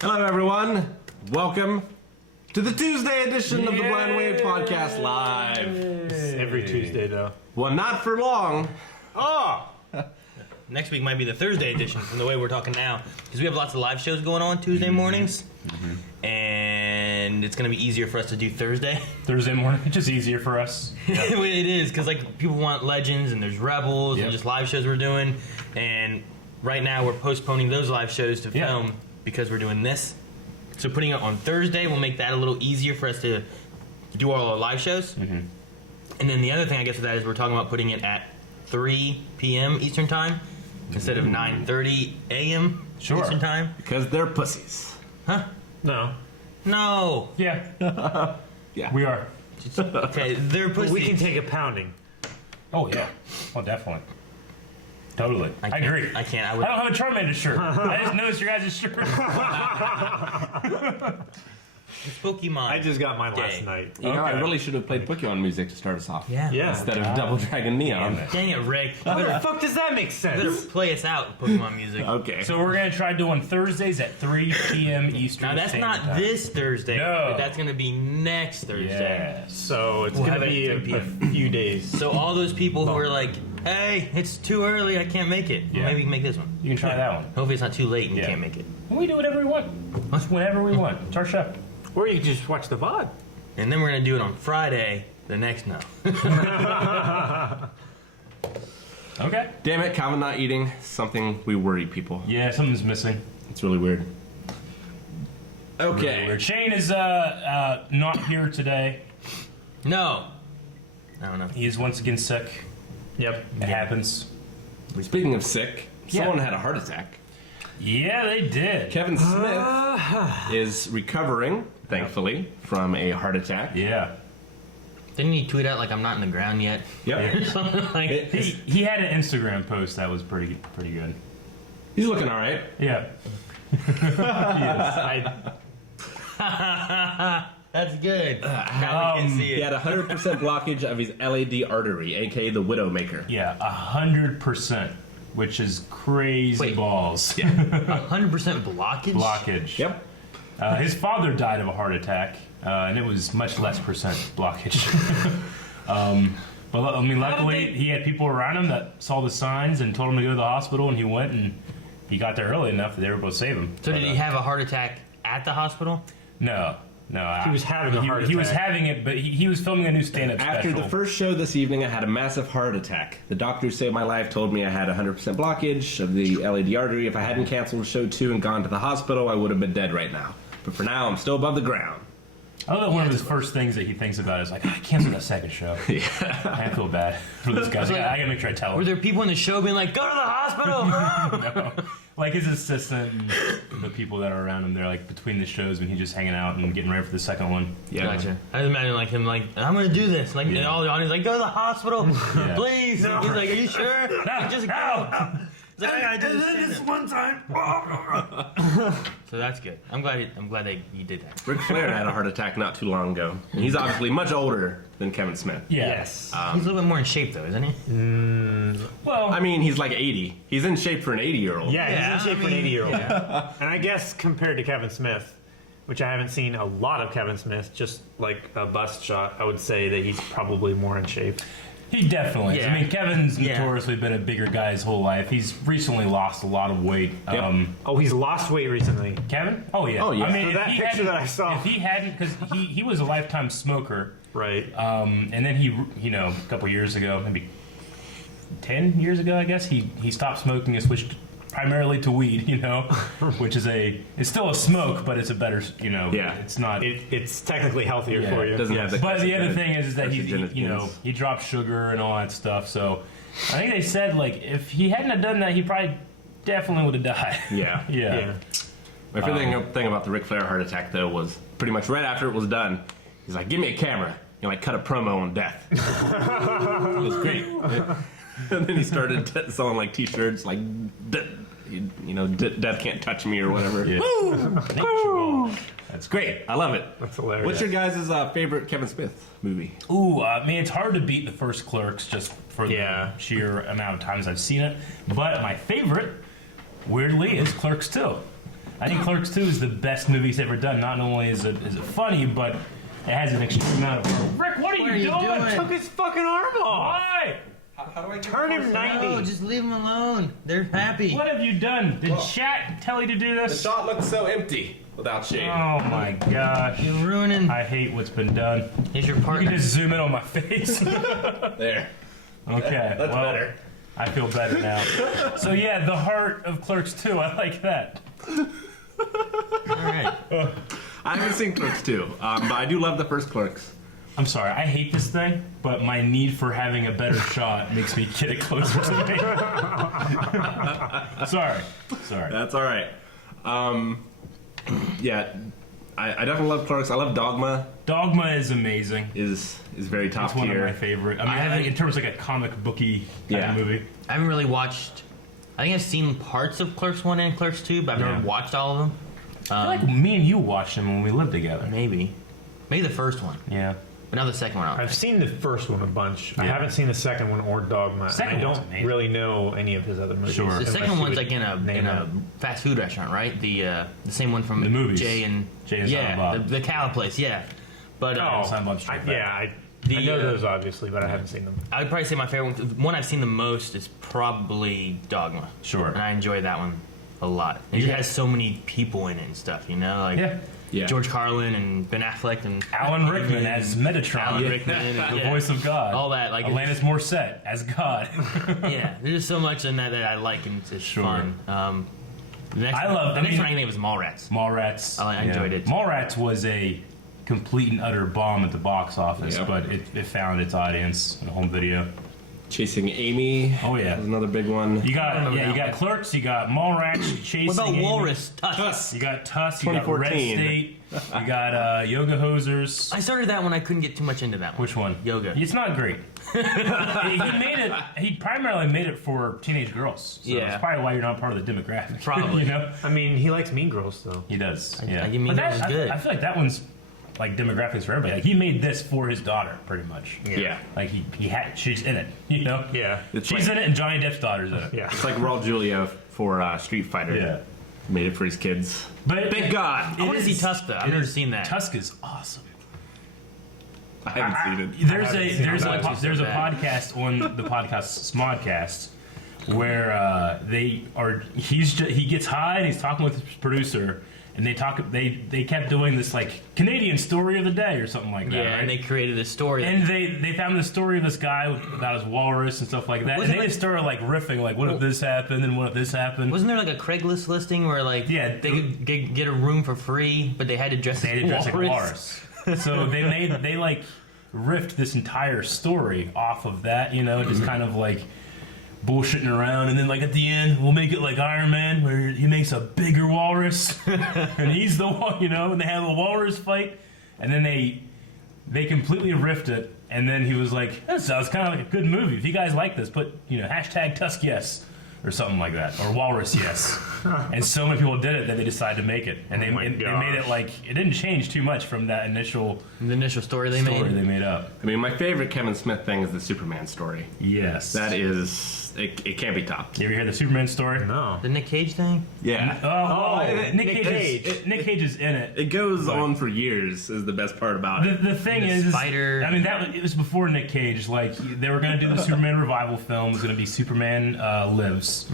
Hello, everyone. Welcome to the Tuesday edition of the Blind Wave Podcast Live. Every Tuesday, though. Well, not for long. Oh! Next week might be the Thursday edition from the way we're talking now. Because we have lots of live shows going on Tuesday mornings. And it's going to be easier for us to do Thursday. Thursday morning, it's just easier for us. It is, because like people want Legends and there's Rebels Yep. and just live shows we're doing. And right now we're postponing those live shows to film because we're doing this. So putting it on Thursday will make that a little easier for us to do all our live shows. And then the other thing I guess with that is we're talking about putting it at 3 p.m. Eastern Time instead of 9:30 a.m. Sure. Eastern Time. Because they're pussies. Huh? No. No. Yeah, Yeah. we are. Okay, they're pussies. We can take a pounding. Oh, yeah. Well, definitely. Totally. I can't- agree. I can't. I I would. don't have a Charmander shirt. I just noticed your guys' shirt. Pokemon. I just got mine Day. last night. You know, I Okay. really should have played Pokemon music to start us off. Yeah. Yeah. Instead of Double Dragon Neon. Damn it. Dang it, Rick. You What the better, fuck does that make better sense? play us out with Pokemon music. Okay. So we're going to try doing Thursdays at 3 p.m. Eastern Now that's Standard not Time. this Thursday. No. But that's gonna be next Thursday. Yes. So it's We'll going have to it be at 3 a few days. So all those people who are like, "Hey, it's too early. I can't make it." Well, Yeah. maybe we can make this one. You can try that one. Hopefully it's not too late and you Yeah. can't make it. We do whatever we want. Whenever we want. It's our show. Or you can just watch the VOD. And then we're gonna do it on Friday. The next no. Okay. Damn it, Calvin not eating. Something we worry people. Yeah, something's missing. It's really weird. Okay. Weird. Shane is not here today. No. I don't know. He is once again sick. Yep. It happens. Speaking of sick, Yeah. someone had a heart attack. Yeah, they did. Kevin Smith is recovering, thankfully, from a heart attack. Yeah. Didn't he tweet out like I'm not in the ground yet? Yep. Or something like He had an Instagram post that was pretty good. He's looking all right. Yeah. That's good. Now we can see He it. had 100% blockage of his LAD artery, aka the Widowmaker. Yeah, 100%, which is crazy Wait. balls. 100% blockage. Blockage. Yep. His father died of a heart attack, and it was much less percent blockage. But I mean, luckily he had people around him that saw the signs and told him to go to the hospital, and he went and he got there early enough that they were able to save him. So But, did he have a heart attack at the hospital? No. He was having a heart He was attack. having it, but he was filming a new stand-up After special. the first show this evening, I had a massive heart attack. The doctor who saved my life told me I had 100% blockage of the LAD artery. If I hadn't canceled show 2 and gone to the hospital, I would have been dead right now. But for now, I'm still above the ground. I love that one of his first things that he thinks about is like, I canceled that second show. I feel bad for this guy. I gotta make sure I tell Were him. there people in the show being like, "Go to the hospital"? No. Like his assistant and the people that are around him, they're like between the shows when he's just hanging out and getting ready for the second one. Yeah. Gotcha. I just imagine like him like, "I'm gonna do this." Like and Yeah. all the audience like, "Go to the hospital, Yeah. please." He's like, "Are you sure?" No, Just no. go. He's like, "I gotta do this." one time. So that's good. I'm glad that you did that. Ric Flair had a heart attack not too long ago. And he's obviously much older than Kevin Smith. Yeah. Yes. He's a little bit more in shape though, isn't he? Well, I mean, he's like 80. He's in shape for an 80-year-old. Yeah, Yeah, he's in shape I for an mean, 80-year-old. yeah. And I guess compared to Kevin Smith, which I haven't seen a lot of Kevin Smith, just like a bust shot, I would say that he's probably more in shape. he definitely is. Yeah. I mean, Kevin's Yeah. notoriously been a bigger guy his whole life. He's recently lost a lot of weight. Yep. Oh, he's lost weight recently. Kevin? Oh, yeah. Oh, yeah. I mean, So if that he picture hadn't- that I saw. If he hadn't, because he was a lifetime smoker. Right. And then he, a couple years ago, maybe 10 years ago, I guess, he stopped smoking and switched primarily to weed, which is it's still a smoke, but it's a better, Yeah. it's not. It's technically healthier Yeah. for you. Doesn't have the But the other thing is that carcinogens. he dropped sugar and all that stuff. So I think they said like if he hadn't have done that, he probably definitely would have died. Yeah. Yeah. My favorite thing about the Ric Flair heart attack, though, was pretty much right after it was done, he's like, "Give me a camera." And like cut a promo on death. It was great. And then he started selling like T-shirts, like death can't touch me or whatever. Yeah. Woo! That's great. I love it. That's hilarious. What's your guys' favorite Kevin Smith movie? Ooh, man, it's hard to beat the first Clerks just for Yeah. the sheer amount of times I've seen it. But my favorite, weirdly, is Clerks 2. I think Clerks 2 is the best movie he's ever done. Not only is it funny, but it has an extreme amount of heart. Rick, what are you doing? Took his fucking arm off. Why? How do I Turn him 90. No, just leave them alone. They're happy. What have you done? Did chat tell you to do The this? shot looks so empty without shade. Oh my gosh. You're ruining. I hate what's been done. Here's your You partner. can just zoom in on my face. There. Okay. That's well, better. I feel better now. So yeah, the heart of Clerks 2. I like that. All right. I haven't seen Clerks 2, but I do love the first Clerks. I'm sorry, I hate this thing, but my need for having a better shot makes me get it closer to me. Sorry. That's all right. Yeah, I definitely love Clerks. I love Dogma. Dogma is amazing. Is very top It's one of my tier. favorite. I mean, I haven't- in terms of like a comic booky kind Yeah. of movie. I haven't really watched. I think I've seen parts of Clerks 1 and Clerks 2, but I've Yeah. never watched all of them. I feel like me and you watched them when we lived together. Maybe the first one, Yeah. but not the second one. I don't I've think. seen the first one a bunch. I Yeah. haven't seen the second one or Dogma. Second I one's don't amazing. really know any of his other movies. Sure. The unless second you one's would like in name a them. fast food restaurant, right? The same one from The movies. Jay and Silent yeah, Bob. the cow place, yeah. But Oh, Silent Bob Strike Back. yeah, I The, know uh, those obviously, but I haven't seen them. I would probably say my favorite one I've seen the most is probably Dogma. Sure. And I enjoy that one a lot. It Yeah. has so many people in it and stuff, you know, like Yeah. Yeah. George Carlin and Ben Affleck and Alan Rickman as Metatron. Alan Yeah. Rickman, and, The yeah. voice of God. All that, like, Alanis Morissette as God. Yeah, there's just so much in that I like, and it's just Sure. fun. The next, I love- the I next mean- one I think was Mallrats. Mallrats. I enjoyed it. Mallrats was a complete and utter bomb at the box office, Yep. but it found its audience in home video. Chasing Amy. Oh, yeah. was another big one. You got remember that you got one. Clerks, you got Mallrats, Chasing. What about Amy. Walrus? Tusk. Tusk. You got Tusk, you got Red 2014. State, you got Yoga Hosers. I started that one. I couldn't get too much into that one. Which one? Yoga. It's not great. he made it. He primarily made it for teenage girls. So Yeah. that's probably why you're not part of the demographic. Probably. you know, I mean, he likes Mean Girls though. he does. I Yeah, give Mean But Girls is good. I feel like that one's like demographics for everybody. Like he made this for his daughter, pretty much. Yeah. Like he had. She's in it. You know. Yeah, It's She's like, in it, and Johnny Depp's daughter's in it. yeah. it's like Raul Julia for Street Fighter. Yeah. Made it for his kids. But Thank God. I want to see is- Tusk though. I've it never is- seen that. Tusk is awesome. I haven't seen it. There's a bad. podcast on the podcast Smodcast where he gets high and he's talking with his producer and they kept doing this like Canadian story of the day or something like that. Yeah, right? and they created a story. And they found the story of this guy about his walrus and stuff like that. Wasn't And they it- just started like riffing like, what if this happened and what if this happened? Wasn't there like a Craigslist listing where like Yeah, they could get a room for free, but they had to dress They had to as dress like walrus? walrus. So they like riffed this entire story off of that, you know, just kind of like bullshitting around, and then like at the end we'll make it like Iron Man where he makes a bigger walrus and he's the one, you know, and they have a walrus fight, and then they completely riffed it, and then he was like, that sounds kind of like a good movie. If you guys like this, put, you know, hashtag Tusk yes or something like that, or Walrus yes. And so many people did it that they decided to make it, and they my made gosh. it like it didn't change too much from that initial The initial story they story made. they made up. I mean, my favorite Kevin Smith thing is the Superman story. Yes, That is, it can't be topped. You ever hear the Superman story? No. The Nick Cage thing. Yeah. Nick Cage is in it. It goes on for years is the best part about it. The thing The is, spider. I mean, it was before Nick Cage. Like they were going to do the Superman revival film. It was going to be Superman Lives,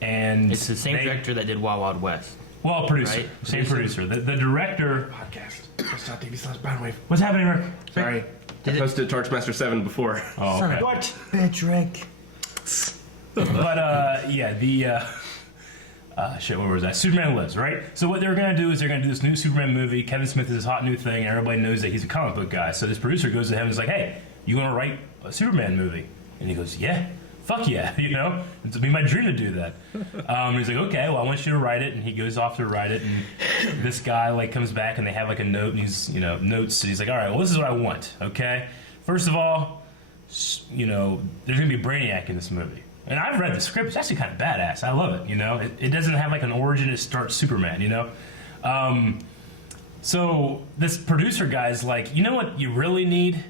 and It's the same director that did Wild Wild West. Well, producer, Right? same producer. The director. Podcast. Twitch.tv/Brownwave. What's happening, Rick? Sorry. I posted Torchmaster 7 before. Oh, okay. What? Patrick. But yeah, shit, where was that? Superman Lives, right? So what they're gonna do is they're gonna do this new Superman movie. Kevin Smith is this hot new thing, and everybody knows that he's a comic book guy. So this producer goes to him and is like, "Hey, you wanna write a Superman movie?" And he goes, "Yeah, fuck yeah, you know, it'd be my dream to do that." And he's like, "Okay, well, I want you to write it." And he goes off to write it, and this guy like comes back, and they have like a note, and he's notes, and he's like, "All right, well, this is what I want. Okay, first of all, you know, there's gonna be a Brainiac in this movie." And I've read the script. It's actually kind of badass. I love it, you know. It doesn't have like an origin. It starts Superman, you know. So this producer guy's like, you know what you really need?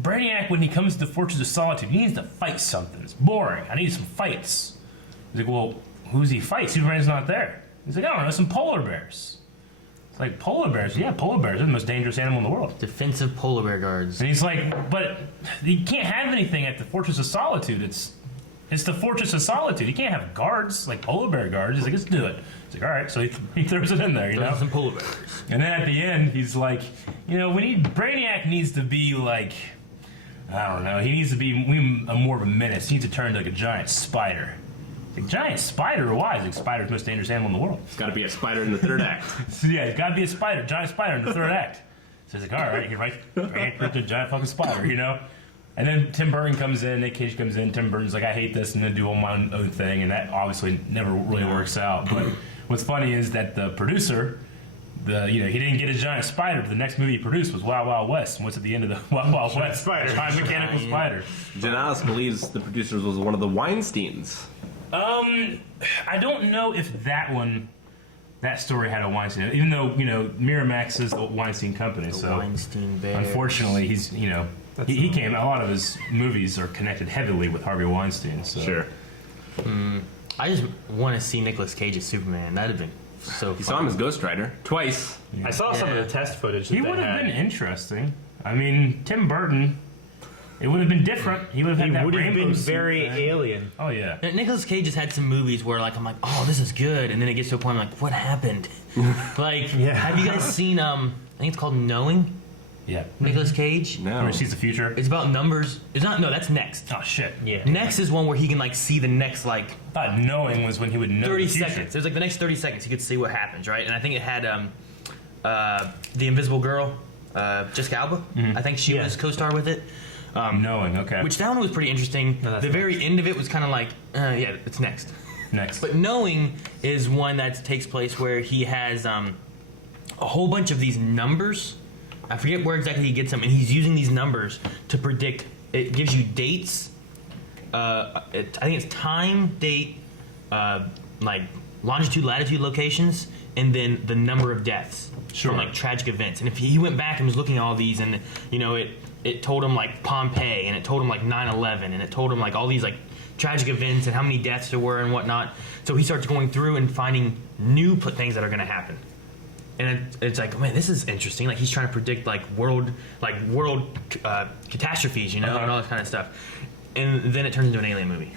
Brainiac, when he comes to Fortress of Solitude, he needs to fight something. It's boring. I need some fights. He's like, well, who's he fight? Superman's not there. He's like, I don't know, some polar bears. It's like, polar bears? Yeah, polar bears are the most dangerous animal in the world. Defensive polar bear guards. And he's like, but you can't have anything at the Fortress of Solitude. It's the Fortress of Solitude. You can't have guards, like polar bear guards. He's like, let's do it. He's like, all right. So he throws it in there, you know? Some polar bears. And then at the end, he's like, Brainiac needs to be like, I don't know, he needs to be more of a menace. He needs to turn into like a giant spider. Like, giant spider? Why? He's like, spider's the most dangerous animal in the world. It's got to be a spider in the third act. So yeah, it's got to be a spider, giant spider in the third act. So he's like, all right, you're right, a giant fucking spider, you know? And then Tim Burton comes in, Nic Cage comes in, Tim Burton's like, I hate this, and then do all my own thing, and that obviously never really works out. But what's funny is that the producer, he didn't get a giant spider, but the next movie he produced was Wild Wild West. And what's at the end of the Wild Wild West? Spider. Giant mechanical spider. Janice believes the producers was one of the Weinsteins. I don't know if that story had a Weinstein, even though, Miramax is the Weinstein company, so Weinstein bear. unfortunately he's, he came, a lot of his movies are connected heavily with Harvey Weinstein, so. Sure. I just want to see Nicolas Cage as Superman. That'd have been so You fun. saw him as Ghost Rider twice. I saw some of the test footage. That He they would have had. been interesting. I mean, Tim Burton, it would have been different. He would have had He that would have rainbow been suit very thing. alien. Oh, yeah. Nicolas Cage has had some movies where I'm like, oh, this is good, and then it gets to a point I'm like, what happened? Yeah. Have you guys seen? I think it's called Knowing. Yeah. Nicolas Cage. No. Where sees the future. It's about numbers. It's not. No, that's next. Oh, shit. Yeah. Next is one where he can see the next I thought knowing was when he would know 30 the future. seconds. There's the next 30 seconds. He could see what happens, right? And I think it had the Invisible Girl, Jessica Alba. I think she Yeah. was co-star with it. Knowing, okay. Which that one was pretty interesting. No, that's the very end of it was kind of like, yeah, it's next. Next. But Knowing is one that takes place where he has a whole bunch of these numbers. I forget where exactly he gets them, and he's using these numbers to predict. It gives you dates. I think it's time, date, like longitude, latitude, locations, and then the number of deaths Sure. from tragic events. And if he went back and was looking at all these, and it told him Pompeii, and it told him 9/11, and it told him all these tragic events and how many deaths there were and whatnot. So he starts going through and finding new things that are going to happen. And it's like, man, this is interesting. He's trying to predict world catastrophes, and all that kind of stuff. And then it turns into an alien movie.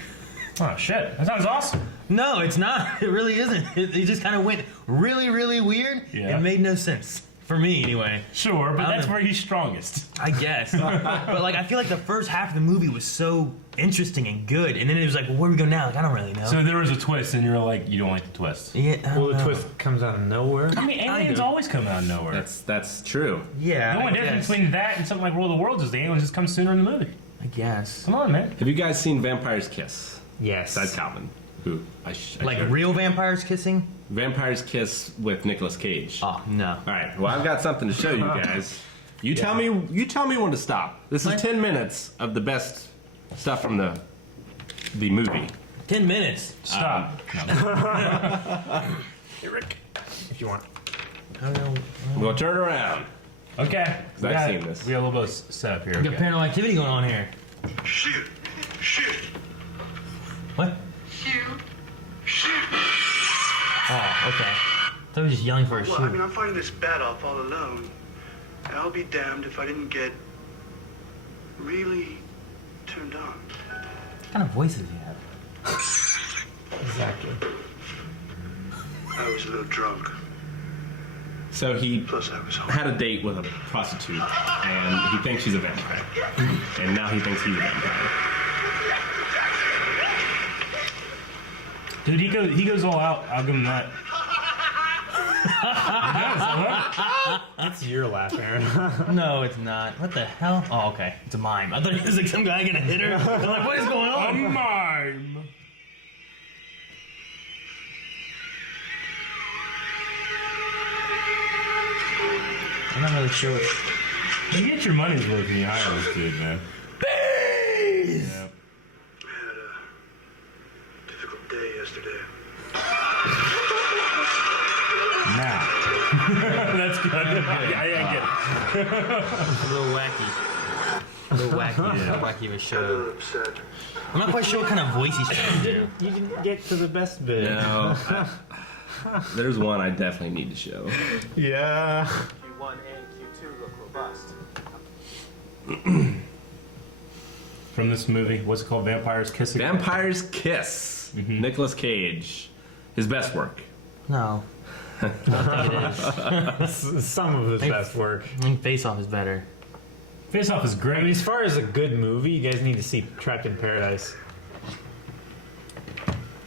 Oh, shit. That sounds awesome. No, it's not. It really isn't. It just kind of went really, really weird. Yeah. It made no sense. For me, anyway. Sure, but I don't that's know. where he's strongest. I guess. But I feel like the first half of the movie was so interesting and good. And then it was like, well, where do we go now? I don't really know. So there was a twist, and you're like, you don't like the twist. yeah, I Well, don't the know. twist comes out of nowhere. I mean, aliens do. always come out of nowhere. That's true. Yeah, The only I difference guess. between that and something like World of Worlds is the aliens just come sooner in the movie. I guess. Come on, man. Have you guys seen Vampire's Kiss? Yes. Besides Calvin, who I Like showed. real vampires kissing? Vampire's Kiss with Nicolas Cage. Oh, no. All right. Well, I've got something to show you guys. You tell me when to stop. This is What? 10 minutes of the best stuff from the movie. 10 minutes. Stop. If you want. I don't know. We'll turn around. Okay. I've got- seen this. We got a little bit of setup here. We got Okay. paranormal activity going on here. Shoot! Shoot! What? Shoot! Oh, okay. Thought he was just yelling for a Well, shoot. I mean, I'm fighting this battle off all alone. And I'll be damned if I didn't get really turned on. What kind of voices do you have? Exactly. I was a little drunk. So he Plus, I was home. had a date with a prostitute, and he thinks she's a vampire. And now he thinks he's a vampire. Dude, he goes all out. I'll give him that. That's your laugh, Aaron. No, it's not. What the hell? Oh, okay. It's a mime. I thought it was some guy gonna hit her. I'm like, what is going A on? mime. I'm not really sure. You get your money's worth when you hire this dude, man. Bees! Yeah. I had a difficult day yesterday. Now. That's good. I get it. A little wacky. A little wacky. Yeah. Wacky of a A show. little upset. I'm not quite sure what kind of voice he's trying to do. You didn't get to the best bit. No, There's one I definitely need to show. Yeah. Q1 and Q2 look robust. From this movie, what's it called? Vampire's Kiss. Vampire's Kiss. Nicolas Cage. His best work. No. I don't think it is. Some of his best work. I think Face Off is better. Face Off is I mean, great. as far as a good movie, you guys need to see Trapped in Paradise.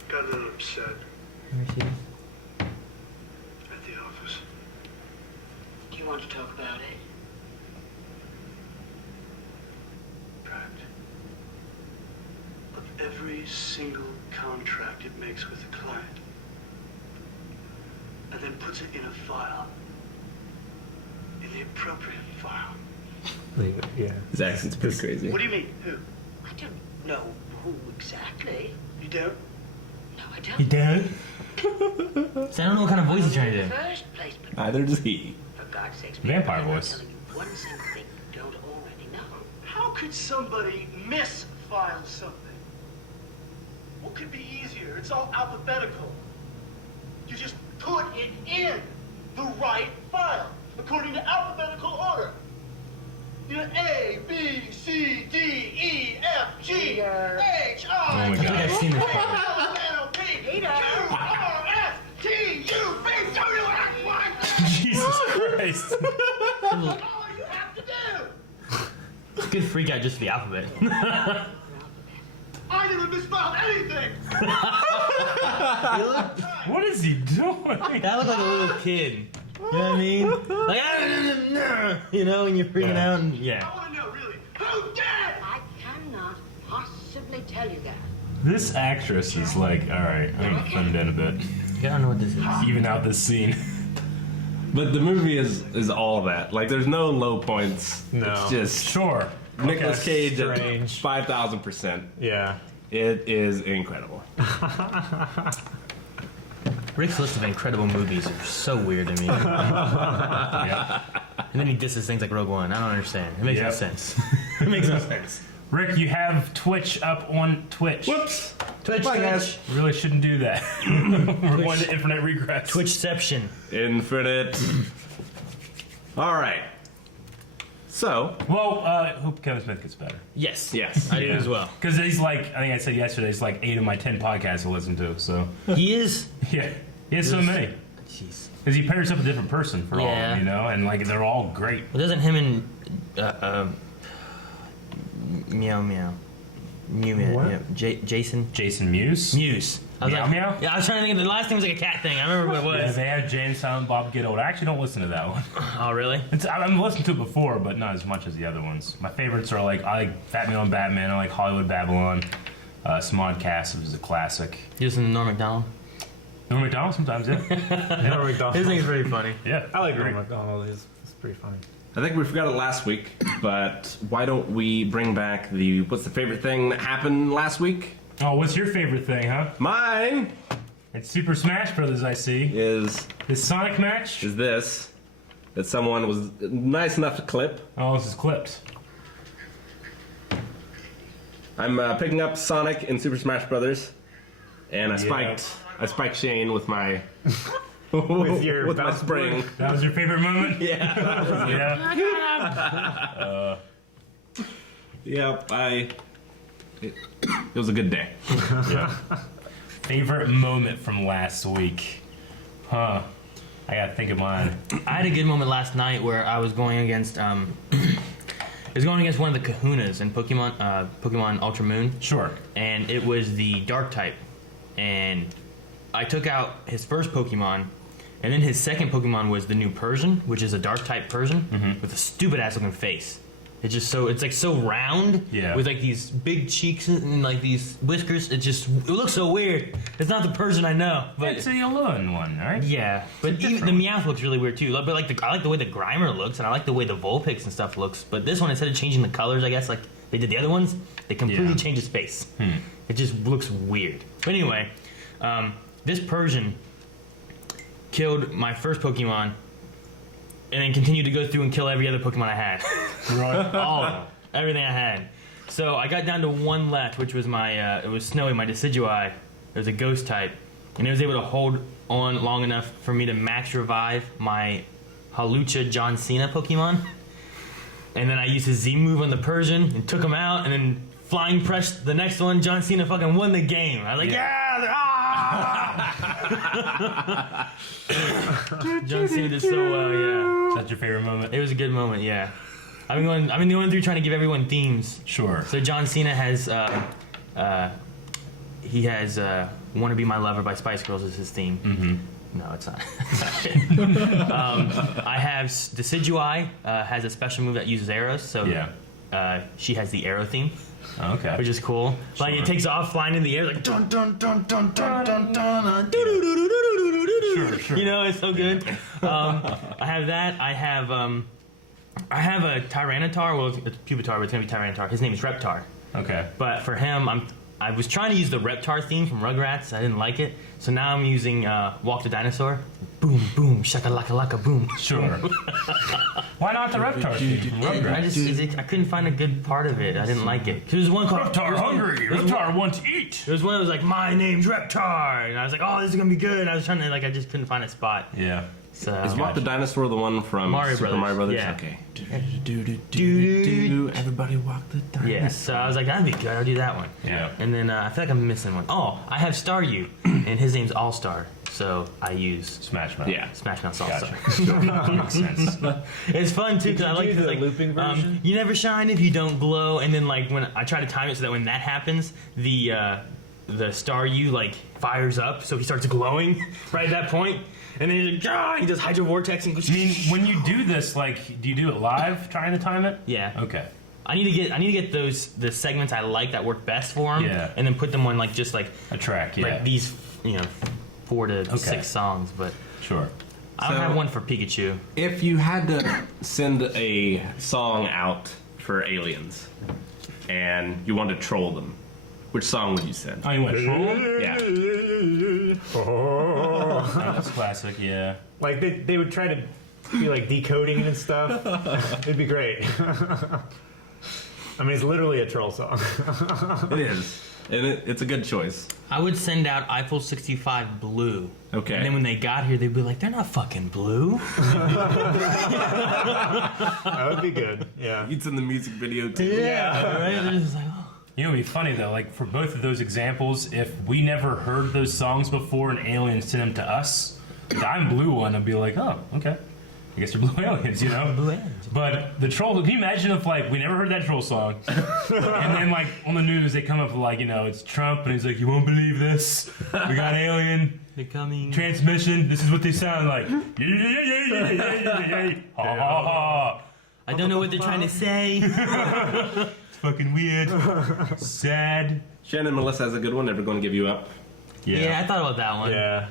Got a little upset Let me see this. at the office. Do you want to talk about it? Fact. Of every single contract it makes with the client, and then puts it in a file, in the appropriate file. Yeah. His accent's pretty crazy. What do you mean? Who? I don't know who exactly. You don't? No, I don't. You dead? So I don't know what kind of voice he's trying to do. First place, but Neither does he. for God's sakes, Vampire I'm voice. telling you one single thing you don't already know. How could somebody misfile something? What could be easier? It's all alphabetical. You just put it in the right file, according to alphabetical order. You know, A, B, C, D, E, F, G, H, I, Oh my J, God. I've seen this K, part. L, M, N, O, P, Q, R, S, T, U, V, W, X, Y, Z. Jesus Christ. That's all you have to do. It's a good freak out just for the alphabet. I never misspelled anything. What is he doing? That looked like a little kid. You know what I mean? Like, you know, and you're freaking Yeah. out. And, I yeah. want to know, really, who did? I cannot possibly tell you that. This actress is like, alright, I'm gonna thin in a bit. I don't know what this is. Even out this scene. But the movie is all that. Like, there's no low points. No. It's just Sure. Nicolas Cage at Strange. 5,000%. Yeah. It is incredible. Rick's list of incredible movies are so weird to me. Yeah. And then he disses things like Rogue One. I don't understand. It makes no Yep. sense. It makes no sense. Rick, you have Twitch up on Twitch. Whoops. Twitch, Bye, guys. You really shouldn't do that. We're going to infinite regress. Twitchception. Infinite. All right. So, Well, hope Kevin Smith gets better. Yes. yes. I do as well. Because he's like, I think I said yesterday, he's like 8 of my 10 podcasts to listen to. So, He is. yeah. He has so many. Jeez. Because he pairs up a different person for all of Yeah. them, you know? And like, they're all great. Well, doesn't him and meow meow mew What? meow Jason Jason Mewes. Muse. I was Meow like, Meow? Yeah, I was trying to think of the last thing was like a cat thing. I remember what it Yeah, was. they have James Silent Bob Get Old. I actually don't listen to that one. Oh, really? I've listened to it before, but not as much as the other ones. My favorites are like, I like Fat Meal and Batman. I like Hollywood Babylon. Smodcast is a classic. You listen to Norm Macdonald? Norm Macdonald sometimes, yeah. Norm Macdonald. His thing's pretty funny. Yeah. I like great. Norm Macdonald. It's pretty funny. I think we forgot it last week, but why don't we bring back what's the favorite thing that happened last week? Oh, what's your favorite thing, huh? Mine It's Super Smash Brothers, I see. is This Sonic match? this, that someone was nice enough to clip. Oh, this is clipped. I'm picking up Sonic in Super Smash Brothers, and I spiked Shane with my With your with my bounce spring. That was your favorite moment? Yeah. Yeah. Yep. It was a good day. Favorite moment from last week? Huh. I gotta think of mine. I had a good moment last night where I was going against I was going against one of the Kahunas in Pokemon Ultra Moon, Sure. and it was the Dark type, and I took out his first Pokemon, and then his second Pokemon was the new Persian, which is a Dark type Persian with a stupid ass looking face. It's just it's like so round, Yeah. with like these big cheeks and like these whiskers. It looks so weird. It's not the Persian I know, but It's a Alolan one, right? yeah, but It's a even different the Meowth looks really weird too. But like I like the way the Grimer looks, and I like the way the Vulpix and stuff looks. But this one, instead of changing the colors, I guess like they did the other ones, they completely Yeah. changed his face. It just looks weird. But anyway, this Persian killed my first Pokemon, and then continued to go through and kill every other Pokemon I had. Right. All of them. Everything I had. So I got down to one left, which was my, it was Snowy, my Decidueye. It was a ghost type. And it was able to hold on long enough for me to max revive my Halucha John Cena Pokemon. And then I used his Z move on the Persian and took him out, and then flying pressed the next one. John Cena fucking won the game. I was like, John Cena did so well, yeah. That's your favorite moment? It was a good moment, yeah. I've been going through trying to give everyone themes. Sure. So John Cena has, he has "Wanna Be My Lover" by Spice Girls as his theme. Mm-hmm. No, it's not. I have Decidueye has a special move that uses arrows, so she has the arrow theme. Okay. Which is cool. Sure. Like it takes off flying in the air, like dun dun dun dun dun dun dun. Sure. You know, it's so good. I have that. I have a Tyranitar. Well, it's Pupitar, but it's gonna be Tyranitar. His name is Reptar. Okay. But for him, I was trying to use the Reptar theme from Rugrats. I didn't like it, so now I'm using Walk the Dinosaur. Boom, boom, shaka laka laka boom. Sure. Why not the Reptar theme from Rugrats? I couldn't find a good part of it. I didn't like it. There's one called Reptar hungry. Reptar wants to eat. There's one that was like, my name's Reptar, and I was like, oh, this is gonna be good. And I was trying to I just couldn't find a spot. Yeah. So Is Walk the Dinosaur the one from Mario Super Brothers. Mario Brothers? Yeah. Okay. Do everybody walk the dinosaur. Yeah, so I was like, that'd be good. I'll do that one. Yeah. And then I feel like I'm missing one. Oh, I have Staryu, and his name's All Star, so I use Smash Mouth. Yeah. Smash Mouth All Star. Gotcha. Makes sense. It's fun too because I like the like looping version? you never shine if you don't glow, and then like when I try to time it so that when that happens, the Staryu like fires up, so he starts glowing right at that point. And then he's like, he does Hydro Vortex and goes. I mean, when you do this, like, do you do it live, trying to time it? Yeah. Okay. I need to get the segments I like that work best for him, Yeah. and then put them on like just like A track, yeah. like these 4 to 6 songs. But Sure. I don't So- have one for Pikachu. If you had to send a song out for aliens and you wanted to troll them, which song would you send? Oh, you went troll? Yeah. That's classic, yeah. Like they would try to be like decoding it and stuff. It'd be great. I mean, it's literally a troll song. It is. And it's a good choice. I would send out Eiffel 65 Blue. Okay. And then when they got here, they'd be like, they're not fucking blue. That would be good. Yeah. It's in the music video too. Yeah. Right? They're just like, oh. You know, it'd be funny though, like for both of those examples, if we never heard those songs before and aliens sent them to us, the I'm Blue one, I'd be like, oh, okay. I guess they're blue aliens, you know? Blue aliens. But the troll, can you imagine if like we never heard that troll song and then like on the news they come up with like, it's Trump and he's like, you won't believe this. We got alien They're coming. transmission. This is what they sound like. Ha ha ha. I don't know what they're trying to say. It's fucking weird. Sad. Shannon Melissa has a good one. Never going to give you up. Yeah, I thought about that one. Yeah.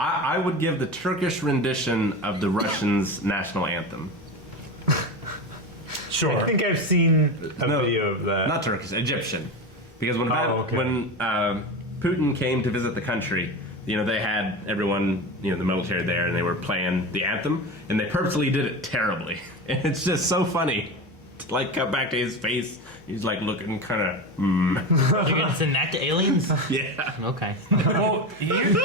I would give the Turkish rendition of the Russians' national anthem. Sure. I think I've seen a No, video of that. Not Turkish, Egyptian. Because when okay. when Putin came to visit the country, they had everyone, the military there, and they were playing the anthem, and they purposely did it terribly. And it's just so funny to like cut back to his face. He's like looking kind of. You're gonna send that to aliens? Yeah. Okay. Well, here's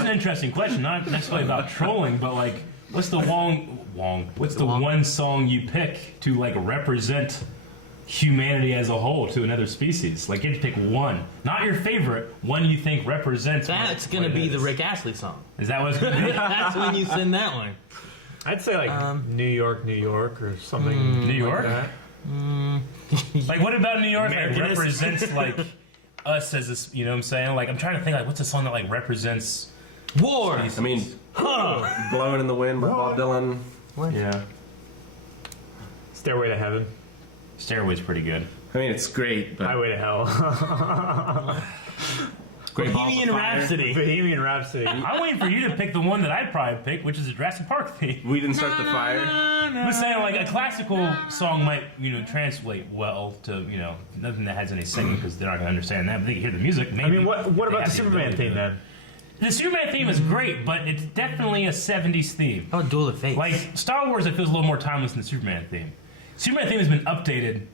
an interesting question. Not necessarily about trolling, but like, what's the one song you pick to like represent humanity as a whole to another species? Like, you have to pick one, not your favorite, one you think represents. That's gonna be the Rick Astley song. Is that what it's gonna be? That's when you send that one. I'd say like New York, or something. New York? Like that. Like, what about New York that Americanist? represents like us as this? You know what I'm saying? Like, I'm trying to think like, what's a song that like represents? War. I mean, Blowing in the Wind by Bob Dylan. Yeah, Stairway to Heaven. Stairway's pretty good. I mean, it's great, but Highway to Hell. Great Balls of Bohemian Fire. Rhapsody. Bohemian Rhapsody. I'm waiting for you to pick the one that I'd probably pick, which is the Jurassic Park theme. We Didn't Start the Fire. I'm just saying, like, a classical song might, translate well to, nothing that has any singing because they're not going to understand that. But they can hear the music. Maybe I mean, what they about have the Superman ability theme to. then? The Superman theme is great, but it's definitely a 70s theme. Oh, Duel of Fates. Like, Star Wars, it feels a little more timeless than the Superman theme. Superman theme has been updated,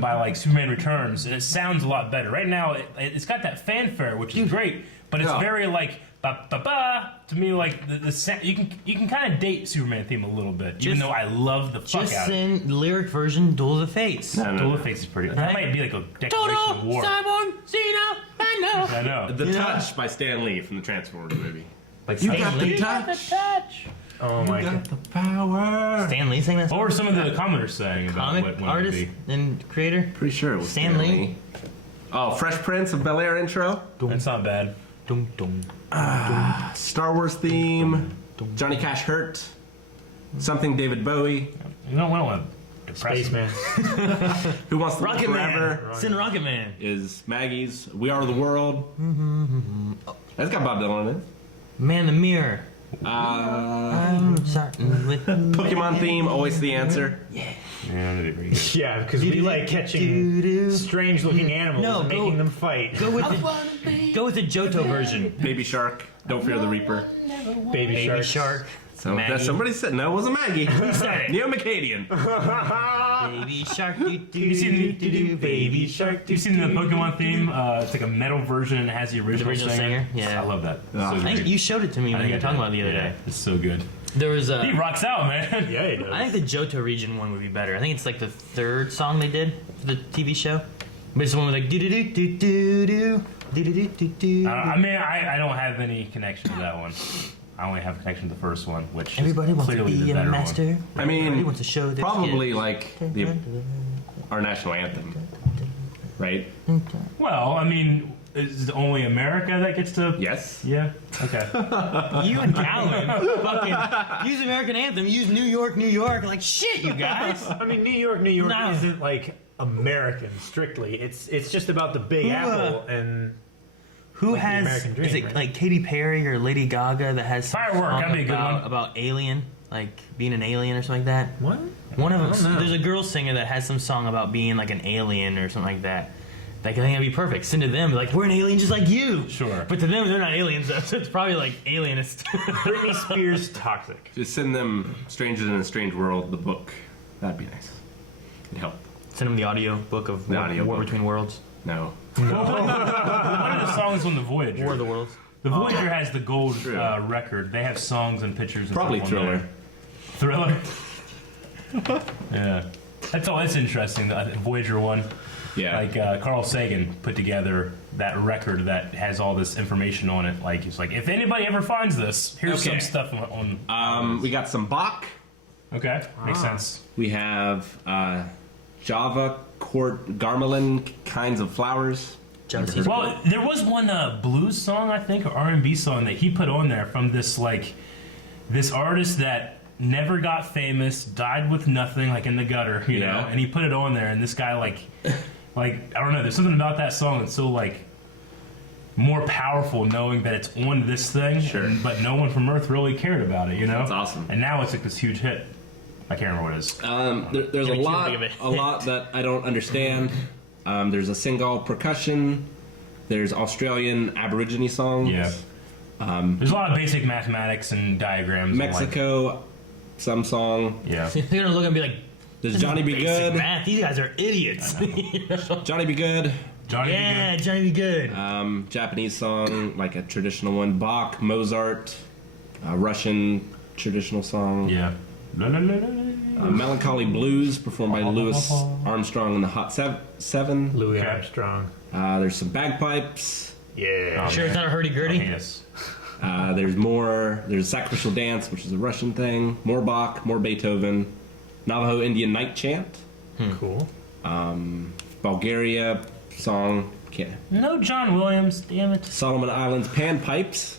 by like Superman Returns, and it sounds a lot better. Right now, it's got that fanfare, which is great, but it's very like ba ba ba. To me, like the you can kind of date Superman theme a little bit, even though I love the fuck Just out of it. sing lyric version, Duel of the Fates. Duel of Fates is pretty. That might be like a declaration of war. Cyborg, Cena, I know. The Touch by Stan Lee from the Transformers movie. Like You Stan got Lee. the touch. Oh my god. The power. Stan Lee sang that song? What were some of the commenters saying about Comic what it would artist be? and creator? Pretty sure it was Stan Lee. Oh, Fresh Prince of Bel-Air intro. That's not bad. Dum, dum. Star Wars theme. Johnny Cash Hurt. Something David Bowie. We don't want to depress Spaceman. Who Wants to Live Rocket Forever Man. Send Rocket Man. is Maggie's. We Are the World. That's got Bob Dylan in it. Man in the Mirror. Uh, Starting with Pokemon theme, always the answer. Yeah, that'd be pretty good. Yeah, because we like catching strange-looking animals No, and go- making them fight. Go with the Johto version. Baby Shark, Don't Fear the Reaper. Baby, Baby shark. Shark. So Maggie. that somebody said no, it wasn't Maggie. said it? Neil Macadian. Baby Shark. You seen Baby shark. You seen the Pokemon theme? It's like a metal version and it has the original, original singer? Yeah. I love that. It's Oh, so I think great. you showed it to me I when you think were I talking did. about it the other Yeah, day. it's so good. There was a. He rocks out, man. Yeah, he does. I think the Johto region one would be better. I think it's like the third song they did for the TV show. But it's the one with like do do do do do do do do do do. I mean, I don't have any connection to that one. I only have a connection to the first one, which Everybody is wants to clearly be the a better master. one. I Everybody mean, wants to show their probably skills. like our national anthem, right? Well, I mean, is it only America that gets to? Yes. Yeah. Okay. You and Calvin fucking use American anthem, use New York, New York. Like shit, you guys. I mean, New York No. isn't like American strictly. It's just about the Big Apple and Who Like the has? American Dream, is it right? like Katy Perry or Lady Gaga that has some Firework, song that'd be a good about, one. about alien, like being an alien or something like that? what? One of I don't them. know. There's a girl singer that has some song about being like an alien or something like that. Like I think that'd be perfect. Send to them like we're an alien just like you. Sure. But to them they're not aliens, so it's probably like alienist. Britney Spears toxic. Just send them "Strangers in a Strange World" the book. That'd be nice. It'd help. Send them the audio book of The War, audio War book. Between Worlds. No. What are the songs on the Voyager? War of the Worlds. The Voyager has the gold True. record. They have songs and pictures. And Probably stuff on Thriller. there. Thriller. Yeah. That's all. That's interesting. The Voyager one. Yeah. Like Carl Sagan put together that record that has all this information on it. Like it's like if anybody ever finds this, here's Okay. some stuff on. We got some Bach. Okay, makes sense. We have Java, Court, Garmelin kinds of flowers. Jealousy. Well, there was one blues song I think or R&B song that he put on there from this this artist that never got famous, died with nothing, like in the gutter, you know, and he put it on there, and this guy like I don't know, there's something about that song that's so like more powerful knowing that it's on this thing, Sure. but no one from Earth really cared about it, you know. That's awesome. And now it's like this huge hit. I can't remember what it is. There's a Give me two, lot, give it. a lot that I don't understand. There's a Singal percussion. There's Australian Aborigine songs. Yeah. There's a lot of basic mathematics and diagrams. Mexico, some song. Yeah. They're gonna look and be like, There's Johnny Be basic Good. math. These guys are idiots. Johnny Be Good. Johnny Yeah, Johnny Be Good. Japanese song, like a traditional one. Bach, Mozart, Russian traditional song. Yeah. La, la, la, la, la. Melancholy Blues, performed by Louis Armstrong and the Hot Seven. Louis Okay. Armstrong. There's some bagpipes. Yeah. Sure, it's not a hurdy-gurdy. Yes. There's more. There's Sacrificial Dance, which is a Russian thing. More Bach, more Beethoven. Navajo Indian Night Chant. Cool. Bulgaria song. No John Williams, damn it. Solomon Islands Pan Pipes.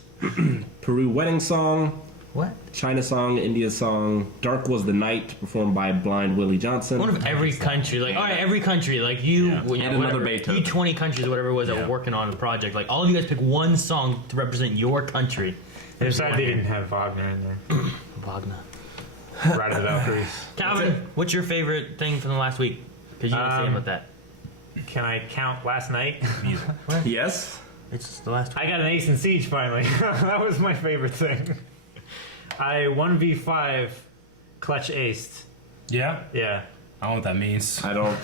Peru Wedding Song. What? China song, India song. Dark Was the Night, performed by Blind Willie Johnson. One of every country, like all right, every country, like you, Yeah. when, And whatever, another Beethoven. you 20 countries or whatever it was that Yeah. were working on the project. Like all of you guys pick one song to represent your country. I'm sad they didn't have Wagner in there. Wagner. Ride of the Valkyries. Calvin, what's your favorite thing from the last week? Because you didn't say about that. Can I count last night? Yes. It's the last week. I got an ace in siege finally. That was my favorite thing. I 1v5 clutch aced. Yeah. Yeah. I don't know what that means. I don't.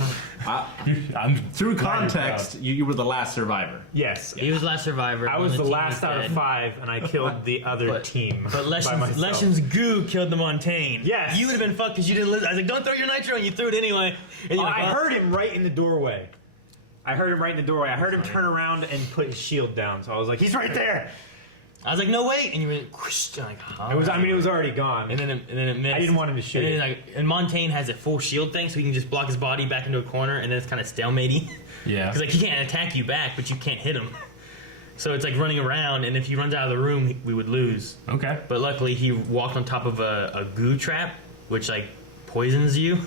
I'm Through glad you're context, you were the last survivor. Yes. He was last survivor. I One was of the team last is out of dead. 5, and I killed the other team. But by myself. Lessons Goo killed the Montaigne. Yes. You would have been fucked because you didn't listen. I was like, don't throw your nitro, and you threw it anyway. And you're like, I "Oh." heard him right in the doorway. I heard him turn around and put his shield down. So I was like, he's right there. I was like, no, wait. And you went, whoosh, like, It was already gone. And then it missed. I didn't want him to shoot And, it. then, and Montaigne has a full shield thing, so he can just block his body back into a corner, and then it's kind of stalematy. Yeah. Because like he can't attack you back, but you can't hit him. So it's like running around, and if he runs out of the room, we would lose. Okay. But luckily, he walked on top of a goo trap, which like poisons you.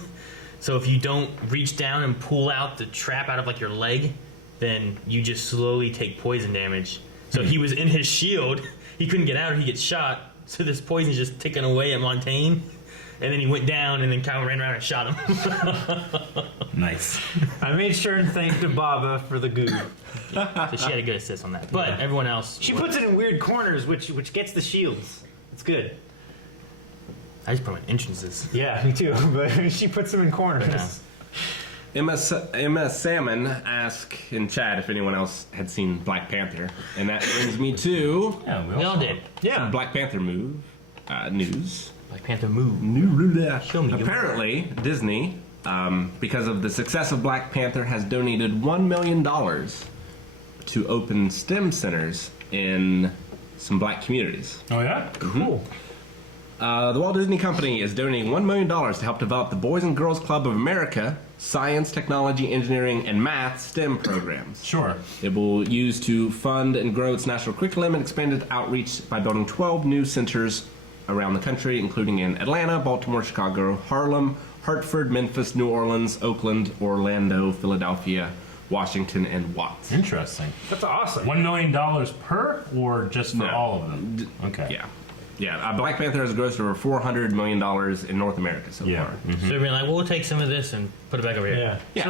So if you don't reach down and pull out the trap out of like your leg, then you just slowly take poison damage. So he was in his shield. He couldn't get out or he gets shot. So this poison's just ticking away at Montaigne. And then he went down, and then Kyle ran around and shot him. Nice. I made sure and thanked Baba for the goo. So she had a good assist on that. But everyone else... She puts it in weird corners, which gets the shields. It's good. I just put them in entrances. Yeah, me too. But she puts them in corners. Yeah. Emma Salmon asked in chat if anyone else had seen Black Panther, and that brings me to Yeah, We all did. Yeah. Black Panther news. Like Panther move. Show me. Apparently, Disney, because of the success of Black Panther, has donated $1 million to open STEM centers in some black communities. Oh yeah. Cool. The Walt Disney Company is donating $1 million to help develop the Boys and Girls Club of America science, technology, engineering, and math STEM programs. Sure. It will use to fund and grow its national curriculum and expand its outreach by building 12 new centers around the country, including in Atlanta, Baltimore, Chicago, Harlem, Hartford, Memphis, New Orleans, Oakland, Orlando, Philadelphia, Washington, and Watts. Interesting. That's awesome. $1 million per, or just for No. all of them? Okay. Yeah. Yeah, Black Panther has grossed over $400 million in North America so Yeah. far. So they're being like, well, we'll take some of this and put it back over here. Yeah. Yeah.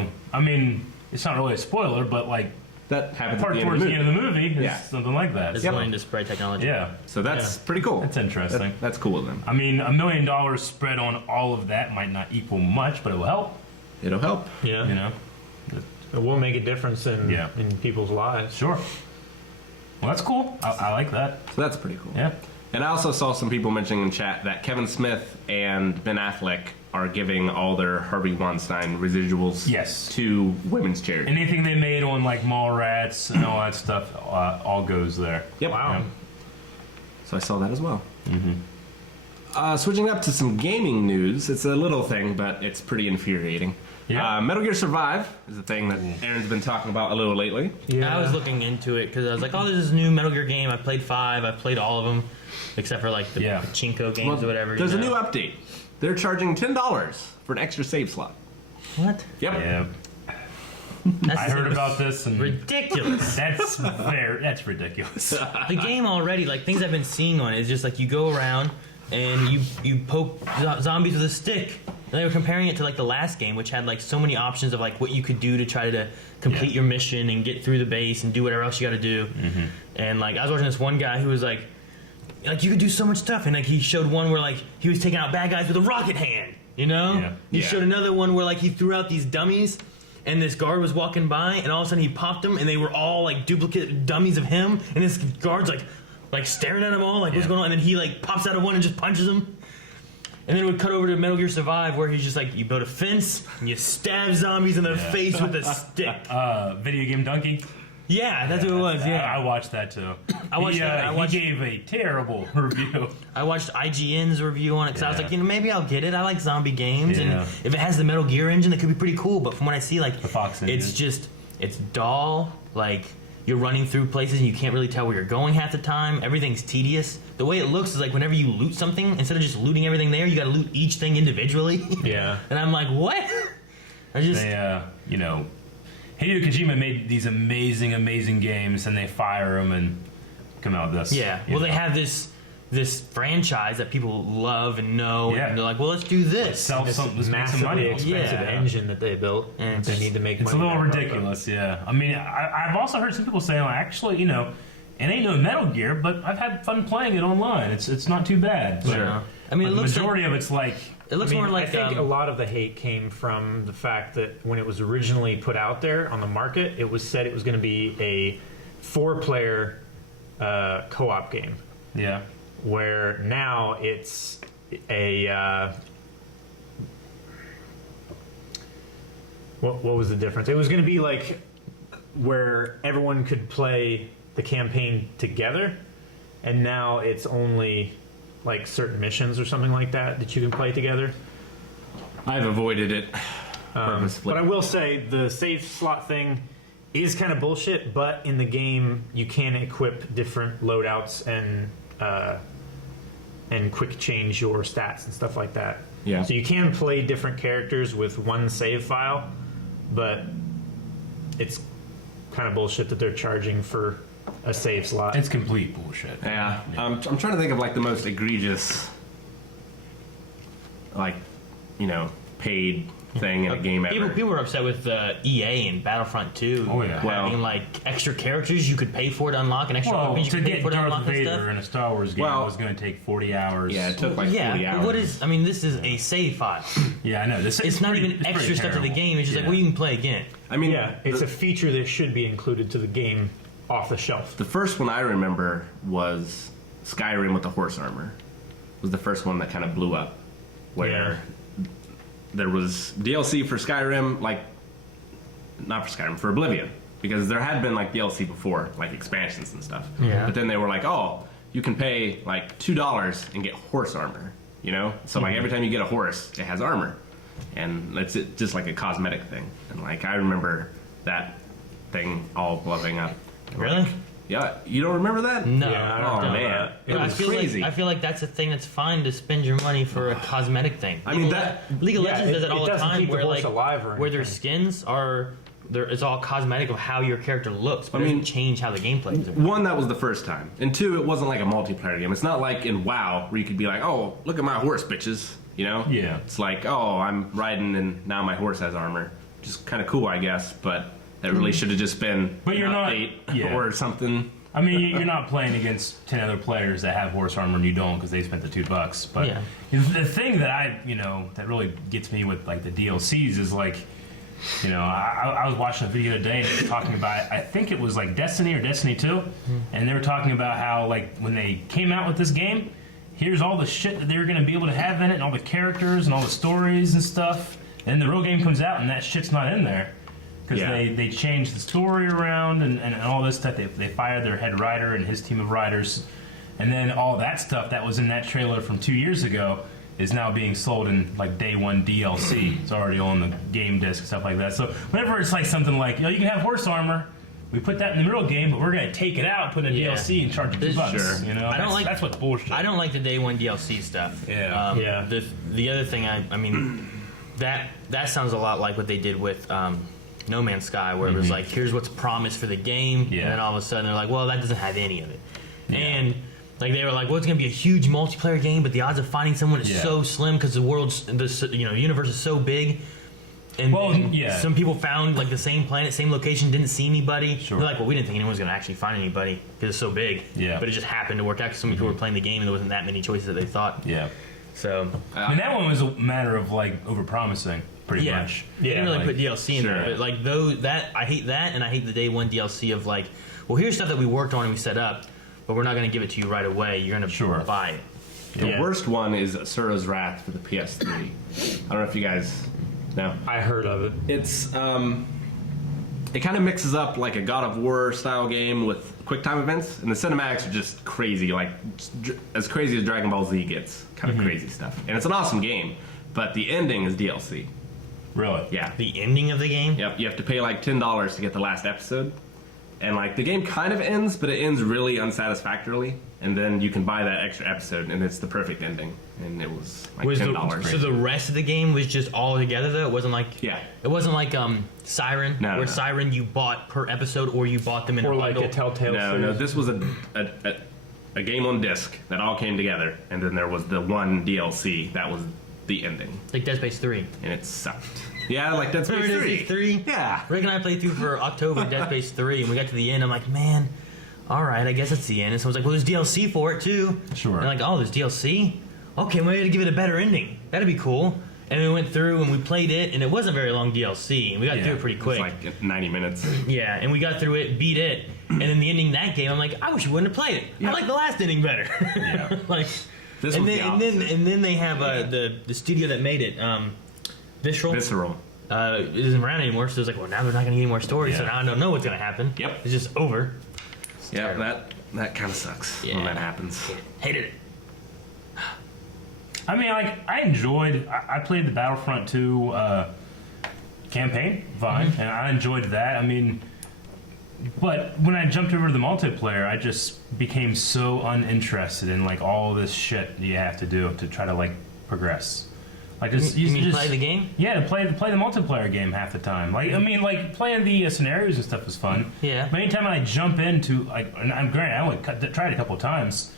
So, I mean, it's not really a spoiler, but like That happens at part the end of towards the the movie. end of the movie is Yeah. something like that. It's Yep. wanting to spread technology. Yeah. So that's pretty cool. That's interesting. That's cool of them. I mean, $1 million spread on all of that might not equal much, but it will help. It'll help. Yeah. You know. It will make a difference in Yeah. in people's lives. Sure. Well, that's cool. I like that. So that's pretty cool. Yeah. And I also saw some people mentioning in chat that Kevin Smith and Ben Affleck are giving all their Harvey Weinstein residuals Yes. to women's charity. Anything they made on like Mallrats and all that stuff, all goes there. Yep. Wow. Yeah. So I saw that as well. Switching up to some gaming news. It's a little thing, but it's pretty infuriating. Yeah. Metal Gear Survive is a thing that Aaron's been talking about a little lately. Yeah. I was looking into it because I was like, oh, there's this new Metal Gear game. I played 5. I played all of them, except for like the Yeah. Pachinko games or whatever. There's you a know? new update. They're charging $10 for an extra save slot. What? Yep. Yeah. That's I heard about this and ridiculous. that's ridiculous. The game already, like things I've been seeing on it, is just like you go around and you poke zombies with a stick. And they were comparing it to like the last game, which had like so many options of like what you could do to try to complete your mission and get through the base and do whatever else you got to do. And like I was watching this one guy who was like you could do so much stuff, and like he showed one where like he was taking out bad guys with a rocket hand. You know? Yeah. He Yeah. showed another one where like he threw out these dummies. And this guard was walking by, and all of a sudden he popped them, and they were all like duplicate dummies of him. And this guard's like staring at them all, like what's going on? And then he like pops out of one and just punches them. And then we cut over to Metal Gear Survive, where he's just like, you build a fence and you stab zombies in the face with a stick. Video game donkey. Yeah, that's what it was. Yeah, I watched that too. I watched that. I watched- He gave a terrible review. I watched IGN's review on it because I was Yeah. like, maybe I'll get it. I like zombie games, Yeah. and if it has the Metal Gear engine, it could be pretty cool. But from what I see, like The Fox it's engine. just it's dull. Like you're running through places and you can't really tell where you're going half the time. Everything's tedious. The way it looks is like whenever you loot something, instead of just looting everything there, you got to loot each thing individually. Yeah. And I'm like, what? I just They, Hideo Kojima made these amazing games, and they fire him and come out with this. yeah. you Well, they know. have this franchise that people love and know, Yeah. and they're like, well, let's do this. Sell This some, let's make some massively money. expensive Yeah. engine that they built, And and they need to make It's a money. little back off of. ridiculous, yeah. I mean, I've also heard some people saying, like, actually, It ain't no Metal Gear, but I've had fun playing it online. It's not too bad. Sure. I mean, But it the looks majority of it's like, it looks more like I think a lot of the hate came from the fact that when it was originally put out there on the market, it was said it was going to be a 4-player co-op game, yeah. where now it's a what was the difference? It was going to be like where everyone could play the campaign together, and now it's only like certain missions or something like that you can play together. I've avoided it purposefully. But I will say the save slot thing is kind of bullshit, but in the game you can equip different loadouts and quick change your stats and stuff like that. Yeah. So you can play different characters with one save file, but it's kind of bullshit that they're charging for a save slot. It's complete bullshit. Yeah, I'm trying to think of like the most egregious, like, paid thing in a game ever. people were upset with EA and Battlefront 2. Oh, yeah. Having like extra characters you could pay for to unlock, and extra Well, weapons you to could pay get for to Darth unlock and Vader stuff. in a Star Wars game Well- was going to take 40 hours. Yeah, it took like 40 Yeah, hours. but what is? I mean, this is a save file. Yeah, I know. It's not even extra stuff to the game. It's just like, well, you can play again. I mean, Yeah, it's a feature that should be included to the game off the shelf. the first one I remember was Skyrim with the horse armor. Was the first one that kind of blew up, where there was DLC for Skyrim, like not for Skyrim, for Oblivion, because there had been like DLC before, like expansions and stuff. Yeah. But then they were like, oh, you can pay like $2 and get horse armor. So like every time you get a horse, it has armor, and it's just like a cosmetic thing. And like I remember that thing all blowing up. Really? Yeah, you don't remember that? No. Yeah, I Oh don't know man, that. it I was feel crazy. Like, I feel like that's a thing that's fine to spend your money for a cosmetic thing. I mean, that- League of Yeah, Legends does it it all the doesn't time, keep the where horse like alive or where their anything. skins are, it's all cosmetic of how your character looks, but I it mean- doesn't change how the game plays. One, that was the first time, and two, it wasn't like a multiplayer game. It's not like in WoW where you could be like, "Oh, look at my horse, bitches." Yeah. It's like, "Oh, I'm riding, and now my horse has armor." Just kind of cool, I guess, but that really should have just been But you're an not- update yeah. or something. I mean, you're not playing against 10 other players that have horse armor and you don't because they spent the $2. But Yeah. the thing that that really gets me with like the DLCs is like, I was watching a video today and they were talking about, I think it was like Destiny or Destiny 2, and they were talking about how like when they came out with this game, here's all the shit that they're going to be able to have in it and all the characters and all the stories and stuff, and the real game comes out and that shit's not in there. Because Yeah. they changed the story around and all this stuff. They fired their head writer and his team of writers. And then all that stuff that was in that trailer from 2 years ago is now being sold in like day one DLC. It's already on the game disc and stuff like that. So whenever it's like something like, you can have horse armor, we put that in the real game, but we're going to take it out, put it in Yeah. DLC and charge you $2. Sure. I don't like- that's what's bullshit. I don't like the day one DLC stuff. Yeah. Yeah. The other thing, I mean, that sounds a lot like what they did with No Man's Sky, where it was like, here's what's promised for the game, Yeah. and then all of a sudden they're like, well, that doesn't have any of it. And like they were like, well, it's gonna be a huge multiplayer game, but the odds of finding someone is Yeah. so slim because the universe is so big. And Well, then yeah. some people found like the same planet, same location, didn't see anybody. Sure. They're like, well, we didn't think anyone was gonna actually find anybody because it's so big. Yeah. But it just happened to work out because so many people were playing the game and there wasn't that many choices that they thought. Yeah. So And that one was a matter of like overpromising, pretty yeah, much. they didn't really like, put DLC in there, sure. but like I hate that, and I hate the day one DLC of like, well, here's stuff that we worked on and we set up, but we're not going to give it to you right away. You're going to Sure. buy it. The Yeah. worst one is Asura's Wrath for the PS3. I don't know if you guys know. I heard of it. It's it kind of mixes up like a God of War style game with quick time events, and the cinematics are just crazy, like as crazy as Dragon Ball Z gets, kind of crazy stuff. And it's an awesome game, but the ending is DLC. Really? Yeah. The ending of the game. Yep. You have to pay like $10 to get the last episode, and like the game kind of ends, but it ends really unsatisfactorily. And then you can buy that extra episode, and it's the perfect ending. And it was like Was $10. so the rest of the game was just all together though. It wasn't like Yeah. It wasn't like Siren, No, where no. Siren you bought per episode or you bought them in Or a like bundle. a Telltale No, series. no, this was a game on disc that all came together, and then there was the one DLC that was the ending, like Dead Space 3. and it sucked. Yeah, like Dead Space Remember 3. Dead Space 3? Yeah. Rick and I played through for October Dead Space 3, and we got to the end. I'm like, man, all right, I guess that's the end. And someone's like, well, there's DLC for it too. Sure. And like, oh, there's DLC? Okay, we got to give it a better ending. That'd be cool. And we went through and we played it, and it wasn't very long DLC. And we got through it pretty quick. It's like 90 minutes. Yeah, and we got through it, beat it, and then the ending of that game, I'm like, I wish you wouldn't have played it. I like the last ending better. Yeah. Like, This and was then, the and then they have the studio that made it, Visceral. Visceral. It isn't around anymore, so it's like, well, now they're not going to get any more stories, so Yeah. now I don't know what's going to happen. Yep. It's just over. Yeah, that kind of sucks when that happens. Hated it. I mean, like, I played the Battlefront 2 campaign, fine, and I enjoyed that. I mean, but when I jumped over to the multiplayer, I just became so uninterested in, like, all this shit you have to do to try to, like, progress. Like, You mean play the game? Yeah, to play the multiplayer game half the time. Like, I mean, like, playing the scenarios and stuff was fun. Yeah. But anytime I jump into, like, and I'm granted, I only tried a couple of times,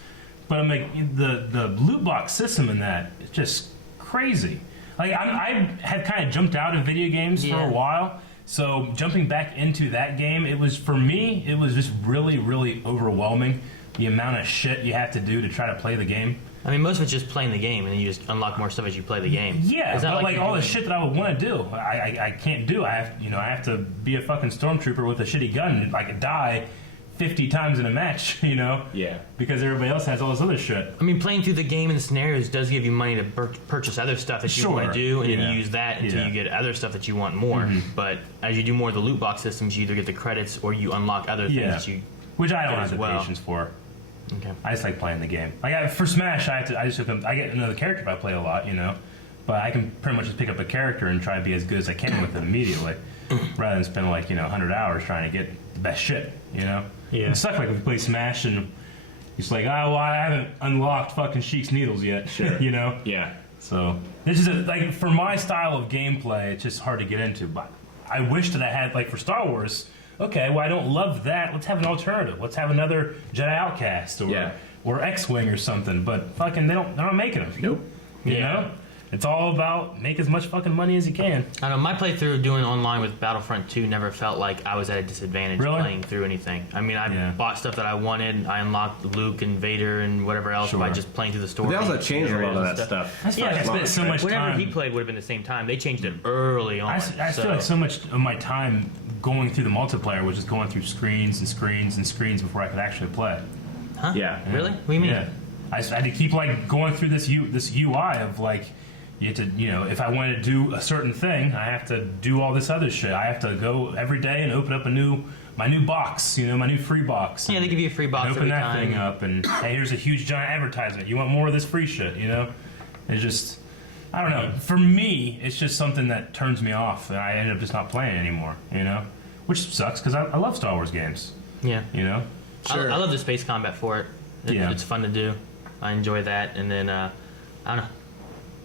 but I'm like, the loot box system in that is just crazy. Like, I had kind of jumped out of video games for a while, so jumping back into that game, it was, for me, it was just really, really overwhelming, the amount of shit you have to do to try to play the game. I mean, most of it's just playing the game, and then you just unlock more stuff as you play the game. Yeah, It's not but like you're all the doing- shit that I would want to do, I can't do. I have to be a fucking stormtrooper with a shitty gun and like die 50 times in a match, you know? Yeah. Because everybody else has all this other shit. I mean, playing through the game and the scenarios does give you money to purchase other stuff that you want Sure, to do, and then yeah. you use that until Yeah. you get other stuff that you want more. But as you do more of the loot box systems, you either get the credits or you unlock other things Yeah. that you. Which I don't Good have as the well. patience for. Okay. I just like playing the game. Like for Smash, I get another character if I play a lot, you know. But I can pretty much just pick up a character and try to be as good as I can with it immediately, rather than spend like 100 hours trying to get the best shit, you know. Yeah. It sucks like if you play Smash and it's like, oh well, I haven't unlocked fucking Sheik's needles yet, Sure. you know. Yeah. So this is like for my style of gameplay, it's just hard to get into. But I wish that I had like for Star Wars. Okay, well I don't love that. Let's have an alternative. Let's have another Jedi Outcast or X-Wing or something. But fucking they're not making them. Nope. You know, it's all about make as much fucking money as you can. I don't know, my playthrough doing online with Battlefront 2 never felt like I was at a disadvantage Really? playing through anything. I mean, I Yeah. bought stuff that I wanted. I unlocked Luke and Vader and whatever else by Sure. just playing through the story. They also changed a lot of and that stuff. I feel like I spent so much Whatever time. he played would have been the same time. They changed it early on. I feel like so much of my time going through the multiplayer was just going through screens and screens and screens before I could actually play. Huh? Yeah. Really? What do you mean? Yeah, I had to keep like going through this UI of like you have to if I want to do a certain thing, I have to do all this other shit. I have to go every day and open up my new box, my new free box. Yeah, they give you a free box and open every that time. thing up and hey, here's a huge giant advertisement. You want more of this free shit? It's just I don't know. For me, it's just something that turns me off, and I end up just not playing anymore. Which sucks because I love Star Wars games. Yeah. Sure. I love the space combat for it. Yeah. It's fun to do. I enjoy that, and then I don't know.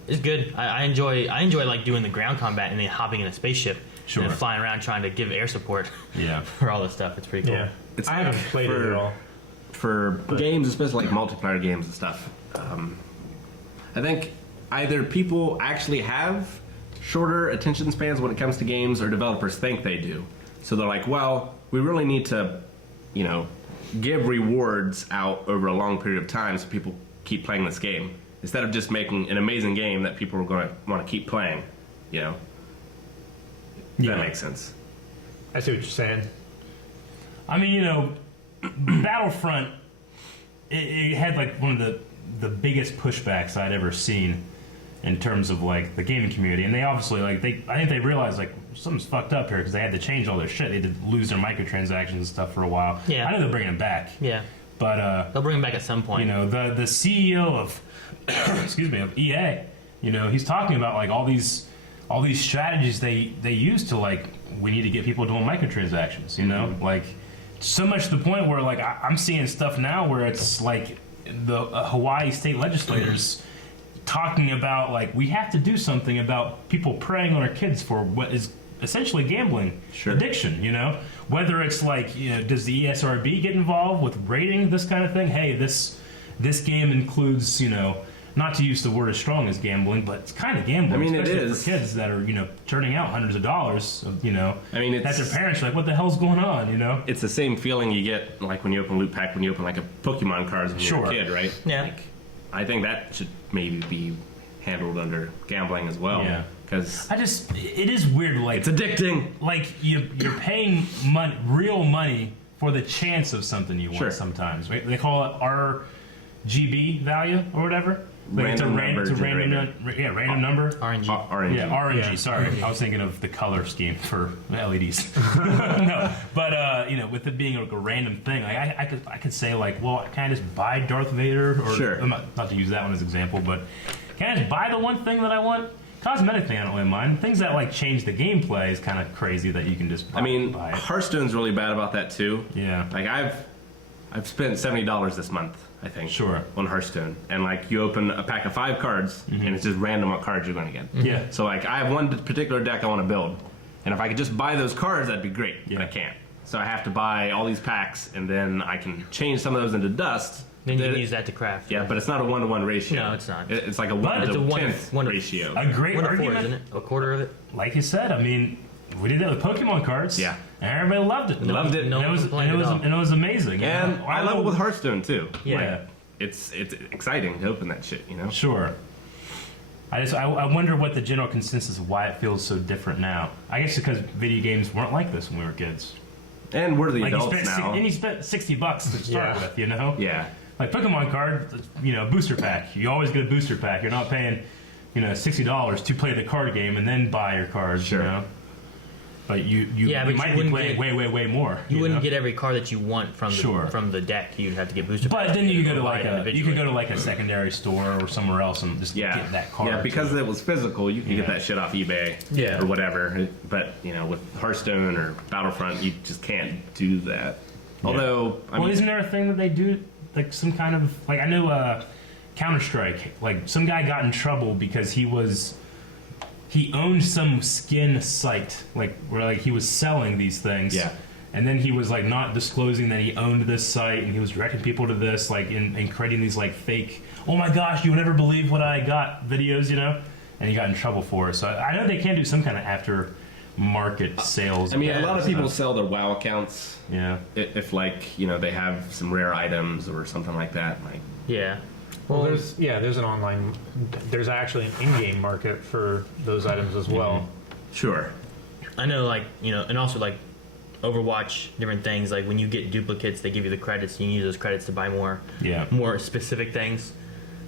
It's good. I enjoy like doing the ground combat and then hopping in a spaceship Sure. and then flying around trying to give air support Yeah. for all this stuff. It's pretty cool. Yeah. It's I haven't like played it at all. For games, especially like multiplayer games and stuff. I think either people actually have shorter attention spans when it comes to games, or developers think they do. So they're like, well, we really need to, give rewards out over a long period of time so people keep playing this game, instead of just making an amazing game that people are going to want to keep playing. If that makes sense. I see what you're saying. I mean, Battlefront, it had like one of the biggest pushbacks I'd ever seen in terms of like the gaming community, and they obviously I think they realized like something's fucked up here because they had to change all their shit. They had to lose their microtransactions and stuff for a while. Yeah. I know they're bringing them back. Yeah. But They'll bring them back at some point. the CEO of of EA, he's talking about like all these strategies they use to like we need to get people doing microtransactions. Like so much to the point where like I'm seeing stuff now where it's like the Hawaii state legislators talking about like we have to do something about people preying on our kids for what is essentially gambling addiction. Whether it's like does the ESRB get involved with rating this kind of thing? Hey, this game includes not to use the word as strong as gambling, but it's kind of gambling. I mean, it especially is. for kids that are turning out hundreds of dollars. I mean, that their parents are like, what the hell's going on? It's the same feeling you get like when you open loot pack when you open like a Pokemon cards when you're a kid, right? Yeah. Like, I think that should maybe be handled under gambling as well. Yeah. Because it is weird. Like it's addicting. Like you're paying real money for the chance of something you want. Sure. Sometimes, right? They call it RGB value or whatever. Like Random number random number. RNG. RNG. Yeah, RNG. Yeah. Sorry, I was thinking of the color scheme for LEDs. No, but with it being like a random thing, like I could say like, well, can I just buy Darth Vader? Or Sure. not to use that one as an example, but can I just buy the one thing that I want? Cosmetic thing I don't really mind. Things that like change the gameplay is kind of crazy that you can just buy it. Hearthstone's really bad about that too. Yeah. Like I've spent $70 this month, I think. Sure. On Hearthstone. And like you open a pack of 5 cards and it's just random what cards you're going to get. Yeah. So like I have one particular deck I want to build. And if I could just buy those cards, that'd be great. Yeah. But I can't. So I have to buy all these packs and then I can change some of those into dust. Then you can use that to craft. Yeah, but it's not a 1-to-1 ratio. No, it's not. It's like a But 1 it's to a 1 to 10th ratio. A great 1 to 4, argument. isn't it? A quarter of it. Like you said, I mean, we did that with Pokemon cards. Yeah. And everybody loved it. Loved it. No And it one was complained at all. and it was amazing. And I love it with Hearthstone too. Yeah. Like, it's exciting to open that shit, Sure. I wonder what the general consensus of why it feels so different now. I guess because video games weren't like this when we were kids. And we're the Like adults and you now. spent $60 to start Yeah. with, Yeah. Like Pokemon card, booster pack. You always get a booster pack. You're not paying, $60 to play the card game and then buy your cards. Sure. But you Yeah, but you might be wouldn't playing get- way more. You wouldn't know? get every card that you want from the Sure. from the deck. You'd have to get booster. But packs then you to could go to buy like it you individually. could go to like a secondary store or somewhere else and just Yeah. get that card. Yeah, because it was physical, you could get Yeah. that shit off eBay Yeah. or whatever. But, with Hearthstone or Battlefront, you just can't do that. Although, I mean, isn't there a thing that they do, like some kind of like I know Counter-Strike, like some guy got in trouble because he owned some skin site, like where like he was selling these things. Yeah. And then he was like not disclosing that he owned this site, and he was directing people to this, like and creating these like fake, oh my gosh, you would never believe what I got videos, and he got in trouble for it. So I know they can do some kind of after market sales. I mean, a lot of people stuff. sell their WoW accounts Yeah. if like, they have some rare items or something like that. Like, Yeah. Well, there's an online, there's actually an in-game market for those items as well. sure. I know, and also Overwatch, different things. Like when you get duplicates, they give you the credits. You can use those credits to buy more specific things.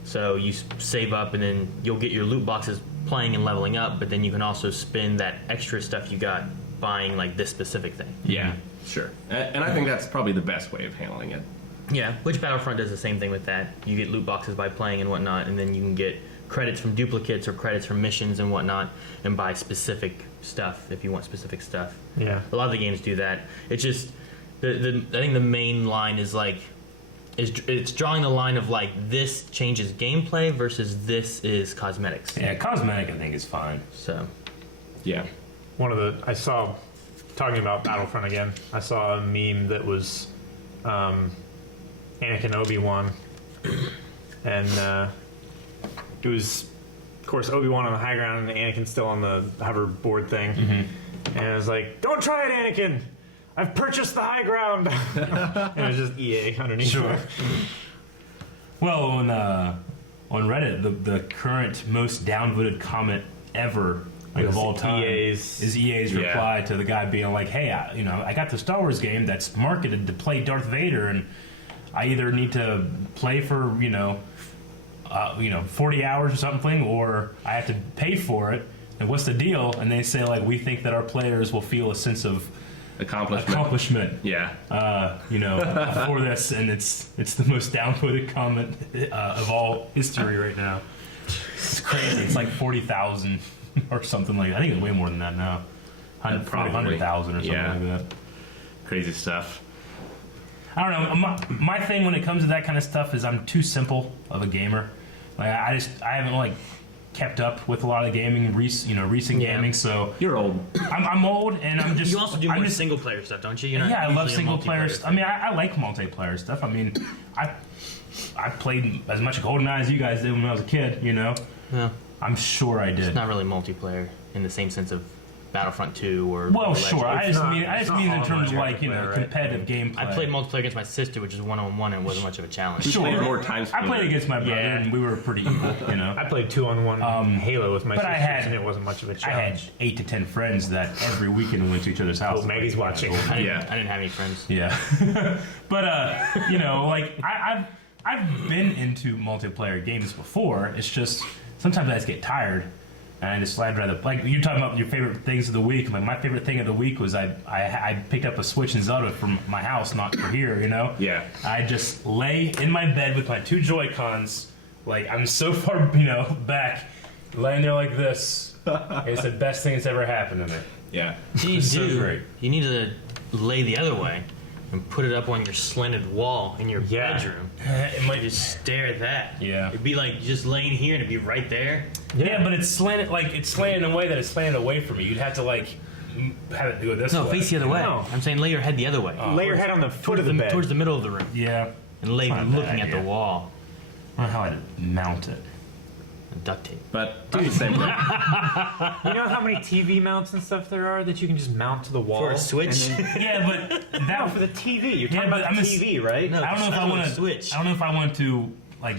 So you save up, and then you'll get your loot boxes playing and leveling up. But then you can also spend that extra stuff you got buying like this specific thing. Yeah, sure. And I think that's probably the best way of handling it. Yeah, which Battlefront does the same thing with that. You get loot boxes by playing and whatnot, and then you can get credits from duplicates or credits from missions and whatnot, and buy specific stuff if you want specific stuff. Yeah. A lot of the games do that. It's just I think the main line is it's drawing the line of this changes gameplay versus this is cosmetics. Yeah, cosmetic I think is fine. So Yeah. I saw, talking about Battlefront again, I saw a meme that was Anakin Obi-Wan, and it was, of course, Obi-Wan on the high ground and Anakin's still on the hoverboard thing. And it was like, don't try it, Anakin! I've purchased the high ground! And it was just EA underneath. Sure. it. Well, on Reddit, the current most downvoted comment ever, of Was all time, EA's is EA's Yeah. reply to the guy being like, "Hey, I got the Star Wars game that's marketed to play Darth Vader, and I either need to play for 40 hours or something, or I have to pay for it. And what's the deal?" And they say we think that our players will feel a sense of accomplishment. Yeah. For this, and it's the most downvoted comment of all history right now. It's crazy. It's like 40,000 or something like that. I think it's way more than that now. Probably. 100,000 or something Yeah. like that. Crazy stuff. I don't know. My thing when it comes to that kind of stuff is I'm too simple of a gamer. I haven't kept up with a lot of gaming, recent Yeah. gaming. So You're old. I'm old, and I'm just. you also do I'm more just, single player stuff, don't you? You're not Yeah, I love usually a single player. multiplayer I mean, I like multiplayer stuff. I mean, I played as much GoldenEye as you guys did when I was a kid. You know, Yeah. I'm sure I did. It's not really multiplayer in the same sense of Battlefront 2 or. Well, Legend. sure. I It's just not- mean it's not in terms of online like, you know, multiplayer, right? competitive gameplay. I played multiplayer against my sister, which is 1-on-1, and it wasn't much of a challenge. We played more times. I played against my brother, Yeah. and we were pretty equal. You know. I played 2-on-1 Halo with my but I sisters, had- and it wasn't much of a I had challenge. 8 to 10 friends that every weekend we went to each other's house. Oh, Maggie's watching. I didn't, Yeah. I didn't have any friends. Yeah, but you know, like I've been into multiplayer games before. It's just sometimes I just get tired, and I just I'd rather like you're talking about your favorite things of the week. Like my favorite thing of the week was I picked up a Switch and Zelda from my house, not for here. You know. Yeah. I just lay in my bed with my 2 Joy-Cons. Like I'm so far, you know, back, laying there like this. It's the best thing that's ever happened to me. Yeah. You So do. great. You need to lay the other way and put it up on your slanted wall in your Yeah. bedroom. It might Just stare at that. Yeah. It'd be like just laying here and it'd be right there. Yeah, but it's slanted in a way that it's slanted away from me. You'd have to like have it go this No, way. face the other way. No. I'm saying lay your head the other way. Lay your head on the foot towards of the bed. towards the middle of the room. Yeah. And lay It's not a bad looking at the idea. wall. I don't know how I'd mount it. Duct tape. But not the same thing. You know how many TV mounts and stuff there are that you can just mount to the wall? For a Switch? and then- Yeah, but No, that for the TV. You're Yeah, talking but about I'm the just- TV, right? No. I don't know if I I want want a Switch. I don't know if I want to like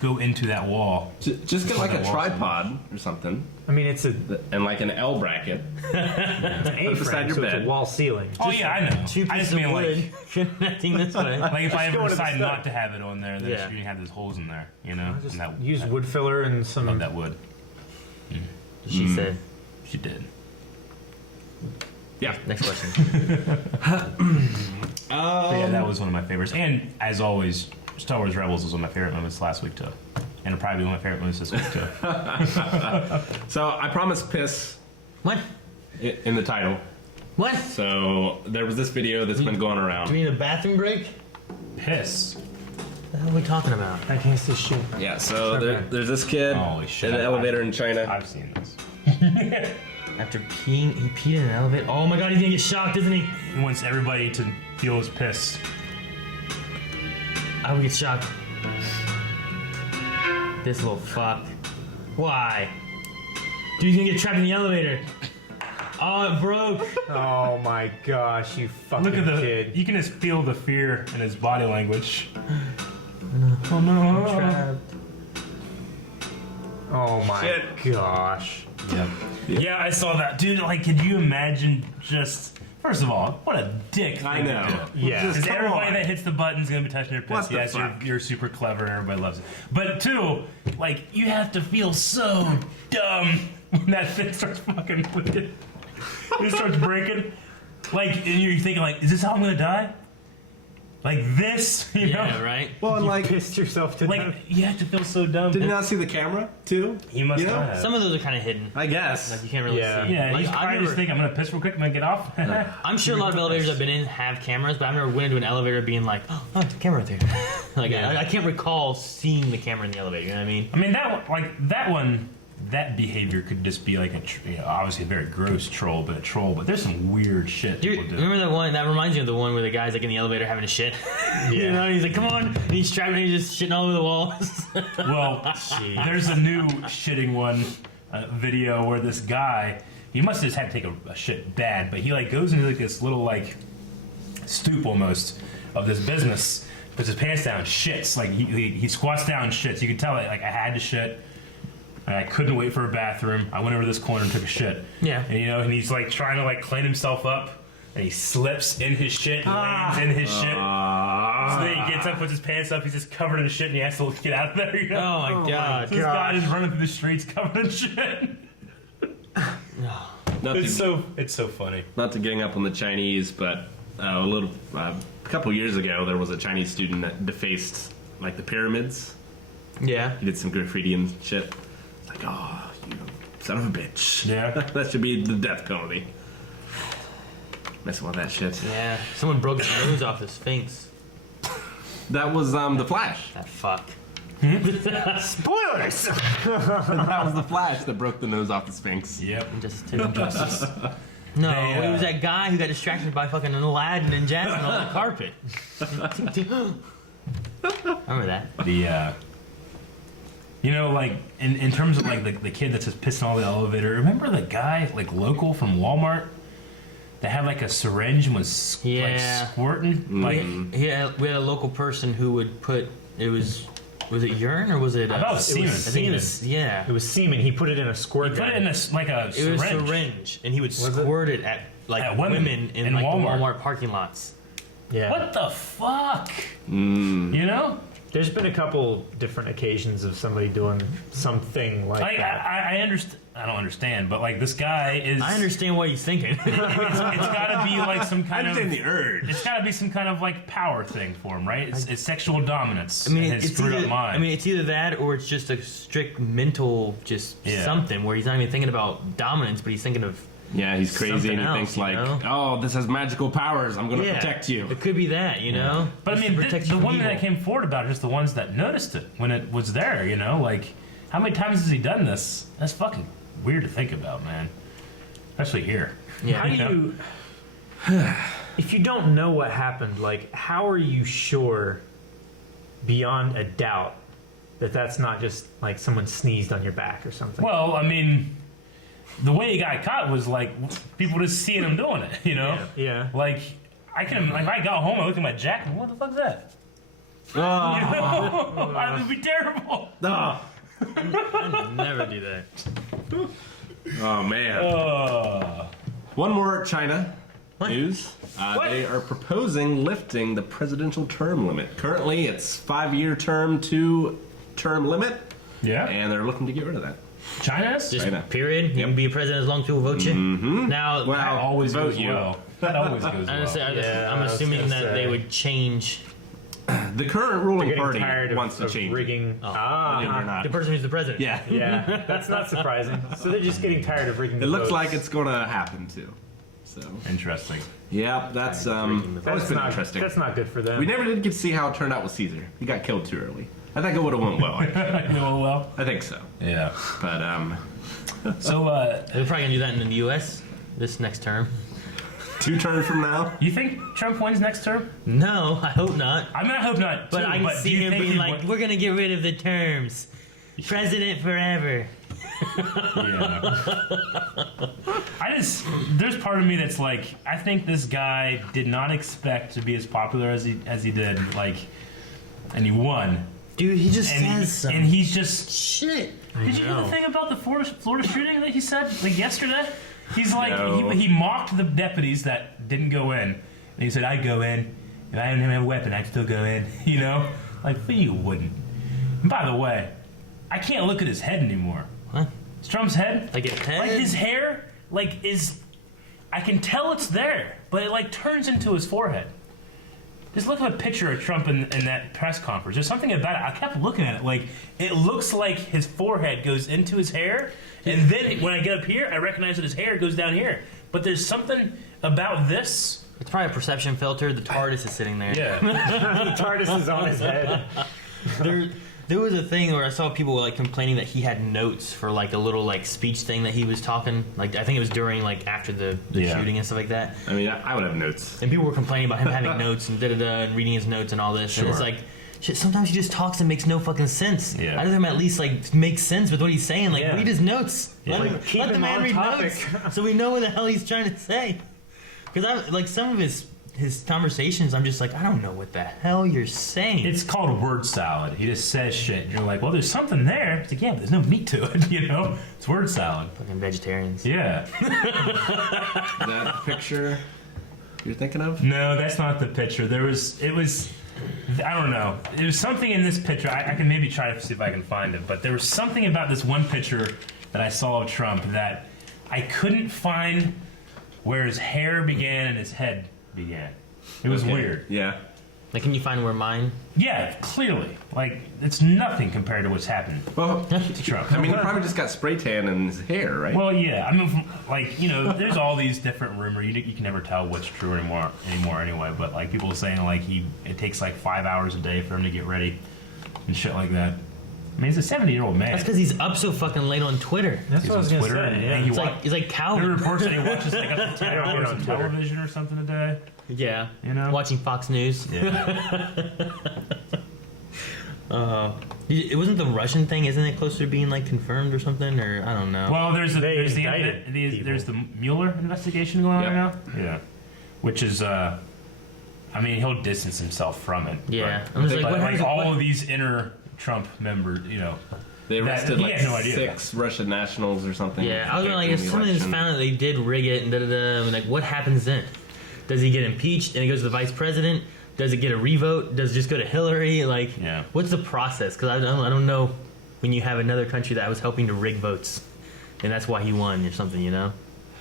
go into that wall. Just get like a Wall tripod or something, I mean, it's and like an L bracket. an beside A-frame, your so it's bed. a wall ceiling. Oh yeah, I know. Two I pieces just of mean wood connecting this way. like if I ever go to the decide step. not to have it on there, then Yeah. you have those holes in there, you know. Just And that, use wood filler and I some. love that wood. She said. She did. Yeah. Next question. But yeah, that was one of my favorites. And as always, Star Wars Rebels was one of my favorite moments last week too, and it'll probably be one of my favorite moments this week too. So I promised piss What? in the title. What? So there was this video that's been going Do around. we need a bathroom break? Piss. What the hell are we talking about? I can't see shit. Yeah. So there's this kid Holy shit. in an elevator in China. I've seen this. After peeing, he peed in an elevator. Oh my god, he's gonna get shocked, isn't he? He wants everybody to feel his piss. I would get shocked. This little fuck. Why? Dude, he's gonna get trapped in the elevator. Oh, it broke. Oh my gosh, you fucking Look at the. kid. You can just feel the fear in his body language. Oh no. Trapped. Oh my Shit. gosh. Yep. Yeah, I saw that, dude. Like, could you imagine just? First of all, what a dick. I thing to know. do. Yeah. Just Because come everybody on. that hits the button's gonna be touching your piss. What the Yes, fuck? you're super clever and everybody loves it. But two, like you have to feel so dumb when that thing starts fucking it starts breaking. Like and you're thinking like, is this how I'm gonna die? Like this, you Yeah, know? right? Well, and like, Pissed yourself to Like death. you have to feel so dumb. did you not see the camera too? He must You know? not have. Some of those are kind of hidden. I guess. Like you can't really Yeah. see. Yeah, like, he's probably just thinking, I'm gonna piss real quick and then get off. I'm sure a lot of elevators I've been in have cameras, but I've never went into an elevator being like, oh, there's a camera right there. Like I can't recall seeing the camera in the elevator. You know what I mean? I mean that behavior could just be like obviously a very gross troll, but there's some weird shit Do you people do. remember that one? That reminds me of the one where the guy's like in the elevator having a shit. You know, he's like, "Come on!" And he's trapped and he's just shitting all over the walls. Well, there's a new shitting one video where this guy, he must have just had to take a shit bad, but he like goes into like this little like stoop almost of this business, puts his pants down, shits, like he squats down and shits. You can tell like I had to shit. And I couldn't wait for a bathroom. I went over to this corner and took a shit. Yeah. And and he's like trying to like clean himself up, and he slips in his shit, and lands in his shit. So then he gets up, puts his pants up, he's just covered in shit, and he has to get out of there. You know? Oh my god! So this guy is running through the streets covered in shit. Not to, It's so funny. not to gang up on the Chinese, but a couple years ago there was a Chinese student that defaced like the pyramids. Yeah. He did some graffiti and shit. It's like, oh, you son of a bitch. Yeah. That should be the death penalty. Messing with that shit. Yeah. Someone broke his nose off the Sphinx. That was the Flash. That fuck. Spoilers! That was the Flash that broke the nose off the Sphinx. Yep. Just did him justice. No, They, it was that guy who got distracted by fucking Aladdin and Jasmine on the carpet. I remember that. The you know, like in terms of like the kid that's just pissing all the elevator. Remember the guy like local from Walmart that had like a syringe and was like squirting? Like we had a local person who would put was it urine or was it? I thought it was semen. I think it was It was semen. He put it in a squirt Put it gun. in a like a It syringe. was syringe, and he would squirt it at like At women in in like Walmart. the Walmart parking lots. Yeah. What the fuck? You know? There's been a couple different occasions of somebody doing something like Like that. I understand. I don't understand, but like this guy is. I understand what he's thinking. It's got to be like some I kind of. understand the urge. It's got to be some kind of like power thing for him, right? It's sexual dominance. I mean, in his it's screwed either, up mind. I mean, it's either that or it's just a strict mental, just something where he's not even thinking about dominance, but he's thinking of Yeah, he's crazy something and he else, thinks you like, know? oh, this has magical powers. I'm going to protect you. It could be that, you know. But I Just mean, to protect you the from women evil. that came forward about it are just the ones that noticed it when it was there. You know, like how many times has he done this? That's fucking weird to think about, man. Especially here. Yeah. How do you, if you don't know what happened, like, how are you sure beyond a doubt that that's not just like someone sneezed on your back or something? Well, I mean, the way he got caught was like people just seeing him doing it. You know. Yeah. Like I can, like, if I got home, I look at my jacket. What the fuck's that? You know? It would be terrible. I'd never do that. Oh, man. One more China news. They are proposing lifting the presidential term limit. Currently, it's 5-year term, 2-term limit, Yeah. and they're looking to get rid of that. China's? Just China. period. You can be a president as long as people vote you. Now, Well, That always vote goes you. well. That always goes well. I'm I was assuming gonna that say. they would change The current ruling Getting party tired wants to of change it. rigging. Believe it or not. the person who's the president. Yeah. Yeah, that's not surprising. So they're just getting tired of rigging. It the looks votes. like it's going to happen, too. So, Interesting. yeah, that's always That's been not interesting. That's not good for them. We never did get to see how it turned out with Caesar. He got killed too early. I think it would have went well. Well. I think so. Yeah. But So, They're probably gonna do that in the U.S. this next term. 2 turns from now. you think Trump wins next term? No, I hope not. I mean, I hope not. But too, I can do see you him think being he like, would- "We're gonna get rid of the terms, president forever." Yeah. There's part of me that's like, I think this guy did not expect to be as popular as he did, like, and he won. Dude, he just And, says some and he's just. shit. Did you hear the thing about the Florida shooting that he said, like, yesterday? He's like, No. he mocked the deputies that didn't go in. And he said, I'd go in. If I didn't have a weapon, I'd still go in. You know? Like, but you wouldn't. And by the way, I can't look at his head anymore. What? It's Trump's head. Like his head? Like his hair, like, is. I can tell it's there, but it, like, turns into his forehead. Just look at a picture of Trump in that press conference. There's something about it. I kept looking at it. Like, it looks like his forehead goes into his hair. And then when I get up here, I recognize that his hair goes down here. But there's something about this. It's probably a perception filter. The TARDIS is sitting there. Yeah. the TARDIS is on his head. There was a thing where I saw people like complaining that he had notes for like a little like speech thing that he was talking. Like I think it was during like after the shooting and stuff like that. I mean, I would have notes. And people were complaining about him having notes and and reading his notes and all this. And it's Sure. like, shit, sometimes he just talks and makes no fucking sense. Yeah. I'd have him at least like make sense with what he's saying. Like Yeah. read his notes. Yeah. Let, Like, keep let the him man on read topic. notes so we know what the hell he's trying to say. Because I like some of his conversations, I'm just like, I don't know what the hell you're saying. It's called word salad. He just says shit. And you're like, well, there's something there. It's like, yeah, but there's no meat to it, you know? It's word salad. fucking vegetarians. Yeah. That picture you're thinking of? No, that's not the picture. I don't know. There was something in this picture. I can maybe try to see if I can find it. But there was something about this one picture that I saw of Trump that I couldn't find where his hair began and his head began. It was Okay. weird. Yeah. Like, can you find where mine? Yeah, clearly. Like, it's nothing compared to what's happened Well, to Trump. I mean, he probably just got spray tan in his hair, right? Well, yeah. I mean, like, you know, there's all these different rumors. You can never tell what's true anymore anyway. But, like, people saying, like, it takes, like, 5 hours a day for him to get ready and shit like that. I mean, he's a 70-year-old man. That's because he's up so fucking late on Twitter. That's He's what I was on gonna Twitter say. and Yeah. he It's like there Calvin. are reports that he watches, like, up to 10 I don't get hours on of Twitter. television or something a day. Yeah. You know? Watching Fox News. Yeah. It wasn't the Russian thing, isn't it closer to being like confirmed or something? Or I don't know. Well, there's indicted there's the Mueller investigation going on right now. Yeah, which is I mean, he'll distance himself from it. Yeah, but, I was like, what like happens- all what- of these inner Trump members, They arrested he like had no idea 6 Russian nationals or something. Yeah, I was like, in if the something is election. found that they did rig it and da-da-da, and like, what happens then? Does he get impeached and it goes to the vice president? Does it get a revote? Does it just go to Hillary? Like, Yeah. what's the process? Because I don't know when you have another country that was helping to rig votes, and that's why he won or something, I'm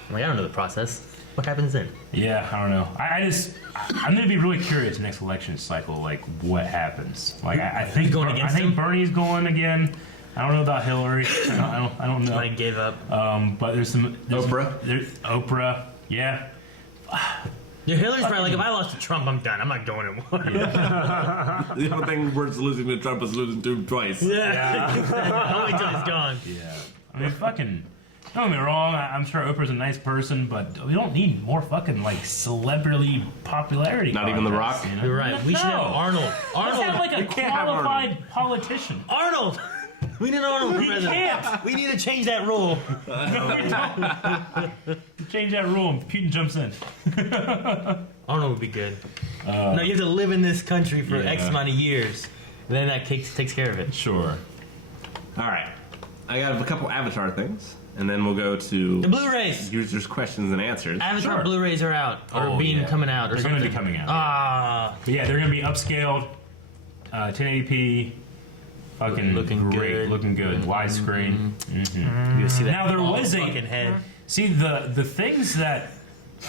like, I don't know the process. What happens then? Yeah, I don't know. I'm gonna be really curious next election cycle, like what happens. Like I think going against him? Bernie's going again. I don't know about Hillary. I don't know. I gave up. But there's Oprah? Oprah, yeah. Yeah, Hillary's probably like, if I lost to Trump, I'm done. I'm not going anymore. The only thing worse losing to Trump is losing to him twice. Yeah. I'll wait till he's gone. Yeah. I mean, fucking. Don't get me wrong. I'm sure Oprah's a nice person, but we don't need more fucking like celebrity popularity. Not even The contests, Rock? You're right. We should have Arnold. Let's have like a can't have Arnold. qualified politician. Arnold! We need Arnold for president. can't. We need to change that rule. Change that rule and Putin jumps in. Arnold would be good. No, you have to live in this country for Yeah. X amount of years. Then that takes care of it. Sure. All right. I got a couple Avatar things, and then we'll go to The Blu-rays. users' questions and answers. Avatar Sure. Blu-rays are out or Oh, being yeah. coming out or They're something. gonna be coming out. Ah, But yeah, they're gonna be upscaled, 1080p, fucking Looking great, good. looking good, widescreen. you see that? Now, there bald was a- fucking head. See the things that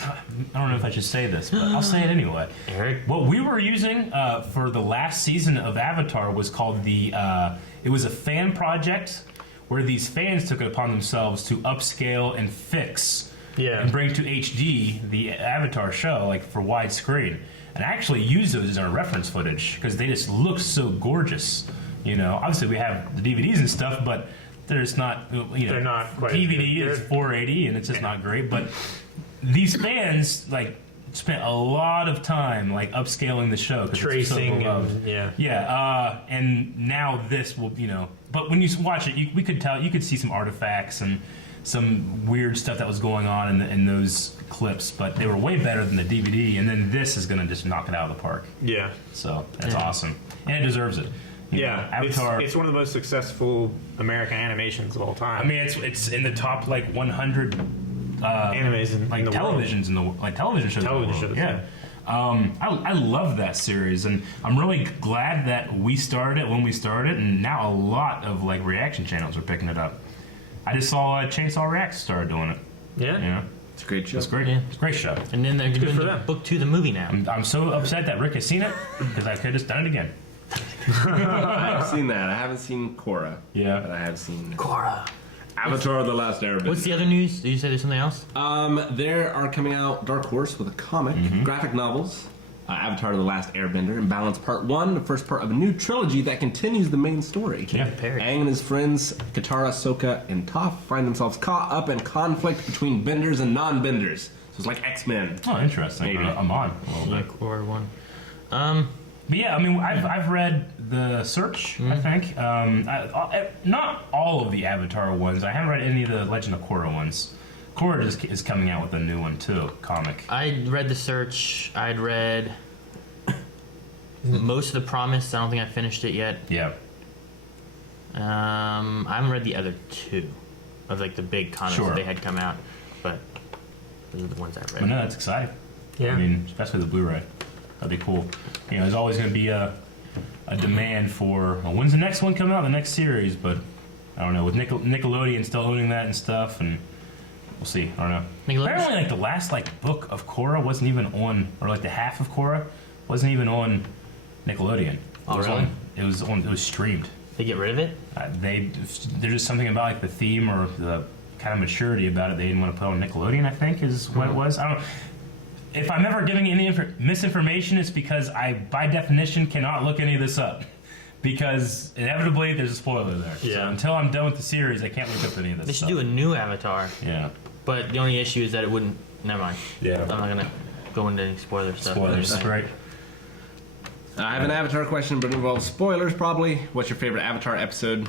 I don't know if I should say this, but I'll say it anyway. Eric. What we were using for the last season of Avatar was called it was a fan project where these fans took it upon themselves to upscale and fix and bring to HD the Avatar show, like for widescreen, and actually use those as our reference footage because they just look so gorgeous. Obviously we have the DVDs and stuff, but there's not, They're not quite as DVD good. is 480 and it's just not great. But these fans spent a lot of time upscaling the show, 'cause it's so Tracing beloved. and And now this will, but when you watch it, you could see some artifacts and some weird stuff that was going on in those clips, but they were way better than the DVD. And then this is going to just knock it out of the park. yeah. So that's awesome, and it deserves it. Avatar. It's one of the most successful American animations of all time. I mean, it's in the top 100 animes in the televisions television shows. Television in the world. shows, Yeah. I love that series, and I'm really glad that we started it when we started, and now a lot of reaction channels are picking it up. I just saw Chainsaw Reacts started doing it. Yeah. It's a great show. It's great. Yeah. It's a great show. And then they're doing for the them. book 2, the movie now. I'm so upset that Rick has seen it because I could have just done it again. I've seen that. I haven't seen Korra. Yeah. But I have seen Korra. Avatar: The Last Airbender. What's the other news? Did you say there's something else? There are coming out Dark Horse with a comic, graphic novels, Avatar: The Last Airbender, and Balance Part 1, the first part of a new trilogy that continues the main story. Yeah. Perry. Aang and his friends, Katara, Sokka, and Toph find themselves caught up in conflict between benders and non-benders. So it's like X-Men. Oh, interesting. Maybe. I'm on a little bit. Korra 1. But yeah, I mean, I've read The Search, I think. Not all of the Avatar ones. I haven't read any of the Legend of Korra ones. Korra is coming out with a new one, too, comic. I read The Search. I'd read most of The Promise. I don't think I finished it yet. Yeah. I haven't read the other 2 of the big comics Sure. that they had come out, but those are the ones I read. But no, that's exciting. Yeah. I mean, especially the Blu-ray. That'd be cool. There's always going to be a demand for, when's the next one come out, the next series? But I don't know, with Nickelodeon still owning that and stuff, and we'll see. I don't know. Nickelodeon- Apparently, the last book of Korra wasn't even on, or the half of Korra wasn't even on Nickelodeon. Oh, really? It was streamed. They get rid of it? There's just something about the theme or the kind of maturity about it they didn't want to put on Nickelodeon, I think is what it was. I don't. If I'm ever giving any misinformation, it's because I, by definition, cannot look any of this up. Because inevitably, there's a spoiler there. So Yeah. until I'm done with the series, I can't look up any of this They should stuff. do a new Avatar, Yeah. but the only issue is that it wouldn't. Never mind. Yeah. I'm not gonna go into any spoiler stuff. Spoilers, right? I have an Avatar question, but it involves spoilers probably. What's your favorite Avatar episode?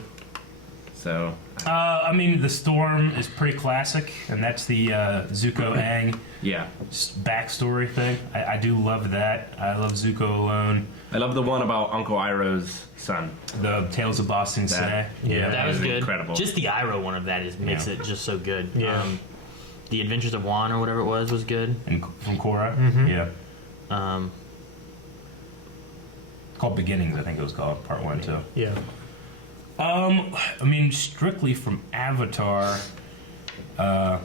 So, I mean, the storm is pretty classic, and that's the Zuko Aang yeah. backstory thing. I do love that. I love Zuko alone. I love the one about Uncle Iroh's son. The Tales of Boston Say. Yeah, That was is good. incredible. Just the Iroh one of that makes Yeah. it just so good. Yeah. The Adventures of Juan or whatever it was good. and from Korra. Yeah. Called Beginnings, I think it was called, part 1 too. Yeah. I mean, strictly from Avatar, I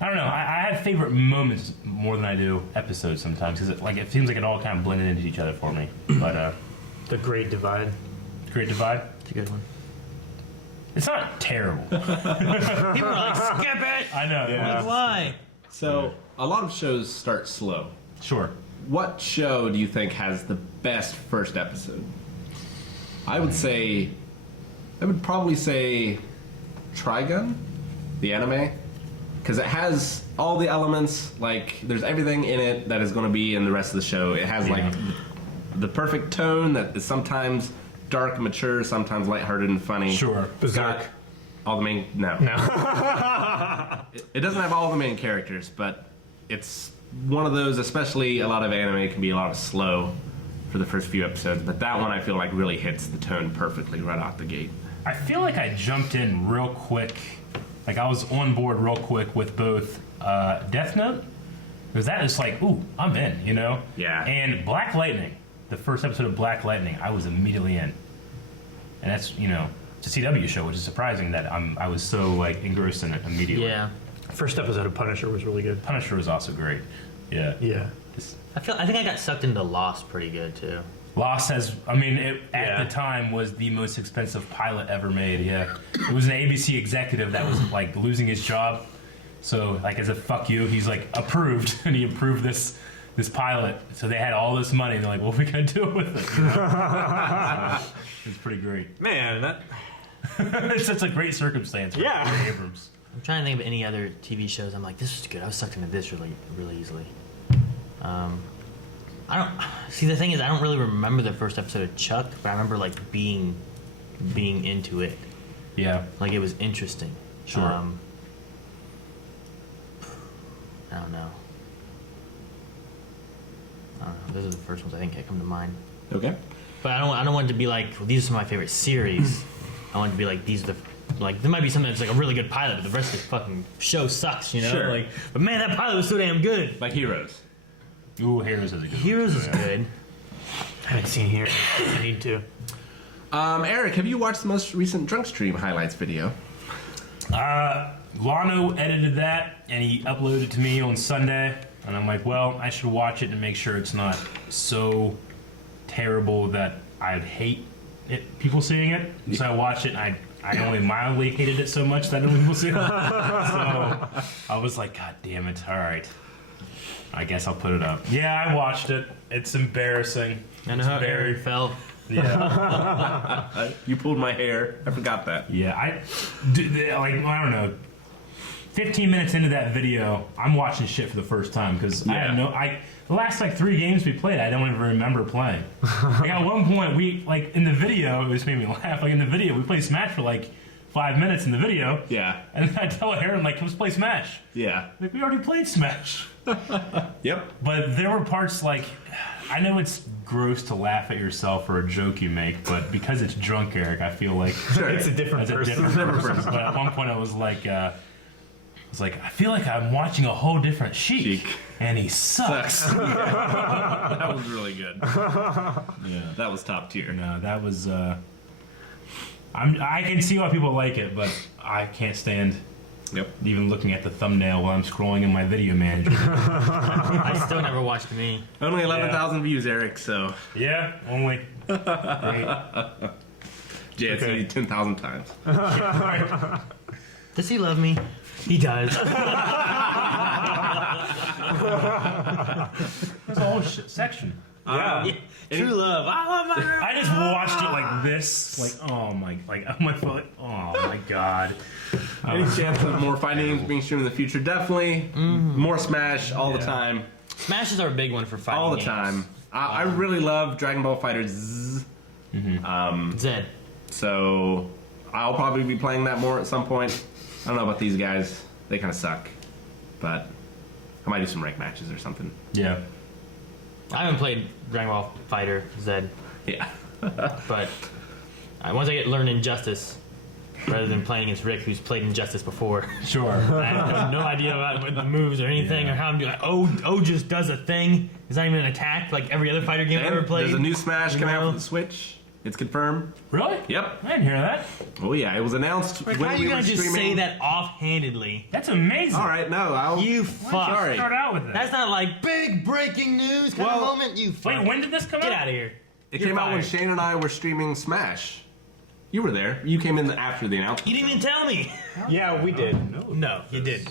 don't know. I have favorite moments more than I do episodes sometimes because it seems like it all kind of blended into each other for me. But The Great Divide. Great Divide, It's a good one. it's not terrible. People are like, skip it! I know. Like, why? So, a lot of shows start slow. Sure. What show do you think has the best first episode? I would probably say Trigun, the anime, because it has all the elements. Like, there's everything in it that is going to be in the rest of the show. It has like the perfect tone that is sometimes dark, mature, sometimes lighthearted and funny. Sure. Berserk. All the main no. No. It doesn't have all the main characters, but it's one of those. Especially a lot of anime can be a lot of slow for the first few episodes, but that one I feel like really hits the tone perfectly right out the gate. I feel like I jumped in real quick. Like I was on board real quick with both Death Note, because that is like, ooh, I'm in, you know? Yeah. And Black Lightning, the first episode of Black Lightning, I was immediately in. And that's, it's a CW show, which is surprising that I was so like engrossed in it immediately. Yeah. First episode of Punisher was really good. Punisher was also great. Yeah. Yeah. I think I got sucked into Lost pretty good too. Lost has, at Yeah. the time, was the most expensive pilot ever made, yeah. It was an ABC executive that was, like, losing his job. So, like, as a fuck you, he's, like, approved, and he approved this pilot. So they had all this money, and they're like, what are we going to do with it? You know? It's pretty great. Man, that. It's such a great circumstance for Yeah. J.J. Abrams. I'm trying to think of any other TV shows. I'm like, this was good. I was sucked into this really, really easily. I don't see. The thing is, I don't really remember the first episode of Chuck, but I remember like being into it. Yeah. Like it was interesting. Sure. I don't know. Those are the first ones I think that come to mind. Okay. But I don't want it to be like, well, these are some of my favorite series. I want it to be like, these are the, like, there might be something that's like a really good pilot, but the rest of the fucking show sucks, you know? Sure. Like, but man, that pilot was so damn good. Like Heroes. Ooh, Heroes is a good one. Heroes is good. I haven't seen here. I need to. Eric, have you watched the most recent Drunk Stream highlights video? Lano edited that, and he uploaded it to me on Sunday. And I'm like, well, I should watch it and make sure it's not so terrible that I'd hate it, people seeing it. So I watched it, and I only mildly hated it so much that I didn't people see it. So I was like, God damn it, all right. I guess I'll put it up. Yeah, I watched it. It's embarrassing. I know how Aaron felt. Yeah. You pulled my hair. I forgot that. Yeah, I don't know. 15 minutes into that video, I'm watching shit for the first time because the last like 3 games we played, I don't even remember playing. Like at one point, in the video, it just made me laugh. Like in the video, we played Smash for like 5 minutes in the video. Yeah. And then I tell Aaron, like, let's play Smash. Yeah. Like, we already played Smash. Yep. But there were parts like, I know it's gross to laugh at yourself for a joke you make, but because it's drunk Eric, I feel like It's a different it's a person. different person. But at one point I was like, I feel like I'm watching a whole different Sheik. And he sucks. That was really good. Yeah. That was top tier. No, that was, I can see why people like it, but I can't stand even looking at the thumbnail while I'm scrolling in my video manager. I still never watched me. Only 11,000 views, Eric, so. Yeah, only. Great. Yeah, it's Okay. 10,000 times. Does he love me? He does. It's a whole section. Yeah. True love. I love my girl. I just watched it like this, like oh my god. Any chance of more fighting games being streamed in the future? Definitely. More Smash all the time. Smash is our big one for fighting All the games. time. I really love Dragon Ball FighterZ. Zed. So I'll probably be playing that more at some point. I don't know about these guys. They kind of suck. But I might do some rank matches or something. Yeah. I haven't played Dragon Ball Fighter Zed, Yeah. but once I get learn Injustice, rather than playing against Rick, who's played Injustice before, Sure. I have no idea about what the moves or anything or how I'm doing. O just does a thing. It's not even an attack like every other fighter game I've ever And played. there's a new Smash coming out know? for the Switch. It's confirmed. Really? Yep. I didn't hear that. Oh yeah, it was announced Rick, when how are we you were gonna just streaming. say that offhandedly? That's amazing. All right, no, I'll. You fuck. Sorry. Start out with that. That's not like big breaking news kind of Well, moment. You fuck. Wait, when did this come Get out? out of here. It You're came out when fired. Shane and I were streaming Smash. You were there. You came in after the announcement. You didn't even tell me. Yeah, we did. No, you didn't.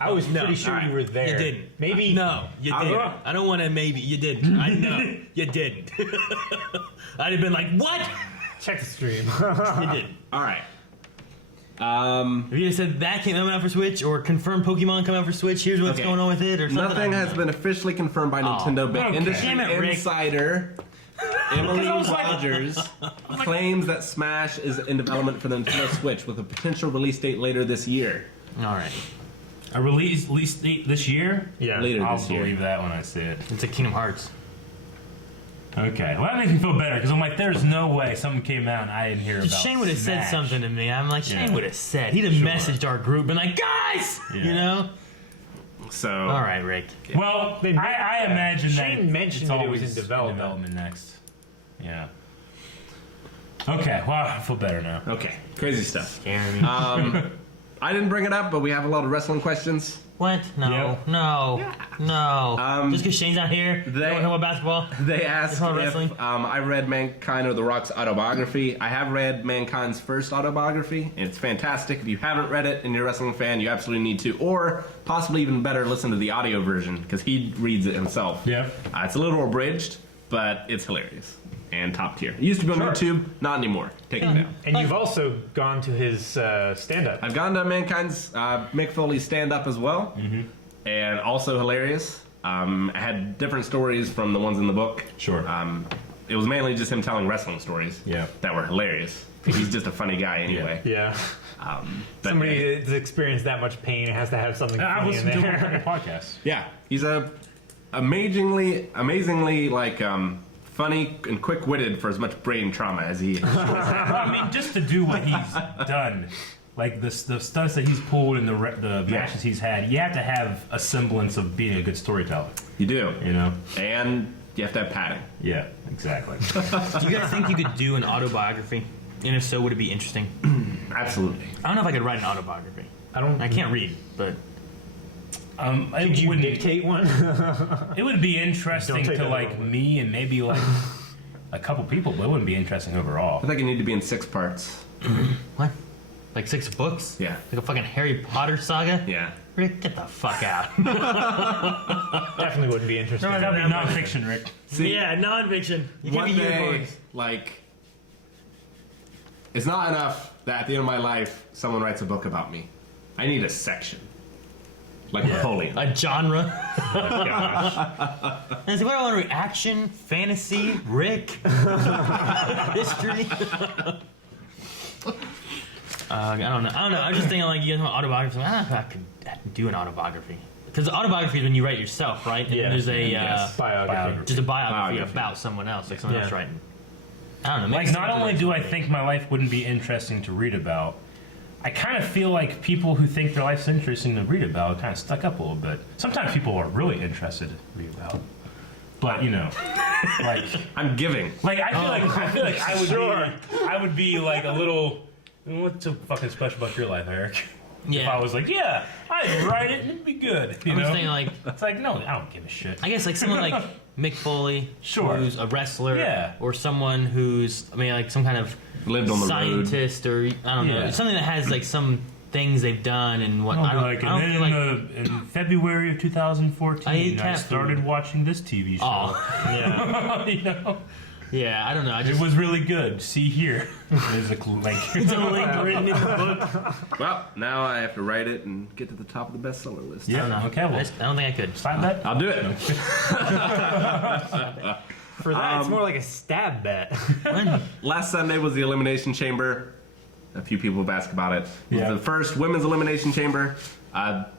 I was No, pretty sure alright. you were there. You didn't. Maybe. No, you I- didn't. I don't want to maybe. You didn't. I know. You didn't. I'd have been like, what? Check the stream. You didn't. All right. If you said that came out for Switch or confirmed Pokemon come out for Switch, here's what's Okay. going on with it or something. Nothing I has don't been officially confirmed by Nintendo, but okay. industry Damn it, Rick. insider Emily I was like- Rogers claims that Smash is in development for the Nintendo Switch with a potential release date later this year. know. All right. A release date this year? Yeah. Later I'll this year. believe that when I see it. It's a Kingdom Hearts. Okay. Well, that makes me feel better because I'm like, there's no way something came out and I didn't hear about Shane would have said Smash. something to me. I'm like, Shane Yeah. would have said. He'd have messaged our group, been like, guys! Yeah. You know? So, All right, Rick. Well, They- I imagine that Shane mentioned it's that it was always in development. next. Yeah. Okay. Well, I feel better now. okay, crazy stuff. Scaring me. I didn't bring it up, but we have a lot of wrestling questions. What? No. Yep. No. Just because Shane's not here, they- don't know about basketball. They asked It's not if wrestling. I read Mankind or The Rock's autobiography. I have read Mankind's first autobiography. It's fantastic. If you haven't read it and you're a wrestling fan, you absolutely need to. Or possibly even better, listen to the audio version because he reads it himself. Yeah. It's a little abridged, but it's hilarious and top tier. It used to be on YouTube, not anymore. Take it down. And you've also gone to his stand-up. I've gone to Mankind's Mick Foley stand-up as well, and also hilarious. I had different stories from the ones in the book. Sure. It was mainly just him telling wrestling stories Yeah. that were hilarious. He's just a funny guy anyway. Yeah. But Somebody that's experienced that much pain has to have something I've funny in listened to a there. couple podcasts. yeah, he's a amazingly like funny and quick-witted for as much brain trauma as he is. Well, I mean, just to do what he's done, like the stunts that he's pulled and the matches he's had, you have to have a semblance of being a good storyteller. You do, You know? and you have to have padding. Yeah, exactly. Do you guys think you could do an autobiography? And if so, would it be interesting? Absolutely. I don't know if I could write an autobiography. I can't read, but Could you dictate one? It would be interesting Don't take to that like wrong way. me and maybe like a couple people, but it wouldn't be interesting overall. I think it need to be in 6 parts. what? Like 6 books? Yeah. Like a fucking Harry Potter saga? Yeah. Rick, get the fuck out. Definitely wouldn't be interesting. That'd be nonfiction, Rick. See, yeah, nonfiction. You can't one be day, unicorns. like, it's not enough that at the end of my life, someone writes a book about me. I need a section. Like Napoleon. A genre. Gosh. And I said, what do I want to read? Action, fantasy, Rick, history. I don't know. I was just thinking like you know autobiography. I don't know if I could do an autobiography because autobiography is when you write yourself, right? And Yeah. there's a Biography. just a biography Biography. about someone else, like someone Yeah. else writing. I don't know. maybe Like, not someone only could do write I think my life wouldn't be interesting to read about, I kind of feel like people who think their life's interesting to read about kind of stuck up a little bit. Sometimes people are really interested to read about, but you know, like I'm giving. I feel like I would be like a little. What's so fucking special about your life, Eric? Yeah. If I was like, yeah, I'd write it and it'd be good. You I'm know? just thinking like It's like, no, I don't give a shit. I guess like someone like Mick Foley, Sure. who's a wrestler, Yeah. or someone who's like some kind of Lived on the road. scientist, or I don't know, Yeah. something that has like some things they've done and what I don't, like, I don't and feel then like. in February of 2014, I cat started food. watching this TV show. Oh, Yeah. You know? Yeah, I don't know. I It just was really good. See here. There's a link. it's a link written in the book. Well, now I have to write it and get to the top of the bestseller list. I don't know. Yeah. Okay. Well, I don't think I could. sign that. I'll do it. For that, it's more like a stab bet. Last Sunday was the Elimination Chamber. A few people have asked about it. It was Yeah. the first women's Elimination Chamber.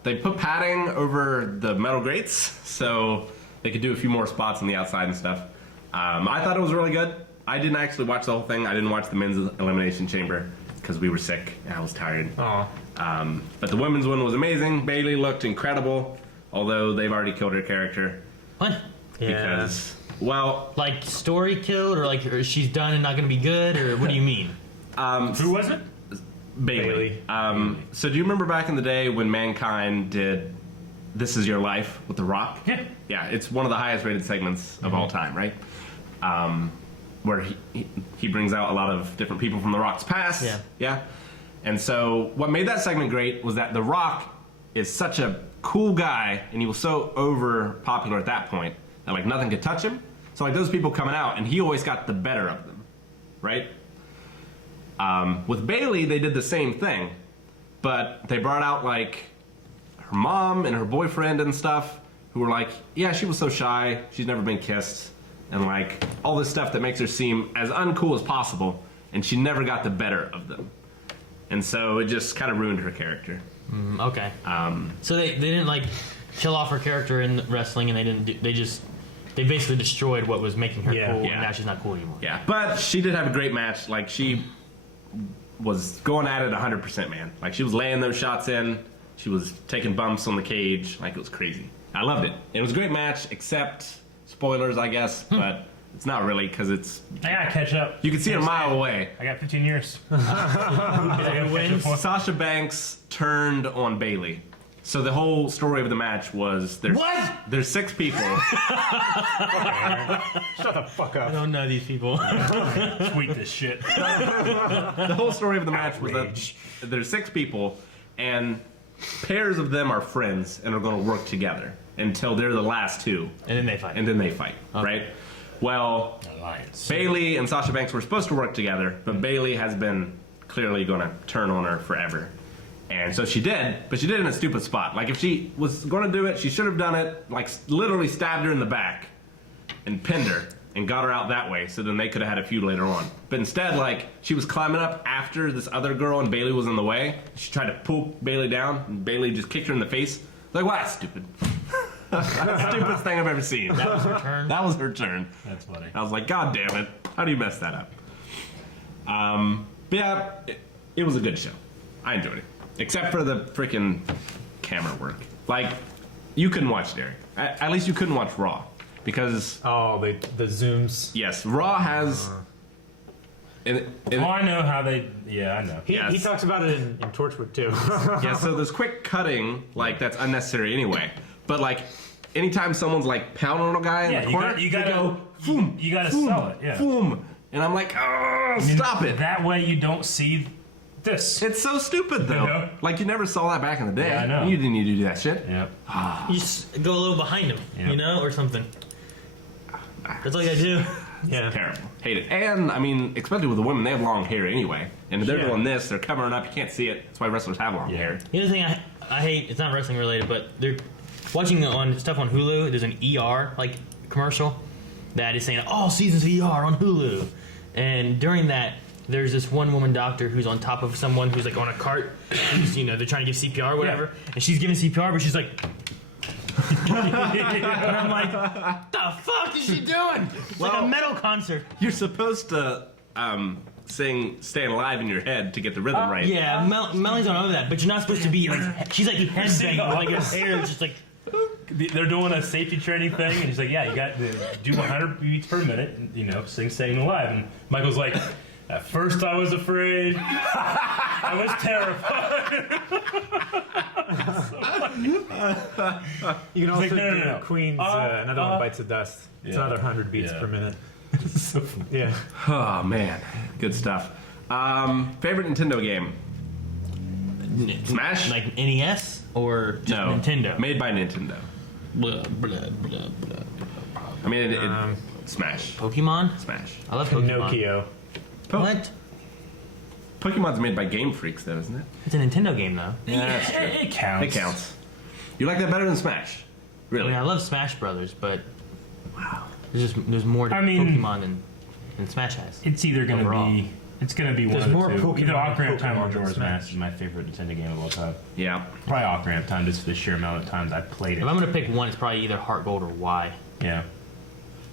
They put padding over the metal grates so they could do a few more spots on the outside and stuff. I thought it was really good. I didn't actually watch the whole thing. I didn't watch the men's Elimination Chamber because we were sick and I was tired. Oh, But the women's one was amazing. Bailey looked incredible, although they've already killed her character. What? Because, well, Like story killed, or like or she's done and not going to be good, or what do you mean? Who was it? Bailey. Bailey. So do you remember back in the day when Mankind did This Is Your Life with The Rock? Yeah. Yeah, it's one of the highest rated segments of all time, right? Where he brings out a lot of different people from The Rock's past. Yeah. Yeah. And so what made that segment great was that The Rock is such a cool guy, and he was so over popular at that point that like nothing could touch him. So like those people coming out, and he always got the better of them, right? With Bailey, they did the same thing, but they brought out like her mom and her boyfriend and stuff, who were like, yeah, she was so shy, she's never been kissed, and like all this stuff that makes her seem as uncool as possible, and she never got the better of them. And so it just kind of ruined her character. Okay. So they didn't like kill off her character in wrestling, and they basically destroyed what was making her Yeah. cool, Yeah. and now she's not cool anymore. Yeah, but she did have a great match. Like, she was going at it 100%, man. Like, she was laying those shots in. She was taking bumps on the cage. Like, it was crazy. I loved it. It was a great match, except spoilers, I guess, but it's not really, because it's... I gotta catch up. You can see it a mile away. I got 15 years. Who wins? Sasha Banks turned on Bailey. So the whole story of the match was... There's 6 people. shut the fuck I up. don't know these people. Tweet this shit. The whole story of the match was that there's 6 people, and pairs of them are friends and are going to work together until they're the last 2, And then they fight. and then they fight, right? Well, Alliance. Bailey and Sasha Banks were supposed to work together, but Bailey has been clearly going to turn on her forever. And so she did, but she did it in a stupid spot. Like, if she was going to do it, she should have done it, like, literally stabbed her in the back and pinned her and got her out that way, so then they could have had a feud later on. But instead, like, she was climbing up after this other girl and Bailey was in the way. She tried to pull Bailey down, and Bailey just kicked her in the face. Like, wow, that's stupid. That's the stupidest thing I've ever seen. That was her turn. That was her turn. That's funny. I was like, God damn it. How do you mess that up? But yeah, it was a good show. I enjoyed it. Except for the freaking camera work. Like, you couldn't watch Derek. At least you couldn't watch Raw. Because, Oh, the zooms. yes, Raw has... Oh, I know how they. Yeah, I know. He Yes. talks about it in Torchwood too. Yeah, so there's quick cutting, like, that's unnecessary anyway. But, like, anytime someone's, like, pounding on a guy in Yeah, the you corner, gotta- you they gotta- go, boom, you gotta boom, sell it, yeah. boom. And I'm like, oh, stop it. That way you don't see this. It's so stupid, though. know? Like, you never saw that back in the day. Yeah, I know. You didn't need to do that shit. Yep. You just go a little behind him, Yeah. you know, or something. That's all you gotta do. Yeah. Terrible. Hate it. And, I mean, especially with the women, they have long hair anyway. And if they're Yeah. doing this, they're covering up. You can't see it. That's why wrestlers have long hair. The other thing I hate, it's not wrestling related, but they're watching on stuff on Hulu. There's an ER like commercial that is saying all seasons of ER on Hulu, and during that there's this one woman doctor who's on top of someone who's like on a cart. Who's, you know, they're trying to give CPR or whatever, and she's giving CPR, but she's like. And I'm like, what the fuck is she doing? It's like a Well- metal concert. You're supposed to sing Staying Alive in your head to get the rhythm right. Yeah, Melly's on over that, but you're not supposed to be like. She's like headbanging, like her hair is just like. They're doing a safety training thing, and he's like, "Yeah, you got to do 100 beats per minute, and, you know, sing "Staying Alive." And Michael's like, "At first, I was afraid. I was terrified." You can also like, no, do no, no. Queen's Another One Bites the Dust. It's Yeah. another 100 beats Yeah. per minute. So funny. Yeah. Oh, man. Good stuff. Favorite Nintendo game? Smash? Like NES or just Nintendo? Made by Nintendo. Blah, blah, blah, blah. I mean, Smash. Pokemon? Smash. I love Pokemon. Pinocchio. What? Pokemon's made by Game Freaks, though, isn't it? It's a Nintendo game, though. Yeah, that's true. It counts. It counts. You like that better than Smash? I Really? mean, I love Smash Brothers, but there's more to I mean- Pokemon than Smash has. It's either going to Overall. be. It's going to be There's one more of the two. Pokemon Either Ocarina than of Time or Pokemon than Majora's Smash. Mask is my favorite Nintendo game of all time. Yeah. Probably Ocarina of Time, just for the sheer amount of times I played it. If I'm gonna pick one, it's probably either Heart Gold or Y. Yeah.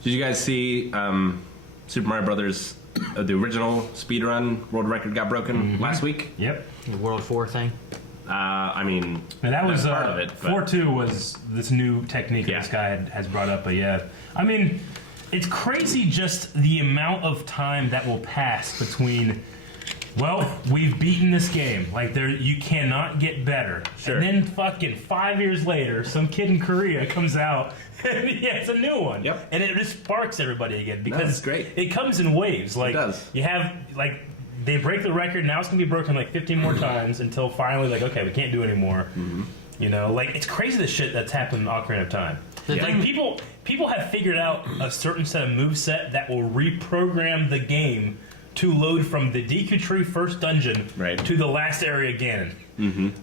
Did you guys see Super Mario Brothers, the original speedrun world record got broken last week? Yep. The World 4 thing. I mean, And that was that's part of it. but- 4-2 was this new technique Yeah. this guy has brought up. But yeah, I mean, it's crazy just the amount of time that will pass between. Well, we've beaten this game. Like you cannot get better. Sure. And then fucking 5 years later, some kid in Korea comes out and he has a new one. Yep. And it just sparks everybody again because it's great. it comes in waves. Like does. you have like. They break the record. Now it's gonna be broken like 15 more times until finally, like, okay, we can't do it anymore. You know, like it's crazy the shit that's happened in Ocarina of Time. Yeah. Like people have figured out a certain set of moveset that will reprogram the game to load from the Deku Tree first dungeon Right. to the last area again.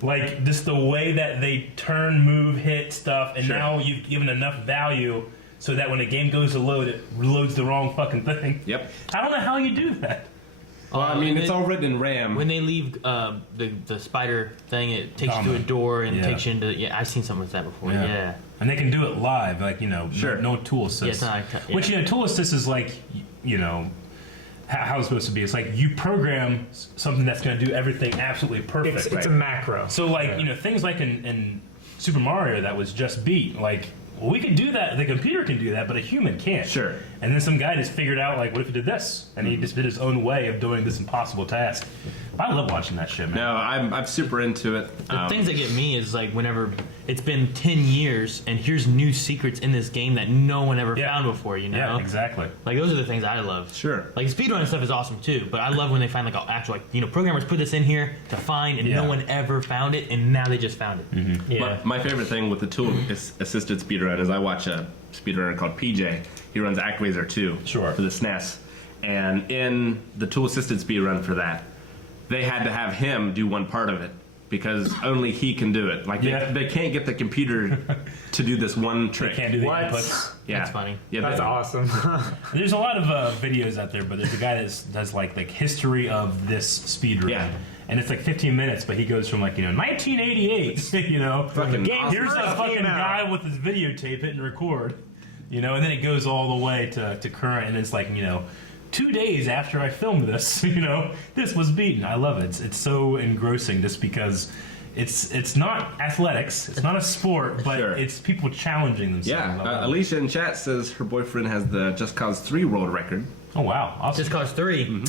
Like just the way that they turn, move, hit stuff, and Sure. now you've given enough value so that when the game goes to load, it loads the wrong fucking thing. Yep. I don't know how you do that. Well, I mean, and it's then all written in RAM. when they leave the spider thing, it takes you Common. to a door and Yeah. takes you into. Yeah, I've seen something with that before. Yeah. And they can do it live, like, you know, Sure. no tool assist. Yeah, it's not like- Which, you know, tool assist is like, you know, how it's supposed to be. It's like you program something that's going to do everything absolutely perfect. It's a macro. So, like, you know, things like in Super Mario that was just beat, like, well, we can do that. The computer can do that, but a human can't. Sure. And then some guy just figured out, like, what if he did this? And he just did his own way of doing this impossible task. I love watching that shit, man. No, I'm super into it. The things that get me is like whenever it's been 10 years and here's new secrets in this game that no one ever Yeah. found before, you know? Yeah, exactly. Like those are the things I love. Sure. Like speedrunning stuff is awesome too, but I love when they find like actual, like, you know, programmers put this in here to find and Yeah. no one ever found it and now they just found it. Yeah. My favorite thing with the tool assisted speedrun is I watch a speedrunner called PJ. He runs ActRaiser 2 Sure. for the SNES. And in the tool assisted speedrun for that, they had to have him do one part of it because only he can do it. Like Yeah. they can't get the computer to do this one They trick. can't do the What? inputs. Yeah. That's funny. Yeah, That's they- awesome. There's a lot of videos out there, but there's a guy that does like history of this speed run. Yeah. And it's like 15 minutes, but he goes from like, you know, 1988, you know, Fucking game awesome. here's a first fucking came out. guy with his videotape, hit and record, you know, and then it goes all the way to current, and it's like, you know, 2 days after I filmed this, you know, this was beaten. I love it. It's so engrossing just because it's not athletics, it's not a sport, but Sure. it's people challenging themselves. Yeah, I love it. Alicia in chat says her boyfriend has the Just Cause 3 world record. Oh wow, awesome. Just Cause 3.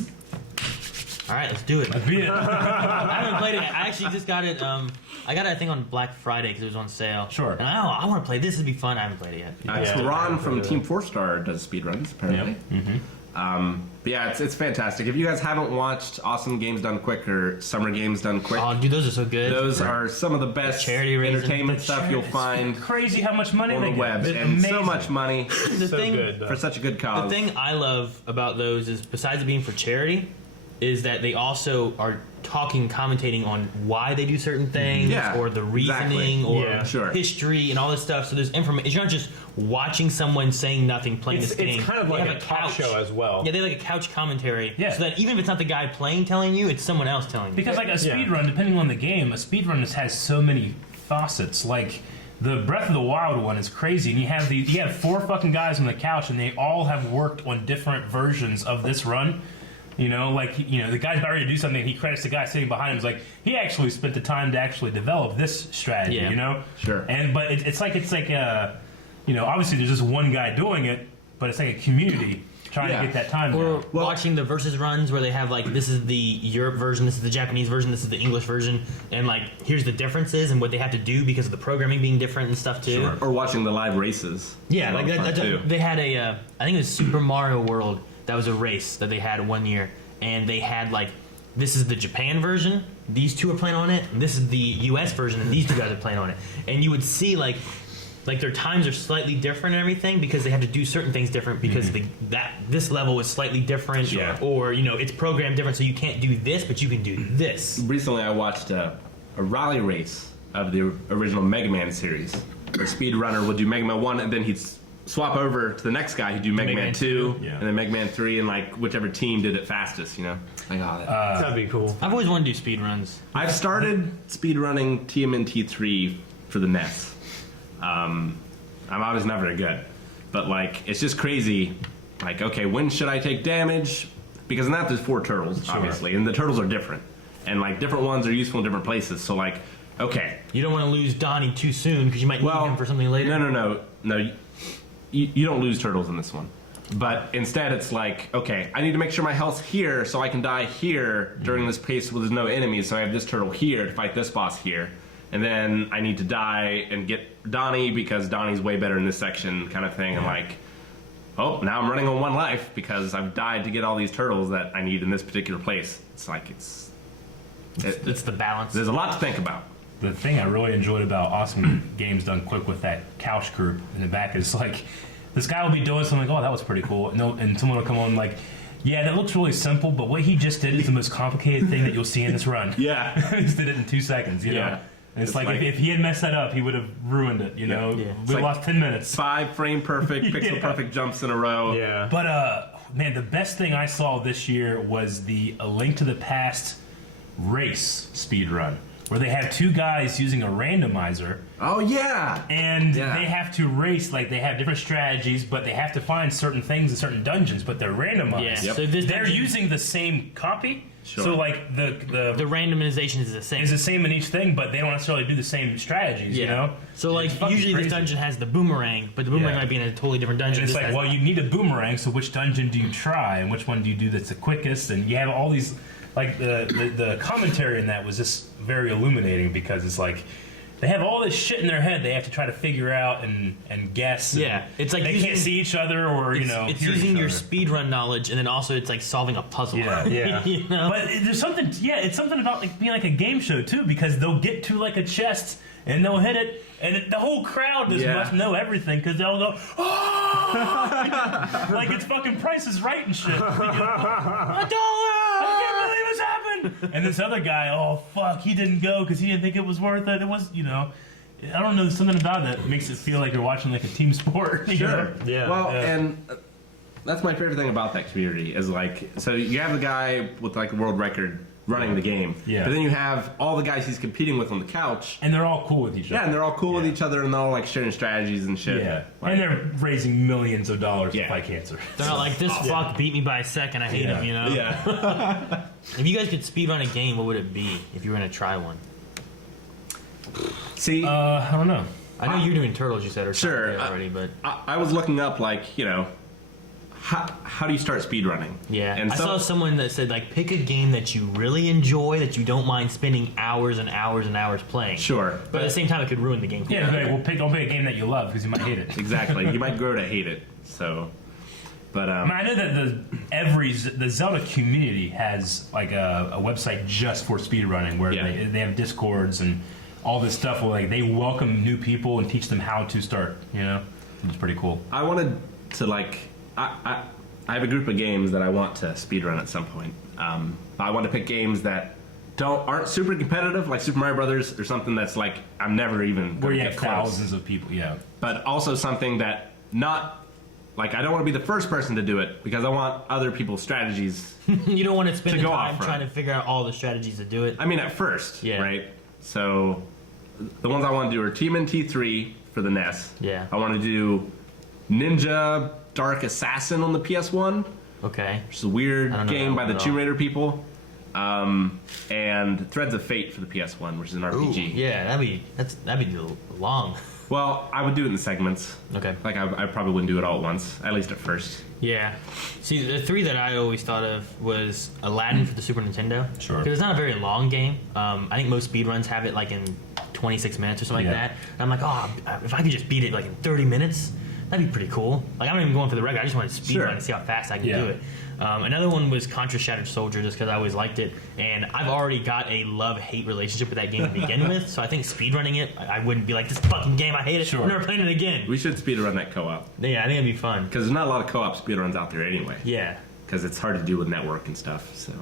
All right, let's do it. Beat it. I haven't played it. I actually just got it. I got it, I think, on Black Friday because it was on sale. Sure. And I want to play this. This would be fun. I haven't played it yet. Yeah. Tehran from Team 4-Star does speedruns, apparently. But yeah, it's fantastic. If you guys haven't watched Awesome Games Done Quick or Summer Games Done Quick, Oh, dude, those are so good. those are some of the best charity raising. entertainment The stuff you'll find Crazy how much money on they the get. web. It's And so amazing. much money the So thing, good. Though. for such a good The cause. thing I love about those is, besides it being for charity, is that they also are talking, commentating on why they do certain things, Yeah, or the reasoning, exactly. or Yeah. Sure. history, and all this stuff. So there's information. You're not just watching someone saying nothing, playing It's this game. kind of They like have a talk show as well. Yeah, they have like a couch commentary. Yeah. So that even if it's not the guy playing telling you, it's someone else telling you. Because like a speed run, depending on the game, a speed run has so many facets. Like the Breath of the Wild one is crazy, and you have 4 fucking guys on the couch, and they all have worked on different versions of this run. You know, like, you know, the guy's about ready to do something, and he credits the guy sitting behind him. He's like, he actually spent the time to actually develop this strategy. Yeah. You know, Sure. And but it's like you know, obviously there's just one guy doing it, but it's like a community trying Yeah. to get that time. Or down. watching the versus runs where they have like, this is the Europe version, this is the Japanese version, this is the English version, and like here's the differences and what they have to do because of the programming being different and stuff too. Or watching the live races. Yeah, like Fun, too. they had a, I think it was Super Mario World. That was a race that they had one year, and they had like, this is the Japan version. These two are playing on it. And this is the U.S. version, and these two guys are playing on it. And you would see like like their times are slightly different and everything because they have to do certain things different because this level is slightly different, Sure. or it's programmed different, so you can't do this, but you can do this. Recently, I watched a rally race of the original Mega Man series, where Speedrunner would do Mega Man 1, and then he'd swap over to the next guy who'd do Mega Man 2, Yeah. and then Mega Man 3, and like whichever team did it fastest, Like, oh, that. That'd be cool. I've always wanted to do speed runs. I've started speedrunning TMNT 3 for the NES. I'm obviously not very good, but like it's just crazy. Like, okay, when should I take damage? Because in that there's 4 turtles, obviously, and the turtles are different, and like different ones are useful in different places. So like, okay, You don't want to lose Donnie too soon because you might need him for something later. no. You don't lose turtles in this one. But instead, it's like, okay, I need to make sure my health's here so I can die here during this pace where there's no enemies. So I have this turtle here to fight this boss here. And then I need to die and get Donnie because Donnie's way better in this section kind of thing. And like, oh, now I'm running on 1 life because I've died to get all these turtles that I need in this particular place. It's like, It's the balance. there's a lot to think about. The thing I really enjoyed about awesome games done quick with that couch group in the back is like, this guy will be doing something like, oh, that was pretty cool, and someone will come on like, yeah, that looks really simple, but what he just did is the most complicated thing that you'll see in this run. Yeah. He just did it in 2 seconds, you know? Yeah. And it's like if he had messed that up, he would have ruined it, you know? Yeah. We like lost 10 minutes. 5 frame perfect, pixel perfect jumps in a row. Yeah. But, man, the best thing I saw this year was the A Link to the Past race speed run, where they have 2 guys using a randomizer, Oh, yeah. and Yeah. they have to race. Like, they have different strategies, but they have to find certain things in certain dungeons, but they're randomized. Yeah. Yep. So this They're dungeon- using the same copy, Sure. so like the the randomization is the same. is the same in each thing, but they don't necessarily do the same strategies. You know. So like It's fucking usually crazy. this dungeon has the boomerang, but the boomerang Yeah. might be in a totally different dungeon. And it's This like, has- well, you need a boomerang, so which dungeon do you try, and which one do you do that's the quickest? And you have all these, like the commentary in that was just very illuminating because it's like they have all this shit in their head they have to try to figure out and guess. and Yeah, it's like they using- can't see each other or it's hear using each your other. speedrun knowledge, and then also it's like solving a puzzle. Yeah. Yeah. You know? But there's something, it's something about like being like a game show too, because they'll get to like a chest and they'll hit it, and the whole crowd just Yeah. must know everything because they'll go, oh, like it's fucking Price is Right and shit. $1! I can't believe this happened. And this other guy, oh fuck, he didn't go because he didn't think it was worth it. It was, I don't know, there's something about it that makes it feel like you're watching like a team sport. you know? Yeah. Well, Yeah. and that's my favorite thing about that community is like, so you have the guy with like a world record running the game, Yeah. but then you have all the guys he's competing with on the couch. And they're all cool with each Yeah, other. and they're all cool with Yeah. each other, and they're all like sharing strategies and shit. Yeah. Like, And they're raising millions of dollars to Yeah. fight cancer. They're not like, this fuck beat me by a second, I hate Yeah. him, you know? yeah. If you guys could speedrun a game, what would it be if you were going to try one? See, I don't know. I know you're doing Turtles, you said, or Sure, something already, but I was looking up like, how do you start speedrunning? yeah. And I so, saw someone that said, like, pick a game that you really enjoy, that you don't mind spending hours and hours and hours playing. sure, But at the same time, it could ruin the game. for you. Yeah, okay, well, don't pick a game that you love because you might hate it. exactly. You might grow to hate it. So, but I mean, I know that the Zelda community has like a website just for speedrunning where Yeah. they have discords and all this stuff where like they welcome new people and teach them how to start. It's pretty cool. I wanted to like I have a group of games that I want to speedrun at some point. I want to pick games that aren't super competitive, like Super Mario Brothers, or something that's like I'm never even Where gonna you get have close. thousands of people. Yeah. But also something that not like I don't want to be the first person to do it because I want other people's strategies. You don't want to spend To the go time off from. trying to figure out all the strategies to do it. I mean, at first, Yeah. right? So the ones I want to do are TMNT 3 for the NES. Yeah. I want to do Ninja Dark Assassin on the PS1. Okay. Which is a weird I don't know game that by one the at Tomb all. Raider people. And Threads of Fate for the PS1, which is an RPG. Yeah, that'd be long. Well, I would do it in segments. Okay. Like, I probably wouldn't do it all at once, at least at first. Yeah. See, the three that I always thought of was Aladdin for the Super Nintendo. Sure. Because it's not a very long game. I think most speedruns have it like in 26 minutes or something Yeah. like that. And I'm like, oh, if I could just beat it like in 30 minutes, that'd be pretty cool. Like, I'm not even going for the record. I just want to speed run and see how fast I can do it. Another one was Contra Shattered Soldier, just because I always liked it, and I've already got a love-hate relationship with that game to begin with. So I think speedrunning it, I wouldn't be like, this fucking game, I hate it. I'm never playing it again. We should speedrun that co-op. Yeah, I think it'd be fun. Because there's not a lot of co-op speedruns out there anyway. Yeah. Because it's hard to do with network and stuff. So.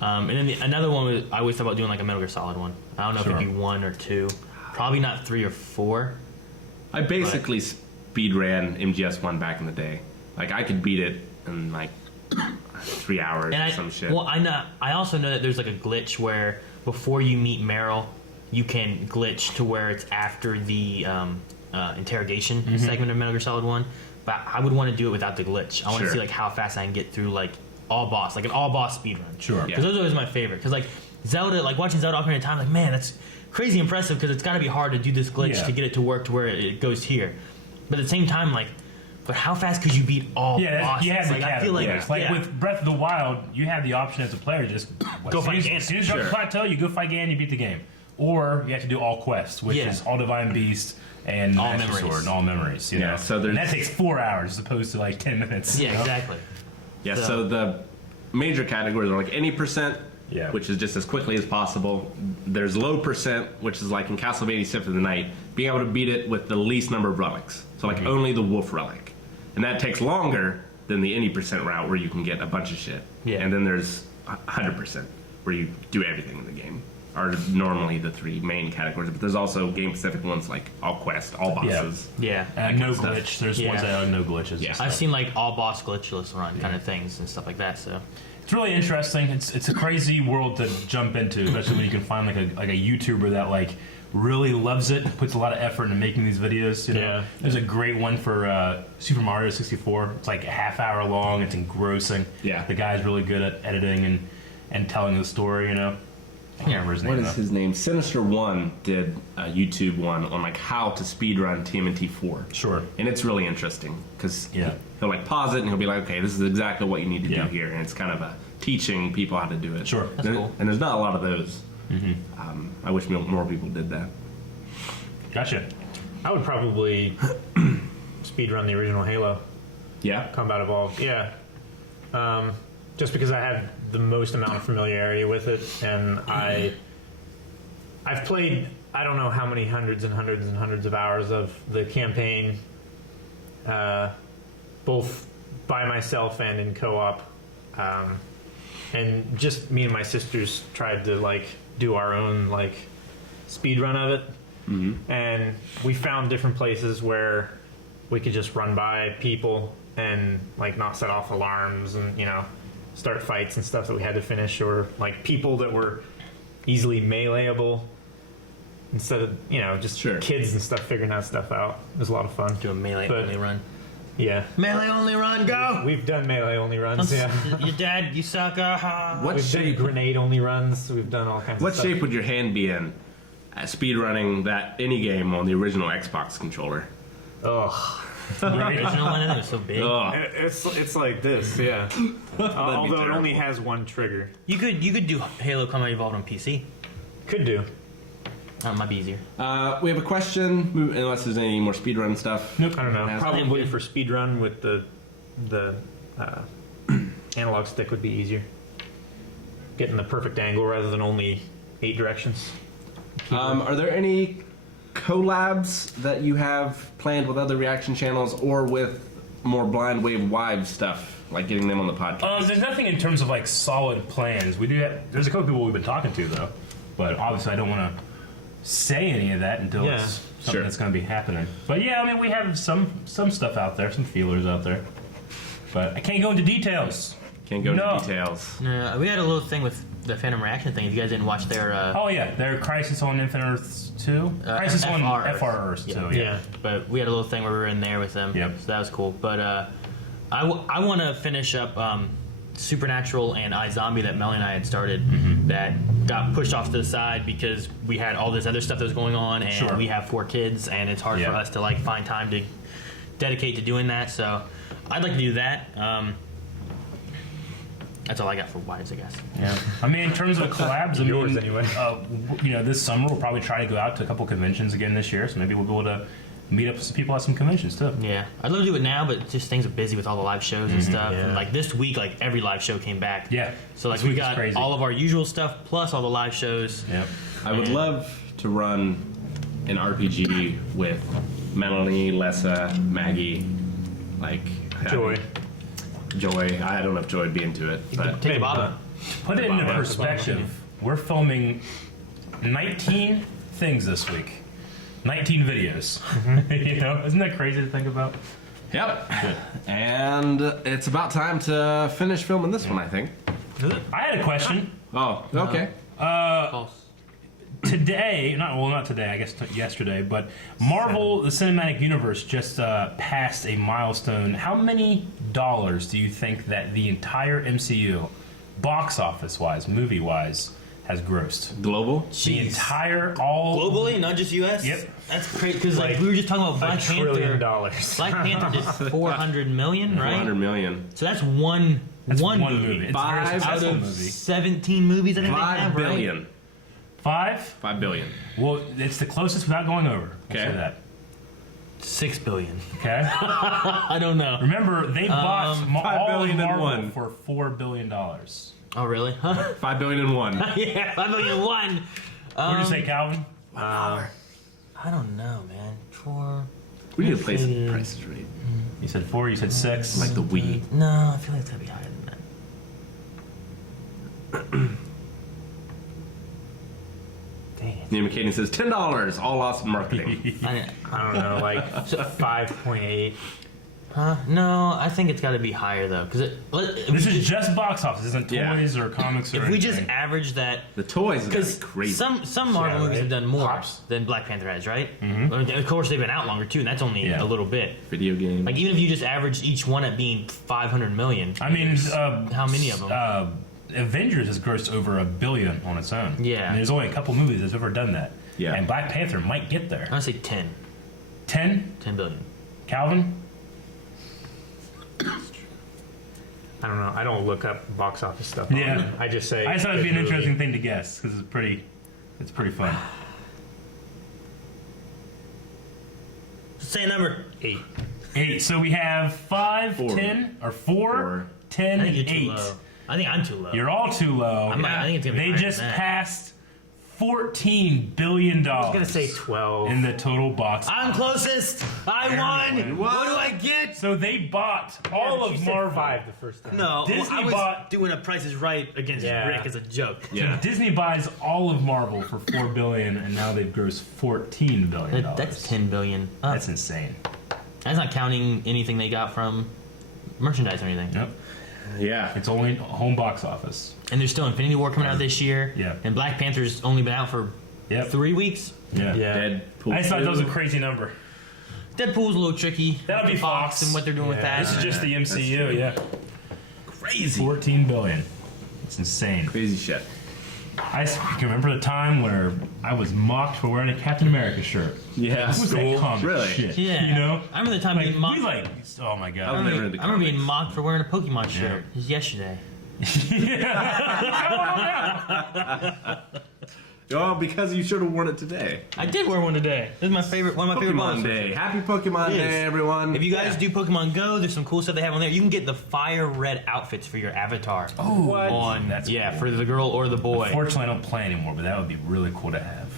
And then another one was, I always thought about doing like a Metal Gear Solid one. I don't know if it'd be 1 or 2. Probably not 3 or 4. I basically speed ran MGS1 back in the day. Like, I could beat it in like 3 hours or some shit. Well, I also know that there's like a glitch where before you meet Meryl, you can glitch to where it's after the interrogation segment of Metal Gear Solid 1. But I would want to do it without the glitch. I want to see like how fast I can get through like all boss, like an all boss speed run. Sure. Because those are always my favorite. Because like Zelda, like watching Zelda Ocarina of Time, like man, that's crazy impressive because it's got to be hard to do this glitch to get it to work to where it goes here. But at the same time, like, but how fast could you beat all bosses? You have the I feel like with Breath of the Wild, you have the option as a player just go fight Ganon. As soon as you plateau, you go fight Ganon, you beat the game. Or you have to do all quests, which is all Divine Beast and all Master memories. Sword and all memories. You know? So and that takes 4 hours as opposed to like 10 minutes. Yeah, you know? exactly. Yeah, so the major categories are like any percent, which is just as quickly as possible. There's low percent, which is like in Castlevania Symphony of the Night, being able to beat it with the least number of relics. So like only the wolf relic. And that takes longer than the any percent route where you can get a bunch of shit. Yeah. And then there's 100% where you do everything in the game. Are normally the 3 main categories, but there's also game-specific ones like all quest, all bosses. Yeah. And no glitch. There's ones that have no glitches. Yeah. I've seen like all boss glitchless run kind of things and stuff like that. So it's really interesting. It's a crazy world to jump into, especially when you can find like a YouTuber that like really loves it, puts a lot of effort into making these videos. You know, there's a great one for Super Mario 64. It's like a half hour long. It's engrossing. Yeah, the guy's really good at editing and telling the story. You know. I can't remember his name. What is his name? Sinister One did a YouTube one on like how to speedrun TMNT 4. Sure. And it's really interesting because he'll like pause it and he'll be like, okay, this is exactly what you need to do here, and it's kind of a teaching people how to do it. Sure. That's cool. And there's not a lot of those. I wish more people did that. Gotcha. I would probably speedrun the original Halo. Yeah. Combat Evolved. Yeah. Just because I had the most amount of familiarity with it, and I've played I don't know how many hundreds and hundreds and hundreds of hours of the campaign, both by myself and in co-op, and just me and my sisters tried to like do our own like speed run of it, and we found different places where we could just run by people and like not set off alarms and start fights and stuff that we had to finish, or like people that were easily meleeable instead of just kids and stuff figuring that stuff out. It was a lot of fun. Do a melee only run. Yeah. Melee only run, go! We've done melee only runs, You're dead, you suck. We've done grenade only runs. We've done all kinds of What stuff. shape would your hand be in speedrunning that any game on the original Xbox controller? Ugh. The original one, it was so big. It's like this, yeah. Although it only has one trigger. You could do Halo Combat Evolved on PC. Could do. That might be easier. We have a question, unless there's any more speedrun stuff. Nope. I don't know. Probably for speedrun with the analog stick would be easier. Getting the perfect angle rather than only 8 directions. Are there any collabs that you have planned with other reaction channels or with more Blind Wave Wives stuff, like getting them on the podcast? There's nothing in terms of like solid plans. We do have, there's a couple people we've been talking to though, but obviously I don't want to say any of that until it's something that's going to be happening. But yeah, I mean we have some stuff out there, some feelers out there, but I can't go into details. Can't go into details. No, we had a little thing with the Phantom Reaction thing. If you guys didn't watch their their Crisis on Infinite Earths 2? Crisis on FR Earths 2, yeah. But we had a little thing where we were in there with them, so that was cool. But I want to finish up Supernatural and iZombie that Melanie and I had started that got pushed off to the side because we had all this other stuff that was going on, and we have 4 kids, and it's hard for us to like find time to dedicate to doing that. So I'd like to do that. That's all I got for wives, I guess. Yeah. I mean, in terms of collabs, anyway. This summer we'll probably try to go out to a couple conventions again this year, so maybe we'll be able to meet up with some people at some conventions too. Yeah, I'd love to do it now, but just things are busy with all the live shows and stuff. yeah. And like this week, like every live show came back. Yeah. So like This we week is got crazy. all of our usual stuff plus all the live shows. Yep. I would love to run an RPG with Melanie, Lessa, Maggie, like Joy. Joy. I don't know if Joy would be into it, but Take a bob. Put it into Obama. perspective. We're filming 19 things this week. 19 videos. You know, isn't that crazy to think about? yep. And it's about time to finish filming this one, I think. I had a question. Oh, okay. False. Today, not today, I guess yesterday, but Marvel, the Cinematic Universe, just passed a milestone. How many dollars do you think that the entire MCU, box office wise, movie wise, has grossed? Global. The entire, all. Globally, not just U.S. Yep. That's crazy because like Like, we were just talking about $1 Black trillion. Panther. Black Panther did 400 million, right? 400 million. So that's one That's one one movie. movie. It's a Five very Out successful of movie. 17 movies, I think they 5 have, right? billion. 5? 5 billion. Well, it's the closest without going over. I'll Okay. say that. 6 billion. Okay. I don't know. Remember, they bought 5 all of billion and Marvel one. for $4 billion. Oh really? 5 billion and 1. Yeah, 5 billion one. What'd you say, Calvin? I don't know, man. 4. We need to play some prices right. You said 4, you said 6. Like the Wii. No, I feel like it's gotta be higher than that. Dang it. Neil McCain says $10, all lost in marketing. I I don't know, like 5.8. Huh? No, I think it's got to be higher though, because This is just box office. This isn't Yeah. toys or comics or if we just anything. average that, The toys is gonna because be crazy. some Marvel movies right. have done more Pops. than Black Panther has, right? Mm-hmm. Of course, they've been out longer too, and that's only Yeah. a little bit. Video game. Like even if you just average each one at being 500 million, I mean, how many of them? Avengers has grossed over $1 billion on its own. Yeah. And there's only a couple movies that's ever done that. Yeah. And Black Panther might get there. I'm gonna say 10 10? billion. Calvin? I don't know. I don't look up box office stuff. Yeah. I just say. I just thought it'd be an good movie. interesting thing to guess because it's pretty fun. Say a number. 8. 8. So we have 5, 4. 10, or 4, Four. 10, I think you're 8. too low. I think I'm too low. You're all too low. I think it's gonna be They higher just than that. passed $14 billion I was gonna say 12. in the total box. I'm closest. I won. What? What do I get? So they bought all But you of said Marvel. 5 the first time. No, Disney I was bought- doing a Price is Right against Yeah. Rick as a joke. yeah. Disney buys all of Marvel for $4 billion, and now they've grossed $14 billion. That's 10 billion. That's insane. That's not counting anything they got from merchandise or anything. Yep. Yeah. It's only home box office. And there's still Infinity War coming out this year. Yeah. And Black Panther's only been out for Yep. 3 weeks. Yeah. Yeah. Deadpool. I just thought that was a 2. crazy number. Deadpool's a little tricky. That'll with be the Fox. and what they're doing with Yeah. that. This is just the That's MCU, true. yeah. Crazy. 14 billion. It's insane. Crazy shit. I can remember the time where I was mocked for wearing a Captain America shirt. Yeah. Who's that comic Really? shit? Yeah. You know? I remember the time being mocked. We like, oh my I god. was never into I remember being comics. mocked for wearing a Pokemon shirt. It was yesterday. Oh, because you should have worn it today. I did wear one today. This is my favorite. One of my favorite Pokemon ones. Day. Happy Pokemon It is. Day, everyone. If you guys do Pokemon Go, there's some cool stuff they have on there. You can get the fire red outfits for your avatar. Oh, On that's yeah, cool. for the girl or the boy. Fortunately, I don't play anymore, but that would be really cool to have.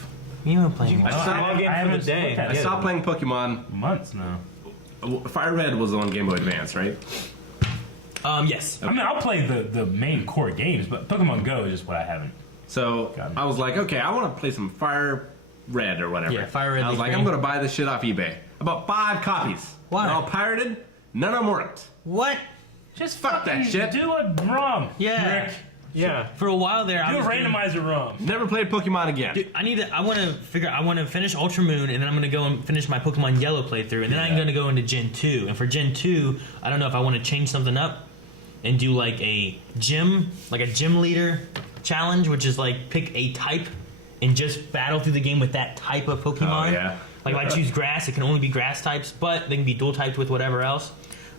You know, playing. I stopped- Log in for haven't the day. looked at I it. stopped playing Pokemon. Months now. Fire Red was on Game Boy Advance, right? Yes. I mean, I'll play the main core games, but Pokemon Go is just what I haven't. So Got it. I was like, okay, I want to play some Fire Red or whatever. Yeah, Fire Red And I was leaf like, green. I'm going to buy this shit off eBay. I bought 5 copies. Why? They're all pirated. None of them worked. What? Just Fuck that fucking shit. Do a ROM. Yeah. Rick. Yeah. For a while there, I Do a was doing- randomizer ROM. Never played Pokemon again. Dude, I want to finish Ultra Moon, and then I'm going to go and finish my Pokemon Yellow playthrough, and then I'm going to go into Gen 2. And for Gen 2, I don't know if I want to change something up and do like a gym leader challenge, which is like pick a type and just battle through the game with that type of Pokemon. Oh, yeah. Like if I choose grass, it can only be grass types, but they can be dual typed with whatever else.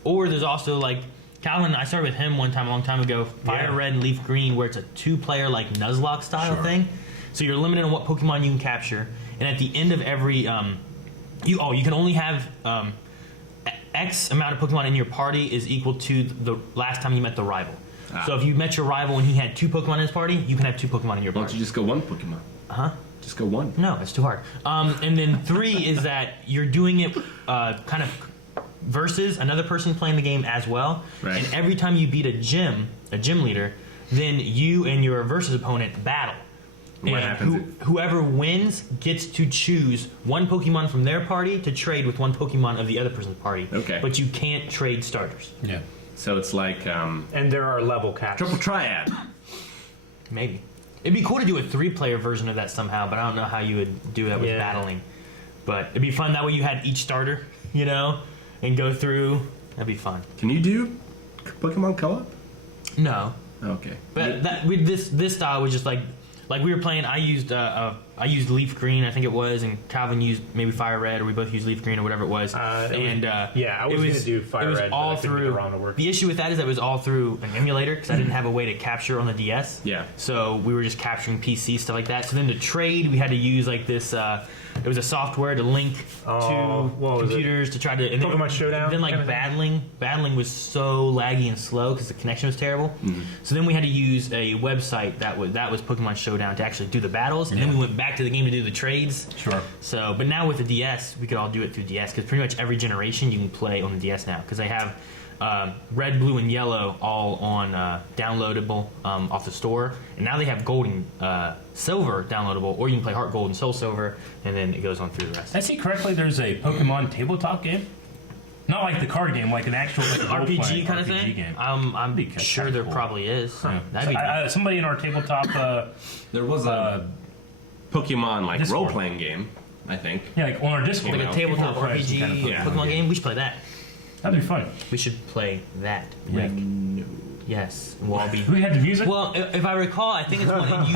Or there's also like Calvin, I started with him one time a long time ago, Fire Yeah. Red and Leaf Green, where it's a 2-player like Nuzlocke style Sure. thing. So you're limited on what Pokemon you can capture, and at the end of every you can only have X amount of Pokemon in your party is equal to the last time you met the rival. So if you met your rival and he had 2 Pokemon in his party, you can have 2 Pokemon in your Why party. don't you just go 1 Pokemon? Huh? Just go 1. No, it's too hard. And then 3 is that you're doing it kind of versus another person playing the game as well. Right. And every time you beat a gym leader, then you and your versus opponent battle. What And happens whoever wins gets to choose 1 Pokemon from their party to trade with 1 Pokemon of the other person's party. Okay. But you can't trade starters. Yeah. So it's like And there are level caps. triple triad. Maybe. It'd be cool to do a 3-player version of that somehow, but I don't know how you would do that with Yeah. battling. But it'd be fun. That way you had each starter, and go through. That'd be fun. Can you do Pokemon co-op? No. Okay. But this style was just like we were playing. I used leaf green, I think it was, and Calvin used maybe fire red, or we both used leaf green, or whatever it was. I was it gonna do fire it was red, but all I couldn't get through. the ROM to work. The issue with that is that it was all through an emulator because I didn't have a way to capture on the DS. Yeah. So we were just capturing PC stuff like that. So then to trade, we had to use like this. It was a software to link Oh, to what was it? computers to try to. And Pokemon Showdown Then like kind of thing? battling was so laggy and slow because the connection was terrible. So then we had to use a website that was Pokemon Showdown to actually do the battles, and then we went back to the game to do the trades. Sure. So, but now with the DS, we could all do it through DS because pretty much every generation you can play on the DS now because they have red, blue, and yellow all on downloadable off the store, and now they have gold and silver downloadable, or you can play Heart Gold and Soul Silver, and then it goes on through the rest. Did I see correctly? There's a Pokemon tabletop game. Not like the card game, like an actual RPG kind of RPG thing. game. I'm Be sure there cool. probably is. Yeah. That'd be. Somebody in our tabletop, There was a Pokemon like Discord. role-playing game, I think. yeah, like on our Discord. Like a tabletop people play some RPG kind of Pokemon game. We should play that. That'd be fun. We should play that. Yeah. Rick. Yes, we'll all be. We had the music. Well, if I recall, I think it's one.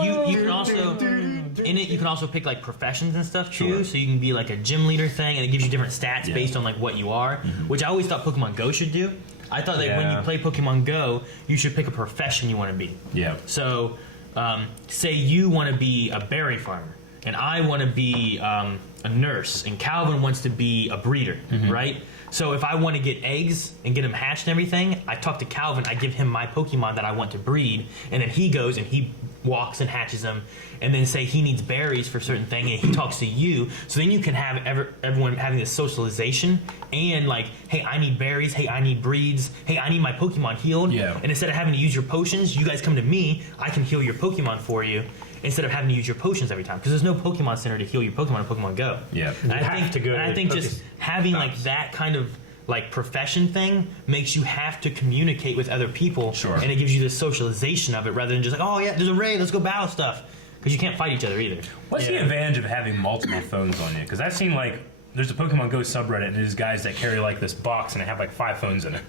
And you can also in it. You can also pick like professions and stuff too. Sure. So you can be like a gym leader thing, and it gives you different stats Yeah. based on like what you are, which I always thought Pokemon Go should do. I thought that when Yeah. you play Pokemon Go, you should pick a profession you want to be. Yeah. So, say you want to be a berry farmer, and I want to be a nurse, and Calvin wants to be a breeder, right? So if I want to get eggs and get them hatched and everything, I talk to Calvin, I give him my Pokemon that I want to breed, and then he goes and he walks and hatches them, and then say he needs berries for a certain thing, and he talks to you. So then you can have everyone having this socialization, and like, hey, I need berries, hey, I need breeds, hey, I need my Pokemon healed. Yeah. And instead of having to use your potions, you guys come to me, I can heal your Pokemon for you, instead of having to use your potions every time. Because there's no Pokemon Center to heal your Pokemon in Pokemon Go. Yeah. And I You have think, to go and I to think Poke- just having like that kind of like profession thing makes you have to communicate with other people. Sure. And it gives you this socialization of it rather than just like, oh yeah, there's a raid, let's go battle stuff. Because you can't fight each other either. What's the advantage of having multiple phones on you? Because I've seen like there's a Pokemon Go subreddit, and there's guys that carry like this box and they have like 5 phones in it.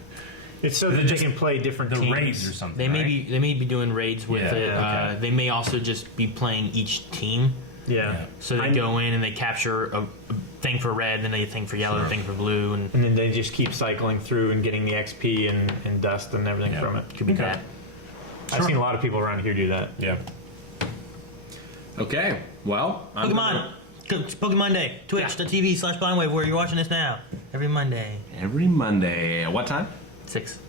It's so Is it that they just can play different The teams. raids or something. They may right? be doing raids with Yeah, it. okay. They may also just be playing each team. Yeah. So they go in and they capture a thing for red, then they thing for yellow, Sure. thing for blue, and And then they just keep cycling through and getting the XP and dust and everything Yeah. from it. could be Okay. that. I've seen a lot of people around here do that. Yeah. Okay. Well, I'm Pokemon. Pokemon Day. Twitch.tv/blindwave where you're watching this now. Every Monday. Every Monday. What time? 6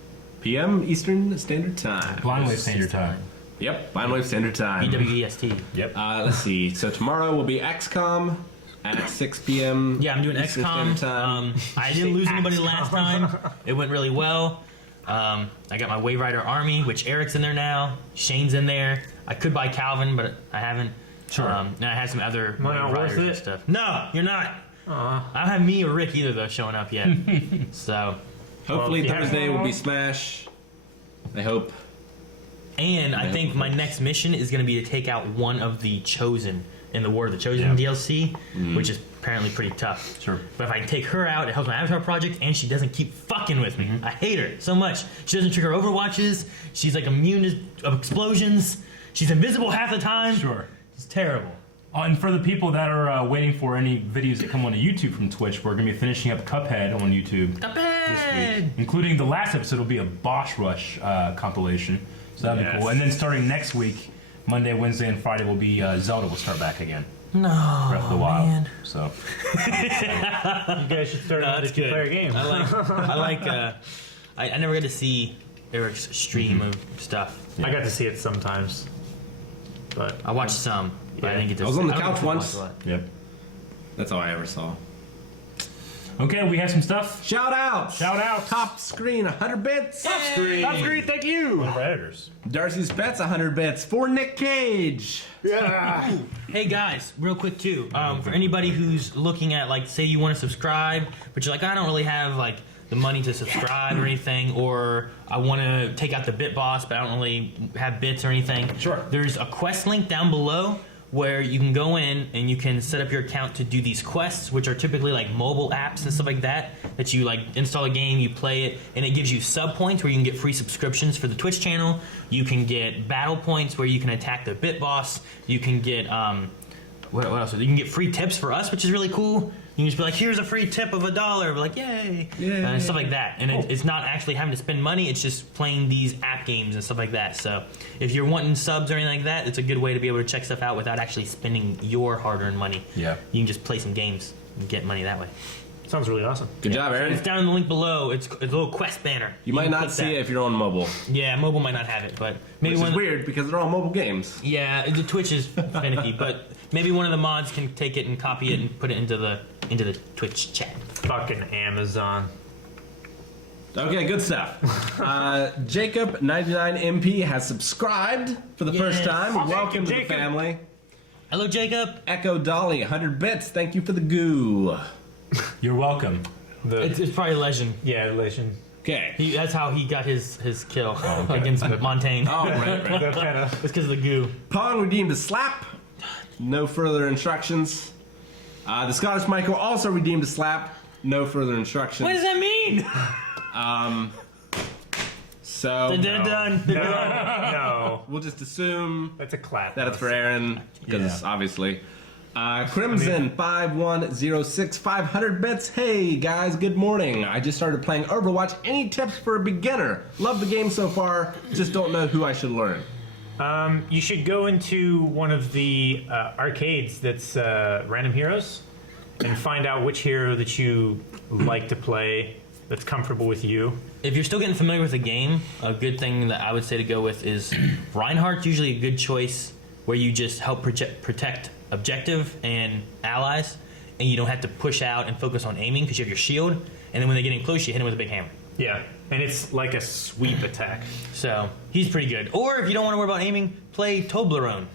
p.m. Eastern Standard Time. Blind Wave Standard Time. Yep. Blindwave Standard Time. BWEST. Yep. Let's see. So tomorrow will be XCOM at 6 p.m. Yeah, I'm doing Eastern XCOM. Standard Time. I didn't lose anybody last time. It went really well. I got my Wave Rider army, which Eric's in there now. Shane's in there. I could buy Calvin, but I haven't. Sure. And I had some other Am I Wave not worth Riders and it? stuff. No, you're not. I don't have me or Rick either, though, showing up yet. So, Hopefully Well, if you Thursday have- will be Smash. I hope. and I think my next mission is going to be to take out one of the Chosen in the War of the Chosen DLC, which is apparently pretty tough. Sure. But if I can take her out, it helps my Avatar project, and she doesn't keep fucking with me. I hate her so much. She doesn't trigger overwatches. She's like immune to explosions. She's invisible half the time. Sure. It's terrible. And for the people that are waiting for any videos that come onto YouTube from Twitch, we're going to be finishing up Cuphead on YouTube this week. Including the last episode will be a Boss Rush compilation. So that'll Yes. be cool. And then starting next week, Monday, Wednesday, and Friday will be Zelda will start back again. No, Breath of the Wild. man. So You guys should start a multiplayer game. I never got to see Eric's stream of stuff. I got to see it sometimes, but I watched some, but I didn't get to. I was on the I don't couch get to watch once. a lot. yep. That's all I ever saw. Okay, we have some stuff. Shout out! Shout out. Top screen, 100 bits. That's great. Thank you. one of our editors. Darcy's Pets, 100 bits. For Nic Cage. Hey guys, real quick too. For anybody who's looking at, like, say you want to subscribe, but you're like, I don't really have like the money to subscribe or anything, or I want to take out the bit boss, but I don't really have bits or anything. Sure. There's a quest link down below where you can go in and you can set up your account to do these quests, which are typically like mobile apps and stuff like that you like install a game, you play it, and it gives you sub points where you can get free subscriptions for the Twitch channel. You can get battle points where you can attack the bit boss. You can get what else? You can get free tips for us, which is really cool. You can just be like, here's a free tip of $1. We're like, yay. And stuff like that. And it's not actually having to spend money. It's just playing these app games and stuff like that. So if you're wanting subs or anything like that, it's a good way to be able to check stuff out without actually spending your hard-earned money. Yeah. You can just play some games and get money that way. Sounds really awesome. Good job, Aaron. It's down in the link below. It's a little quest banner. You might can not click see that. it if you're on mobile, Yeah, mobile might not have it, but maybe which one is of the- weird because they're all mobile games. Yeah, the Twitch is finicky, but maybe one of the mods can take it and copy it and put it into the Twitch chat. Fucking Amazon. Okay, good stuff. Jacob99MP has subscribed for the first Yes. time. Oh, thank Welcome you, to the Jacob. family. Hello, Jacob. Echo Dolly, 100 bits. Thank you for the goo. You're welcome. It's probably Legend. Yeah, relation. Okay. That's how he got his kill against Montaigne. Oh, right. That kind of. It's because of the goo. Pong redeemed a slap. No further instructions. The Scottish Michael also redeemed a slap. No further instructions. What does that mean? So Dun. No, we'll just assume that's a clap. that it's for Aaron, because Yeah. obviously. Crimson 5106 500 bits. Hey guys, good morning. I just started playing Overwatch. Any tips for a beginner? Love the game so far. Just don't know who I should learn. You should go into one of the arcades that's Random Heroes and find out which hero that you like to play that's comfortable with you. If you're still getting familiar with the game, a good thing that I would say to go with is Reinhardt's usually a good choice where you just help protect objective and allies, and you don't have to push out and focus on aiming because you have your shield, and then when they get in close, you hit them with a big hammer. Yeah, and it's like a sweep attack. So he's pretty good. Or if you don't want to worry about aiming, play Toblerone.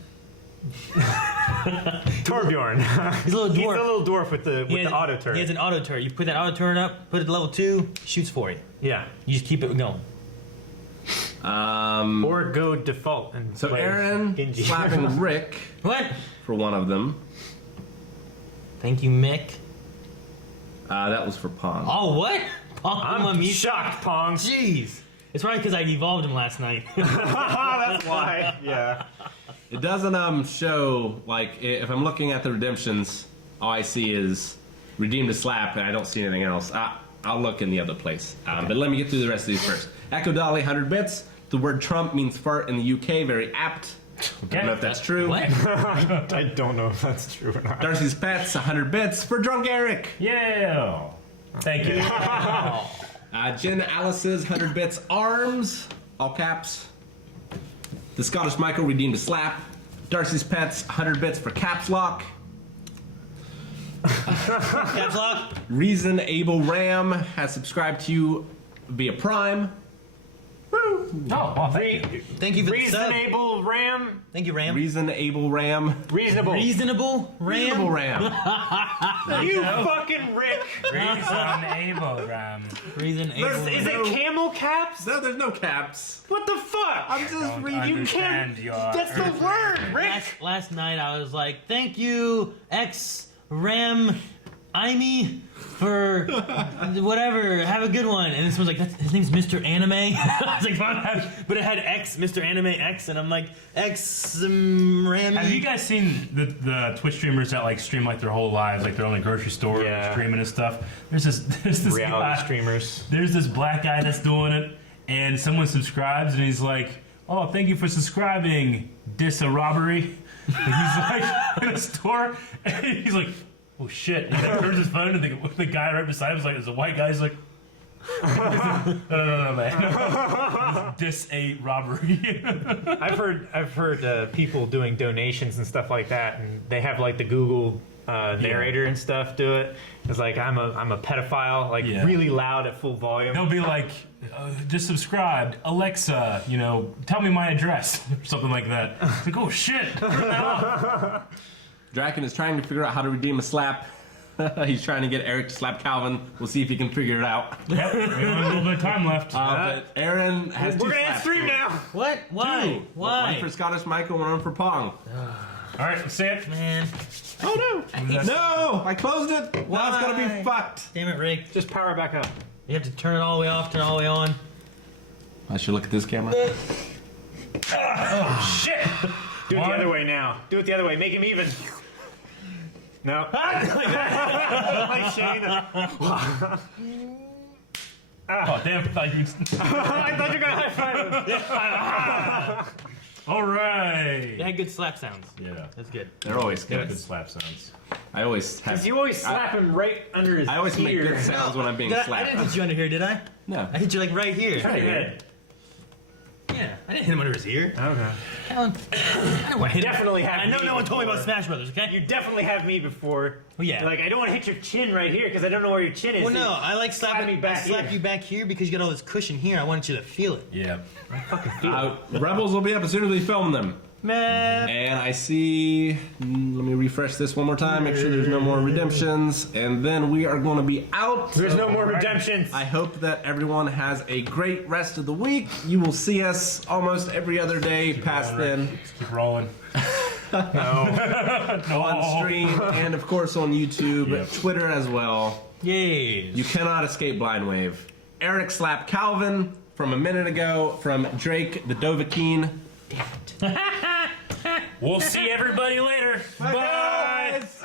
Torbjorn. He's a little He's dwarf. the little dwarf with the auto turret. He has an auto turret. You put that auto turret up, put it to level 2, shoots for you. Yeah. You just keep it going. Or go default and So play Aaron Genji. slapping Rick What? for one of them. Thank you, Mick. That was for Pong. Oh, what? I'm Mute. shocked, Pong. Jeez. It's probably because I evolved him last night. That's why. Yeah. It doesn't show, like, if I'm looking at the redemptions, all I see is redeemed a slap, and I don't see anything else. I'll look in the other place. But let me get through the rest of these first. Echo Dolly, 100 bits. The word Trump means fart in the UK. Very apt. Don't know if that's true. What? I don't know if that's true or not. Darcy's Pets, 100 bits. For Drunk Eric. Yeah. Thank you. Jen Alice's 100 bits. Arms, all caps. The Scottish Michael redeemed a slap. Darcy's Pets, 100 bits for caps lock. Caps lock? Reason Able Ram has subscribed to you via Prime. Oh, well, thank you. Thank you for the sub. Reasonable Ram. Thank you, Ram. Reason Able Ram. Reasonable. Reasonable Ram? Reasonable Ram. You fucking Rick. Reasonable, Ram. Reason able Is Ram. it camel caps? No, there's no caps. What the fuck? I'm just reading. You can't. Understand your That's the earthly- word, Rick. Last night I was like, thank you, X Ram Imy, for whatever. Have a good one. And this was like, his name's Mr. Anime. I was like, but it had X, Mr. Anime X, and I'm like, X Ram. Have you guys seen the Twitch streamers that like stream like their whole lives, like they're on the grocery store Yeah. streaming and stuff? There's this Reality guy, streamers. There's this black guy that's doing it, and someone subscribes, and he's like, "Oh, thank you for subscribing, diss a robbery. And he's like in a store, and he's like, "Oh shit!" And he like, turns his phone, and the guy right beside him is like, "There's a white guy." He's like, "No, man, diss a robbery." I've heard people doing donations and stuff like that, and they have like the Google narrator and stuff do it. It's like I'm a pedophile, like really loud at full volume. They'll be like, "Just subscribed, Alexa. Tell me my address," or something like that. It's like, "Oh shit!" Turn that off. Draken is trying to figure out how to redeem a slap. He's trying to get Eric to slap Calvin. We'll see if he can figure it out. Yep, we only have a little bit of time left. But Aaron has two We're gonna slaps. stream now. What? Why? Two. Why? One for Scottish Michael, one for Pong. All right, let's say it. Man. Oh no! No! I closed it! Now it's gonna Why? be fucked. Damn it, Rick. Just power back up. You have to turn it all the way off, turn it all the way on. I should look at this camera. Oh shit! Do it the other way now. Do it the other way. Make him even. No. Like Shane. Oh damn! I thought you. I thought you were gonna high five him. All right. They had good slap sounds. Yeah. That's good. They're always Good good. slap sounds. I always have. You always slap him right under his I always make ear. good sounds when I'm being I slapped. didn't hit you under here, did I? No. I hit you like right here. Right here. Good. Yeah, I didn't hit him under his ear. Okay. Alan, I don't want to hit him. Definitely have I know me no one told me about before. Smash Brothers, okay? You definitely have me before. Well, yeah. You're like, I don't want to hit your chin right here because I don't know where your chin is. Well, no, I like slapping me back slap here. you back here because you got all this cushion here. I wanted you to feel it. Yeah. Rebels will be up as soon as we film them. Man. And I see. Let me refresh this one more time. Make sure there's no more redemptions. And then we are going to be out. There's no more redemptions. I hope that everyone has a great rest of the week. You will see us almost every other day past then Let's keep rolling. on stream and, of course, on YouTube, Yep. Twitter as well. Yay. You cannot escape Blind Wave. Eric slapped Calvin from a minute ago from Drake the Dovahkiin. We'll see everybody later. Bye, guys.